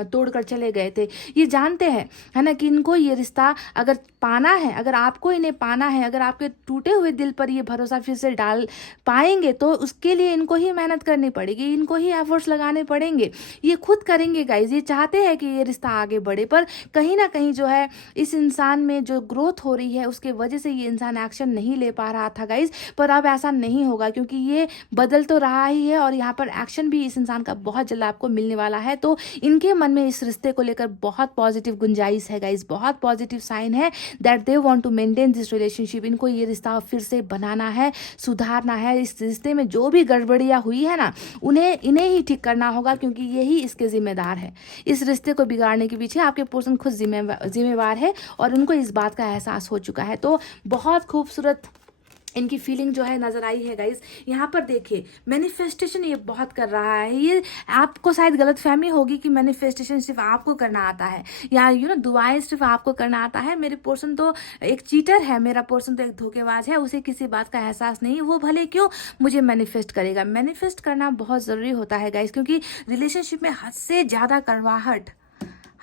तोड़कर चले गए थे। ये जानते हैं है ना कि इनको ये रिश्ता अगर पाना है, अगर आपको इन्हें पाना है, अगर आपके टूटे हुए दिल पर ये भरोसा फिर से डाल पाएंगे तो उसके लिए इनको ही मेहनत करनी पड़ेगी, इनको ही एफर्ट्स लगाने पड़ेंगे। ये खुद करेंगे गाइज, ये चाहते हैं कि ये रिश्ता आगे बढ़े, पर कहीं ना कहीं जो है इस इंसान में जो ग्रोथ हो रही है उसके वजह से ये इंसान एक्शन नहीं ले पा रहा था गाइज। पर अब ऐसा नहीं होगा, क्योंकि ये बदल तो रहा ही है और यहाँ पर एक्शन भी इस इंसान का बहुत जल्द आपको मिलने वाला है। तो इनके मन में इस रिश्ते को लेकर बहुत पॉजिटिव पॉजिटिव गुंजाइश है गाइज, बहुत पॉजिटिव साइन है that they want to maintain this relationship. इनको ये रिश्ता फिर से बनाना है, सुधारना है। इस रिश्ते में जो भी गड़बड़ियाँ हुई है ना, इन्हें ही ठीक करना होगा, क्योंकि यही इसके जिम्मेदार है। इस रिश्ते को बिगाड़ने के पीछे आपके पर्सन खुद जिम्मेवार है और उनको इस बात का एहसास हो चुका है। तो बहुत खूबसूरत इनकी फीलिंग जो है नजर आई है गाइज। यहाँ पर देखिए मैनिफेस्टेशन ये बहुत कर रहा है। ये आपको शायद गलत फहमी होगी कि मैनिफेस्टेशन सिर्फ आपको करना आता है या दुआएं सिर्फ आपको करना आता है। मेरे पर्सन तो एक चीटर है, मेरा पर्सन तो एक धोखेबाज है, उसे किसी बात का एहसास नहीं, वो भले क्यों मुझे मैनिफेस्ट करेगा। मैनिफेस्ट करना बहुत ज़रूरी होता है गाइज, क्योंकि रिलेशनशिप में हद से ज़्यादा कड़वाहट,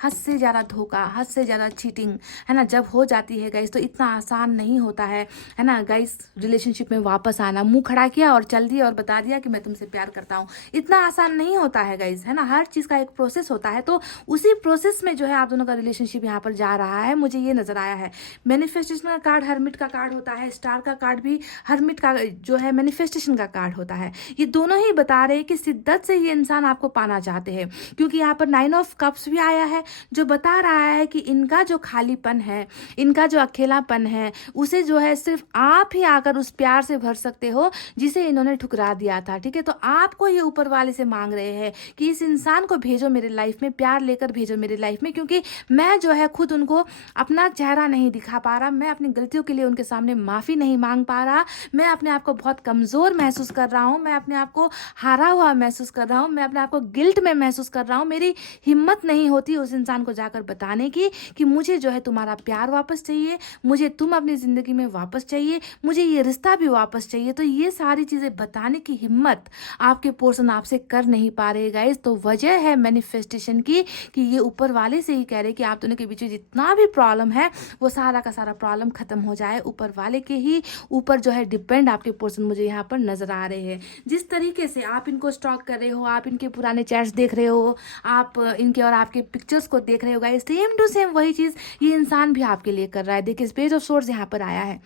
हद से ज़्यादा धोखा, हद से ज़्यादा चीटिंग है ना जब हो जाती है गाइस, तो इतना आसान नहीं होता है ना गाइस रिलेशनशिप में वापस आना। मुंह खड़ा किया और चल दिया और बता दिया कि मैं तुमसे प्यार करता हूँ, इतना आसान नहीं होता है गाइस, है ना। हर चीज़ का एक प्रोसेस होता है, तो उसी प्रोसेस में जो है आप दोनों का रिलेशनशिप यहाँ पर जा रहा है, मुझे ये नज़र आया है। मैनिफेस्टेशन का कार्ड हरमिट का कार्ड होता है, स्टार का कार्ड भी हरमिट का जो है मैनिफेस्टेशन का कार्ड होता है। ये दोनों ही बता रहे हैं कि शिद्दत से ये इंसान आपको पाना चाहते हैं, क्योंकि यहाँ पर 9 ऑफ कप्स भी आया है जो बता रहा है कि इनका जो खालीपन है, इनका जो अकेलापन है, उसे जो है सिर्फ आप ही आकर उस प्यार से भर सकते हो जिसे इन्होंने ठुकरा दिया था। ठीक है, तो आपको ये ऊपर वाले से मांग रहे हैं कि इस इंसान को भेजो मेरे लाइफ में, प्यार लेकर भेजो मेरे लाइफ में, क्योंकि मैं जो है खुद उनको अपना चेहरा नहीं दिखा पा रहा, मैं अपनी गलतियों के लिए उनके सामने माफ़ी नहीं मांग पा रहा, मैं अपने आप को बहुत कमज़ोर महसूस कर रहा हूँ, मैं अपने आप को हारा हुआ महसूस कर रहा हूँ, मैं अपने आप को गिल्ट में महसूस कर रहा हूँ। मेरी हिम्मत नहीं होती उस इंसान को जाकर बताने की कि मुझे जो है तुम्हारा प्यार वापस चाहिए, मुझे तुम अपनी ज़िंदगी में वापस चाहिए, मुझे ये रिश्ता भी वापस चाहिए। तो ये सारी चीज़ें बताने की हिम्मत आपके पर्सन आपसे कर नहीं पा रहे गाइस। तो वजह है मैनिफेस्टेशन की कि ये ऊपर वाले से ही कह रहे कि आप दोनों के बीच में जितना भी प्रॉब्लम है वो सारा का सारा प्रॉब्लम खत्म हो जाए। ऊपर वाले के ही ऊपर जो है डिपेंड आपके पर्सन मुझे यहाँ पर नजर आ रहे हैं। जिस तरीके से आप इनको स्टॉक कर रहे हो, आप इनके पुराने चैट्स देख रहे हो, आप इनके और आपके पिक्चर्स को देख रहे हो गाइस, सेम टू सेम वही चीज़ ये इंसान भी आपके लिए कर रहा है। देखिए पेज ऑफ सोर्ड्स यहाँ पर आया है,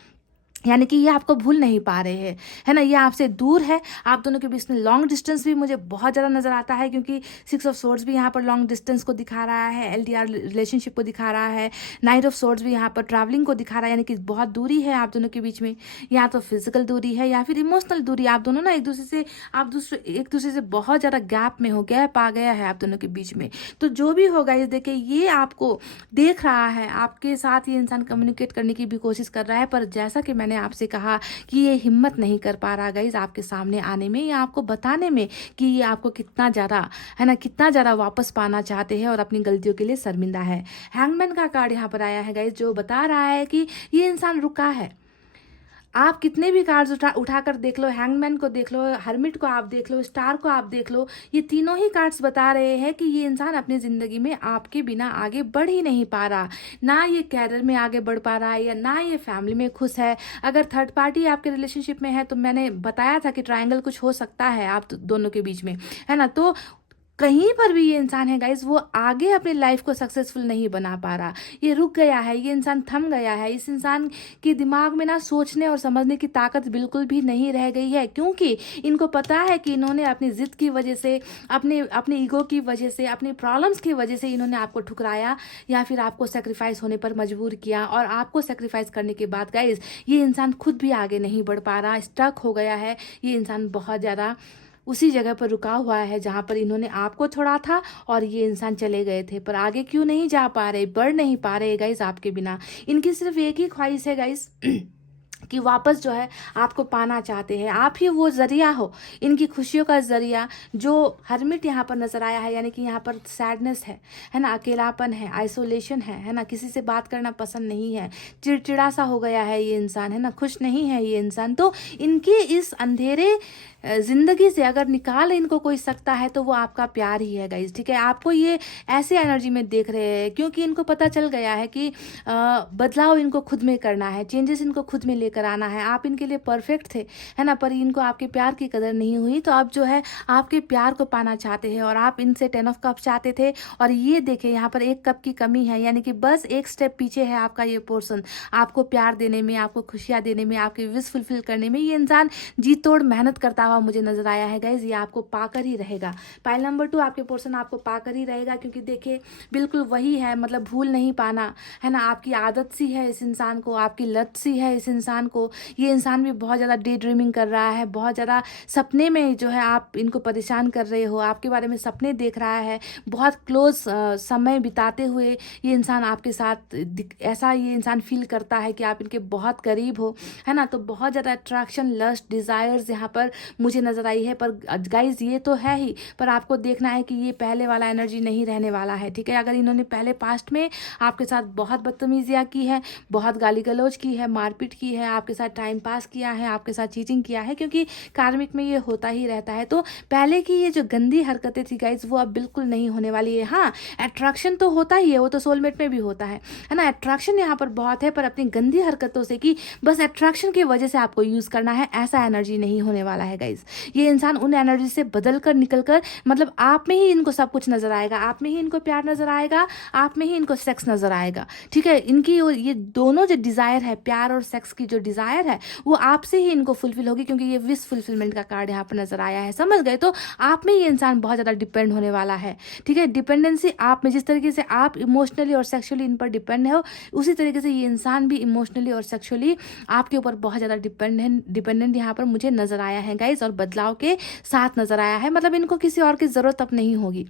यानी कि ये आपको भूल नहीं पा रहे हैं, है ना। ये आपसे दूर है, आप दोनों के बीच में लॉन्ग डिस्टेंस भी मुझे बहुत ज़्यादा नज़र आता है, क्योंकि 6 ऑफ सोर्ड्स भी यहाँ पर लॉन्ग डिस्टेंस को दिखा रहा है, LDR रिलेशनशिप को दिखा रहा है, 9 ऑफ सोर्ड्स भी यहाँ पर ट्रैवलिंग को दिखा रहा है, यानी कि बहुत दूरी है आप दोनों के बीच में, या तो फिजिकल दूरी है या फिर इमोशनल दूरी। आप दोनों ना एक दूसरे से बहुत ज़्यादा गैप में हो, गैप आ गया है आप दोनों के बीच में। तो जो भी होगा ये देखिए, ये आपको देख रहा है, आपके साथ ये इंसान कम्युनिकेट करने की भी कोशिश कर रहा है, पर जैसा कि मैंने आपसे कहा कि ये हिम्मत नहीं कर पा रहा गाइज आपके सामने आने में या आपको बताने में कि ये आपको कितना ज़्यादा, है ना, कितना ज़्यादा वापस पाना चाहते हैं और अपनी गलतियों के लिए शर्मिंदा है। हैंगमैन का कार्ड यहाँ पर आया है गाइज, जो बता रहा है कि ये इंसान रुका है। आप कितने भी कार्ड्स उठाकर देख लो, हैंगमैन को देख लो, हर्मिट को आप देख लो, स्टार को आप देख लो, ये तीनों ही कार्ड्स बता रहे हैं कि ये इंसान अपनी ज़िंदगी में आपके बिना आगे बढ़ ही नहीं पा रहा, ना ये कैरियर में आगे बढ़ पा रहा है या ना ये फैमिली में खुश है। अगर थर्ड पार्टी आपके रिलेशनशिप में है तो मैंने बताया था कि ट्रायंगल कुछ हो सकता है आप दोनों के बीच में, है ना। तो कहीं पर भी ये इंसान है गाइज, वो आगे अपनी लाइफ को सक्सेसफुल नहीं बना पा रहा, ये रुक गया है, ये इंसान थम गया है। इस इंसान के दिमाग में ना सोचने और समझने की ताकत बिल्कुल भी नहीं रह गई है, क्योंकि इनको पता है कि इन्होंने अपनी जिद की वजह से, अपने ईगो की वजह से, अपनी प्रॉब्लम्स की वजह से इन्होंने आपको ठुकराया या फिर आपको सेक्रीफाइस होने पर मजबूर किया। और आपको सेक्रीफाइस करने के बाद गाइज ये इंसान खुद भी आगे नहीं बढ़ पा रहा, स्टक हो गया है। ये इंसान बहुत ज़्यादा उसी जगह पर रुका हुआ है जहाँ पर इन्होंने आपको छोड़ा था और ये इंसान चले गए थे, पर आगे क्यों नहीं जा पा रहे, बढ़ नहीं पा रहे गाइस आपके बिना। इनकी सिर्फ एक ही ख्वाहिश है गाइस कि वापस जो है आपको पाना चाहते हैं, आप ही वो ज़रिया हो, इनकी खुशियों का ज़रिया। जो हर्मिट यहाँ पर नज़र आया है, यानी कि यहाँ पर सैडनेस है ना, अकेलापन है, आइसोलेशन है ना, किसी से बात करना पसंद नहीं है, चिड़चिड़ा सा हो गया है ये इंसान, है ना, खुश नहीं है ये इंसान। तो इनके इस अंधेरे ज़िंदगी से अगर निकाल इनको कोई सकता है तो वो आपका प्यार ही है गाइज, ठीक है। आपको ये ऐसे एनर्जी में देख रहे हैं क्योंकि इनको पता चल गया है कि बदलाव इनको खुद में करना है, चेंजेस इनको खुद में लेकर आना है। आप इनके लिए परफेक्ट थे, है ना, पर इनको आपके प्यार की कदर नहीं हुई, तो अब जो है आपके प्यार को पाना चाहते हैं और आप इनसे 10 ऑफ कप चाहते थे। और ये देखें यहाँ पर 1 कप की कमी है, यानी कि बस 1 स्टेप पीछे है आपका ये पर्सन। आपको प्यार देने में, आपको खुशियाँ देने में, आपकी विश फुलफिल करने में ये इंसान जी तोड़ मेहनत करता हुआ मुझे नजर आया है गाइज, ये आपको पाकर ही रहेगा। पाइल नंबर 2 आपके पोर्शन आपको पाकर ही रहेगा, क्योंकि देखिए बिल्कुल वही है, मतलब भूल नहीं पाना है ना, आपकी आदत सी है इस इंसान को, आपकी लत सी है इस इंसान को। ये इंसान भी बहुत ज़्यादा डे ड्रीमिंग कर रहा है, बहुत ज़्यादा सपने में जो है आप इनको परेशान कर रहे हो, आपके बारे में सपने देख रहा है, बहुत क्लोज समय बिताते हुए ये इंसान आपके साथ ऐसा ये इंसान फील करता है कि आप इनके बहुत करीब हो, है ना। तो बहुत ज़्यादा अट्रैक्शन, लस्ट, डिज़ायर्स यहाँ पर मुझे नज़र आई है। पर गाइज ये तो है ही, पर आपको देखना है कि ये पहले वाला एनर्जी नहीं रहने वाला है, ठीक है। अगर इन्होंने पहले पास्ट में आपके साथ बहुत बदतमीजियाँ की है, बहुत गाली गलौज की है, मारपीट की है, आपके साथ टाइम पास किया है, आपके साथ चीटिंग किया है, क्योंकि कार्मिक में ये होता ही रहता है। तो पहले की ये जो गंदी हरकतें थी गाइज, वो अब बिल्कुल नहीं होने वाली है। हाँ, अट्रैक्शन तो होता ही है, वो तो सोलमेट में भी होता है ना। अट्रैक्शन यहाँ पर बहुत है, पर अपनी गंदी हरकतों से कि बस अट्रैक्शन की वजह से आपको यूज़ करना है, ऐसा एनर्जी नहीं होने वाला है गाइज। ये इंसान उन एनर्जी से बदल कर निकल कर, मतलब आप में ही इनको सब कुछ नजर आएगा, आप में ही इनको प्यार नजर आएगा, आप में ही इनको सेक्स नजर आएगा, ठीक है। इनकी ये दोनों जो डिज़ायर है, प्यार और सेक्स की जो डिज़ायर है, वो आपसे ही इनको फुलफिल होगी, क्योंकि ये विश फुलफिलमेंट का कार्ड यहाँ पर नजर आया है, समझ गए। तो आप में ये इंसान बहुत ज़्यादा डिपेंड होने वाला है, ठीक है। डिपेंडेंसी आप में, जिस तरीके से आप इमोशनली और सेक्सुअली इन पर डिपेंड हो, उसी तरीके से ये इंसान भी इमोशनली और सेक्सुअली आपके ऊपर बहुत ज़्यादा डिपेंडेंट यहाँ पर मुझे नजर आया है गाइज, और बदलाव के साथ नजर आया है। मतलब इनको किसी और की ज़रूरत अब नहीं होगी,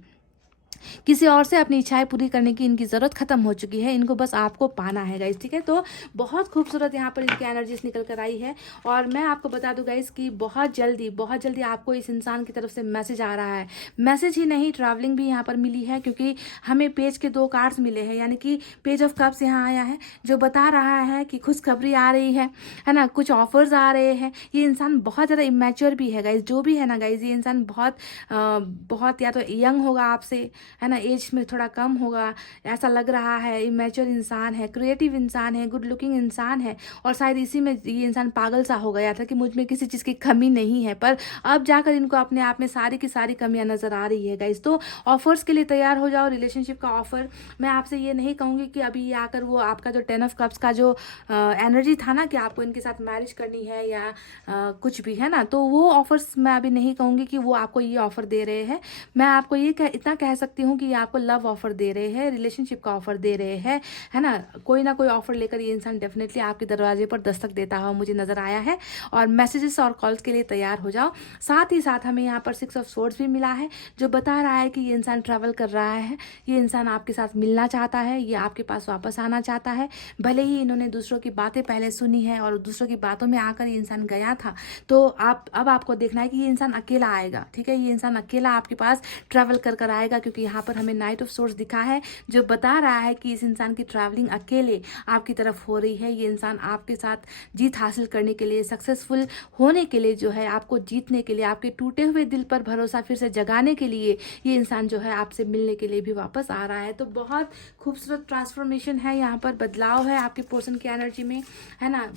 किसी और से अपनी इच्छाएं पूरी करने की इनकी ज़रूरत खत्म हो चुकी है, इनको बस आपको पाना है गाइज, ठीक है। तो बहुत खूबसूरत यहाँ पर इनकी एनर्जीज निकल कर आई है। और मैं आपको बता दूं गाइज कि बहुत जल्दी आपको इस इंसान की तरफ से मैसेज आ रहा है। मैसेज ही नहीं, ट्रैवलिंग भी यहाँ पर मिली है, क्योंकि हमें पेज के 2 कार्ड्स मिले हैं, यानी कि पेज ऑफ कप्स यहाँ आया है, जो बता रहा है कि खुशखबरी आ रही है ना, कुछ ऑफर्स आ रहे हैं। ये इंसान बहुत ज़्यादा इमेच्योर भी है गाइज, जो भी है ना गाइज, ये इंसान बहुत या तो यंग होगा आपसे, है ना, एज में थोड़ा कम होगा ऐसा लग रहा है, इमेच्योर इंसान है, क्रिएटिव इंसान है, गुड लुकिंग इंसान है, और शायद इसी में ये इंसान पागल सा हो गया था कि मुझ में किसी चीज़ की कमी नहीं है, पर अब जाकर इनको अपने आप में सारी की सारी कमियां नज़र आ रही है गाइस। तो ऑफर्स के लिए तैयार हो जाओ, रिलेशनशिप का ऑफर। मैं आपसे ये नहीं कहूँगी कि अभी ये आकर वो आपका जो 10 ऑफ कप्स का जो एनर्जी था ना कि आपको इनके साथ मैरिज करनी है या कुछ भी, है ना, तो वो ऑफर्स मैं अभी नहीं कहूँगी कि वो आपको ये ऑफर दे रहे हैं। मैं आपको ये इतना कह सकती हूँ कि ये आपको लव ऑफर दे रहे हैं, रिलेशनशिप का ऑफर दे रहे हैं, है ना। कोई ना कोई ऑफर लेकर ये इंसान डेफिनेटली आपके दरवाजे पर दस्तक देता हुआ मुझे नजर आया है। और मैसेजेस और कॉल्स के लिए तैयार हो जाओ। साथ ही साथ हमें यहाँ पर 6 ऑफ सोर्ड्स भी मिला है, जो बता रहा है कि ये इंसान ट्रैवल कर रहा है, ये इंसान आपके साथ मिलना चाहता है, ये आपके पास वापस आना चाहता है। भले ही इन्होंने दूसरों की बातें पहले सुनी है और दूसरों की बातों में आकर ये इंसान गया था, तो अब आपको देखना है कि ये इंसान अकेला आएगा, ठीक है। ये इंसान अकेला आपके पास ट्रैवल कर आएगा, क्योंकि यहाँ पर हमें नाइट ऑफ सोर्स दिखा है, जो बता रहा है कि इस इंसान की ट्रैवलिंग अकेले आपकी तरफ हो रही है। ये इंसान आपके साथ जीत हासिल करने के लिए, सक्सेसफुल होने के लिए, जो है आपको जीतने के लिए, आपके टूटे हुए दिल पर भरोसा फिर से जगाने के लिए ये इंसान जो है आपसे मिलने के लिए भी वापस आ रहा है। तो बहुत खूबसूरत ट्रांसफॉर्मेशन है यहाँ पर, बदलाव है आपके पर्सन की एनर्जी में, है ना।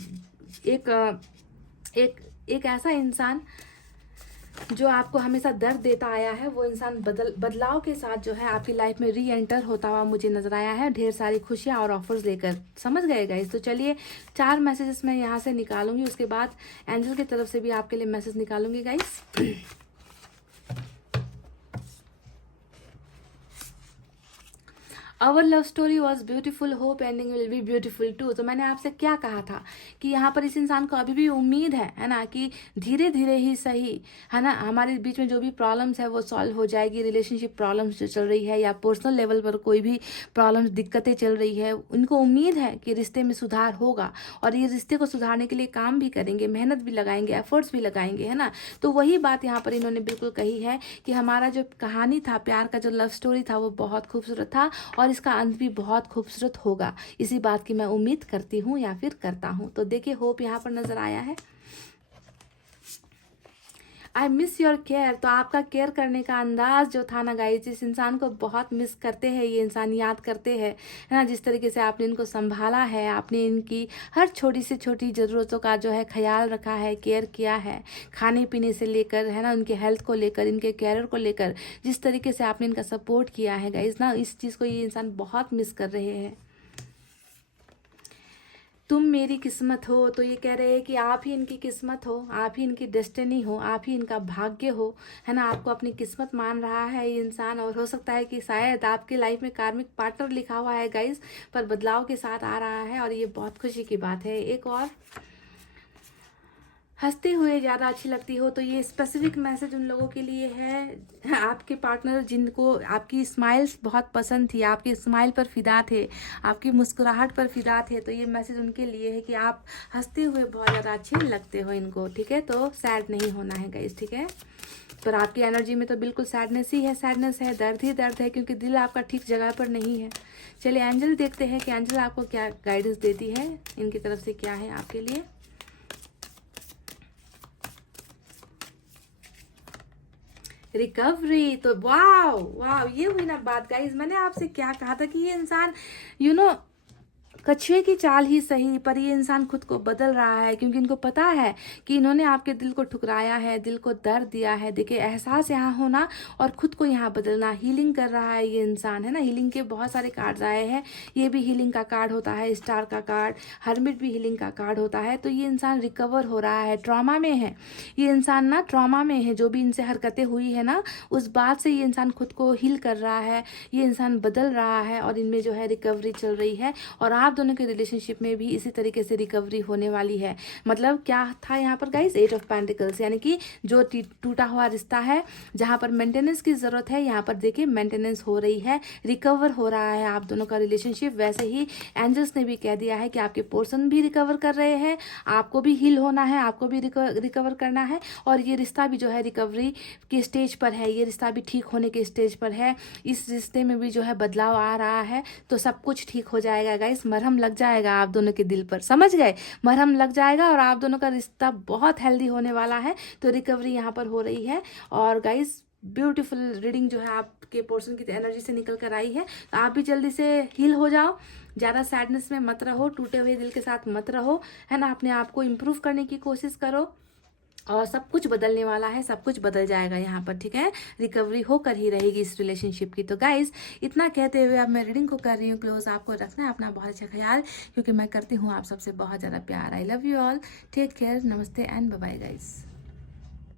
एक ऐसा इंसान जो आपको हमेशा दर्द देता आया है, वो इंसान बदलाव के साथ जो है आपकी लाइफ में री एंटर होता हुआ मुझे नजर आया है, ढेर सारी खुशियां और ऑफर्स लेकर, समझ गए गाइस। तो चलिए 4 मैसेजेस मैं यहाँ से निकालूंगी, उसके बाद एंजल की तरफ से भी आपके लिए मैसेज निकालूंगी guys. Our love story was beautiful, hope ending will be beautiful too. तो मैंने आपसे क्या कहा था कि यहाँ पर इस इंसान को अभी भी उम्मीद है ना, कि धीरे धीरे ही सही, है ना, हमारे बीच में जो भी प्रॉब्लम्स है वो सॉल्व हो जाएगी। रिलेशनशिप प्रॉब्लम्स जो चल रही है या पर्सनल लेवल पर कोई भी प्रॉब्लम्स, दिक्कतें चल रही है, उनको उम्मीद है कि रिश्ते में सुधार होगा, और ये रिश्ते को सुधारने के लिए काम भी करेंगे, मेहनत भी लगाएंगे, एफर्ट्स भी लगाएंगे, है ना। तो वही बात यहाँ पर इन्होंने बिल्कुल कही है कि हमारा जो कहानी था, प्यार का जो लव स्टोरी था, वो बहुत खूबसूरत था, और इसका अंत भी बहुत खूबसूरत होगा, इसी बात की मैं उम्मीद करती हूँ या फिर करता हूँ। तो देखिए होप यहाँ पर नजर आया है। आई मिस योर केयर, तो आपका केयर करने का अंदाज जो था ना गाइस, इस इंसान को बहुत मिस करते हैं, ये इंसान याद करते हैं, है ना। जिस तरीके से आपने इनको संभाला है, आपने इनकी हर छोटी से छोटी ज़रूरतों का जो है ख्याल रखा है, केयर किया है, खाने पीने से लेकर, है ना, उनके हेल्थ को लेकर, इनके कैरियर को लेकर, जिस तरीके से आपने इनका सपोर्ट किया है गाइस ना, इस चीज़ को ये इंसान बहुत मिस कर रहे हैं। तुम मेरी किस्मत हो, तो ये कह रहे हैं कि आप ही इनकी किस्मत हो, आप ही इनकी डेस्टिनी हो, आप ही इनका भाग्य हो, है ना। आपको अपनी किस्मत मान रहा है ये इंसान, और हो सकता है कि शायद आपके लाइफ में कार्मिक पार्टनर लिखा हुआ है गाइस, पर बदलाव के साथ आ रहा है और ये बहुत खुशी की बात है। एक और, हंसते हुए ज़्यादा अच्छी लगती हो, तो ये स्पेसिफिक मैसेज उन लोगों के लिए है, आपके पार्टनर जिनको आपकी स्माइल्स बहुत पसंद थी, आपकी स्माइल पर फिदा थे, आपकी मुस्कुराहट पर फिदा थे, तो ये मैसेज उनके लिए है कि आप हंसते हुए बहुत ज़्यादा अच्छे लगते हो इनको, ठीक है। तो सैड नहीं होना है गाइस, ठीक है। पर आपकी एनर्जी में तो बिल्कुल सैडनेस ही है, सैडनेस है, दर्द ही दर्द है, क्योंकि दिल आपका ठीक जगह पर नहीं है। चलिए एंजल देखते हैं कि एंजल आपको क्या गाइडेंस देती है, इनकी तरफ से क्या है आपके लिए। रिकवरी, तो वाह वाह, ये हुई ना बात गाइस। मैंने आपसे क्या कहा था कि ये इंसान कछुए की चाल ही सही, पर ये इंसान खुद को बदल रहा है, क्योंकि इनको पता है कि इन्होंने आपके दिल को ठुकराया है, दिल को दर्द दिया है। देखिए एहसास यहाँ होना और खुद को यहाँ बदलना, हीलिंग कर रहा है ये इंसान, है ना। हीलिंग के बहुत सारे कार्ड्स आए हैं, ये भी हीलिंग का कार्ड होता है, स्टार का कार्ड, हर्मिट भी हीलिंग का कार्ड होता है। तो ये इंसान रिकवर हो रहा है, ट्रॉमा में है ये इंसान ना, ट्रॉमा में है, जो भी इनसे हरकतें हुई है ना, उस बात से ये इंसान खुद को हील कर रहा है, ये इंसान बदल रहा है, और इनमें जो है रिकवरी चल रही है। और आप दोनों के रिलेशनशिप में भी इसी तरीके से रिकवरी होने वाली है। मतलब क्या था यहाँ पर गाइस, 8 ऑफ पेंटिकल्स, यानी कि जो टूटा हुआ रिश्ता है, जहाँ पर मेंटेनेंस की जरूरत है, यहाँ पर देखिए मेंटेनेंस हो रही है, रिकवर हो रहा है आप दोनों का रिलेशनशिप। वैसे ही एंजल्स ने भी कह दिया है कि आपके पर्सन भी रिकवर कर रहे हैं, आपको भी हील होना है, आपको भी रिकवर करना है, और ये रिश्ता भी जो है रिकवरी के स्टेज पर है, ये रिश्ता भी ठीक होने के स्टेज पर है। इस रिश्ते में भी जो है बदलाव आ रहा है, तो सब कुछ ठीक हो जाएगा गाइस। मरहम लग जाएगा आप दोनों के दिल पर, समझ गए, मरहम लग जाएगा और आप दोनों का रिश्ता बहुत हेल्दी होने वाला है। तो रिकवरी यहाँ पर हो रही है। और गाइस ब्यूटीफुल रीडिंग जो है आपके पोर्शन की एनर्जी से निकल कर आई है, तो आप भी जल्दी से हील हो जाओ, ज़्यादा सैडनेस में मत रहो, टूटे हुए दिल के साथ मत रहो, है ना। अपने आप को इम्प्रूव करने की कोशिश करो, और सब कुछ बदलने वाला है, सब कुछ बदल जाएगा यहाँ पर, ठीक है। रिकवरी होकर ही रहेगी इस रिलेशनशिप की। तो गाइस इतना कहते हुए अब मैं रीडिंग को कर रही हूँ क्लोज। आपको रखना है अपना बहुत अच्छा ख्याल, क्योंकि मैं करती हूँ आप सबसे बहुत ज़्यादा प्यार। I love you all, take care, नमस्ते एंड बाय बाय गाइस।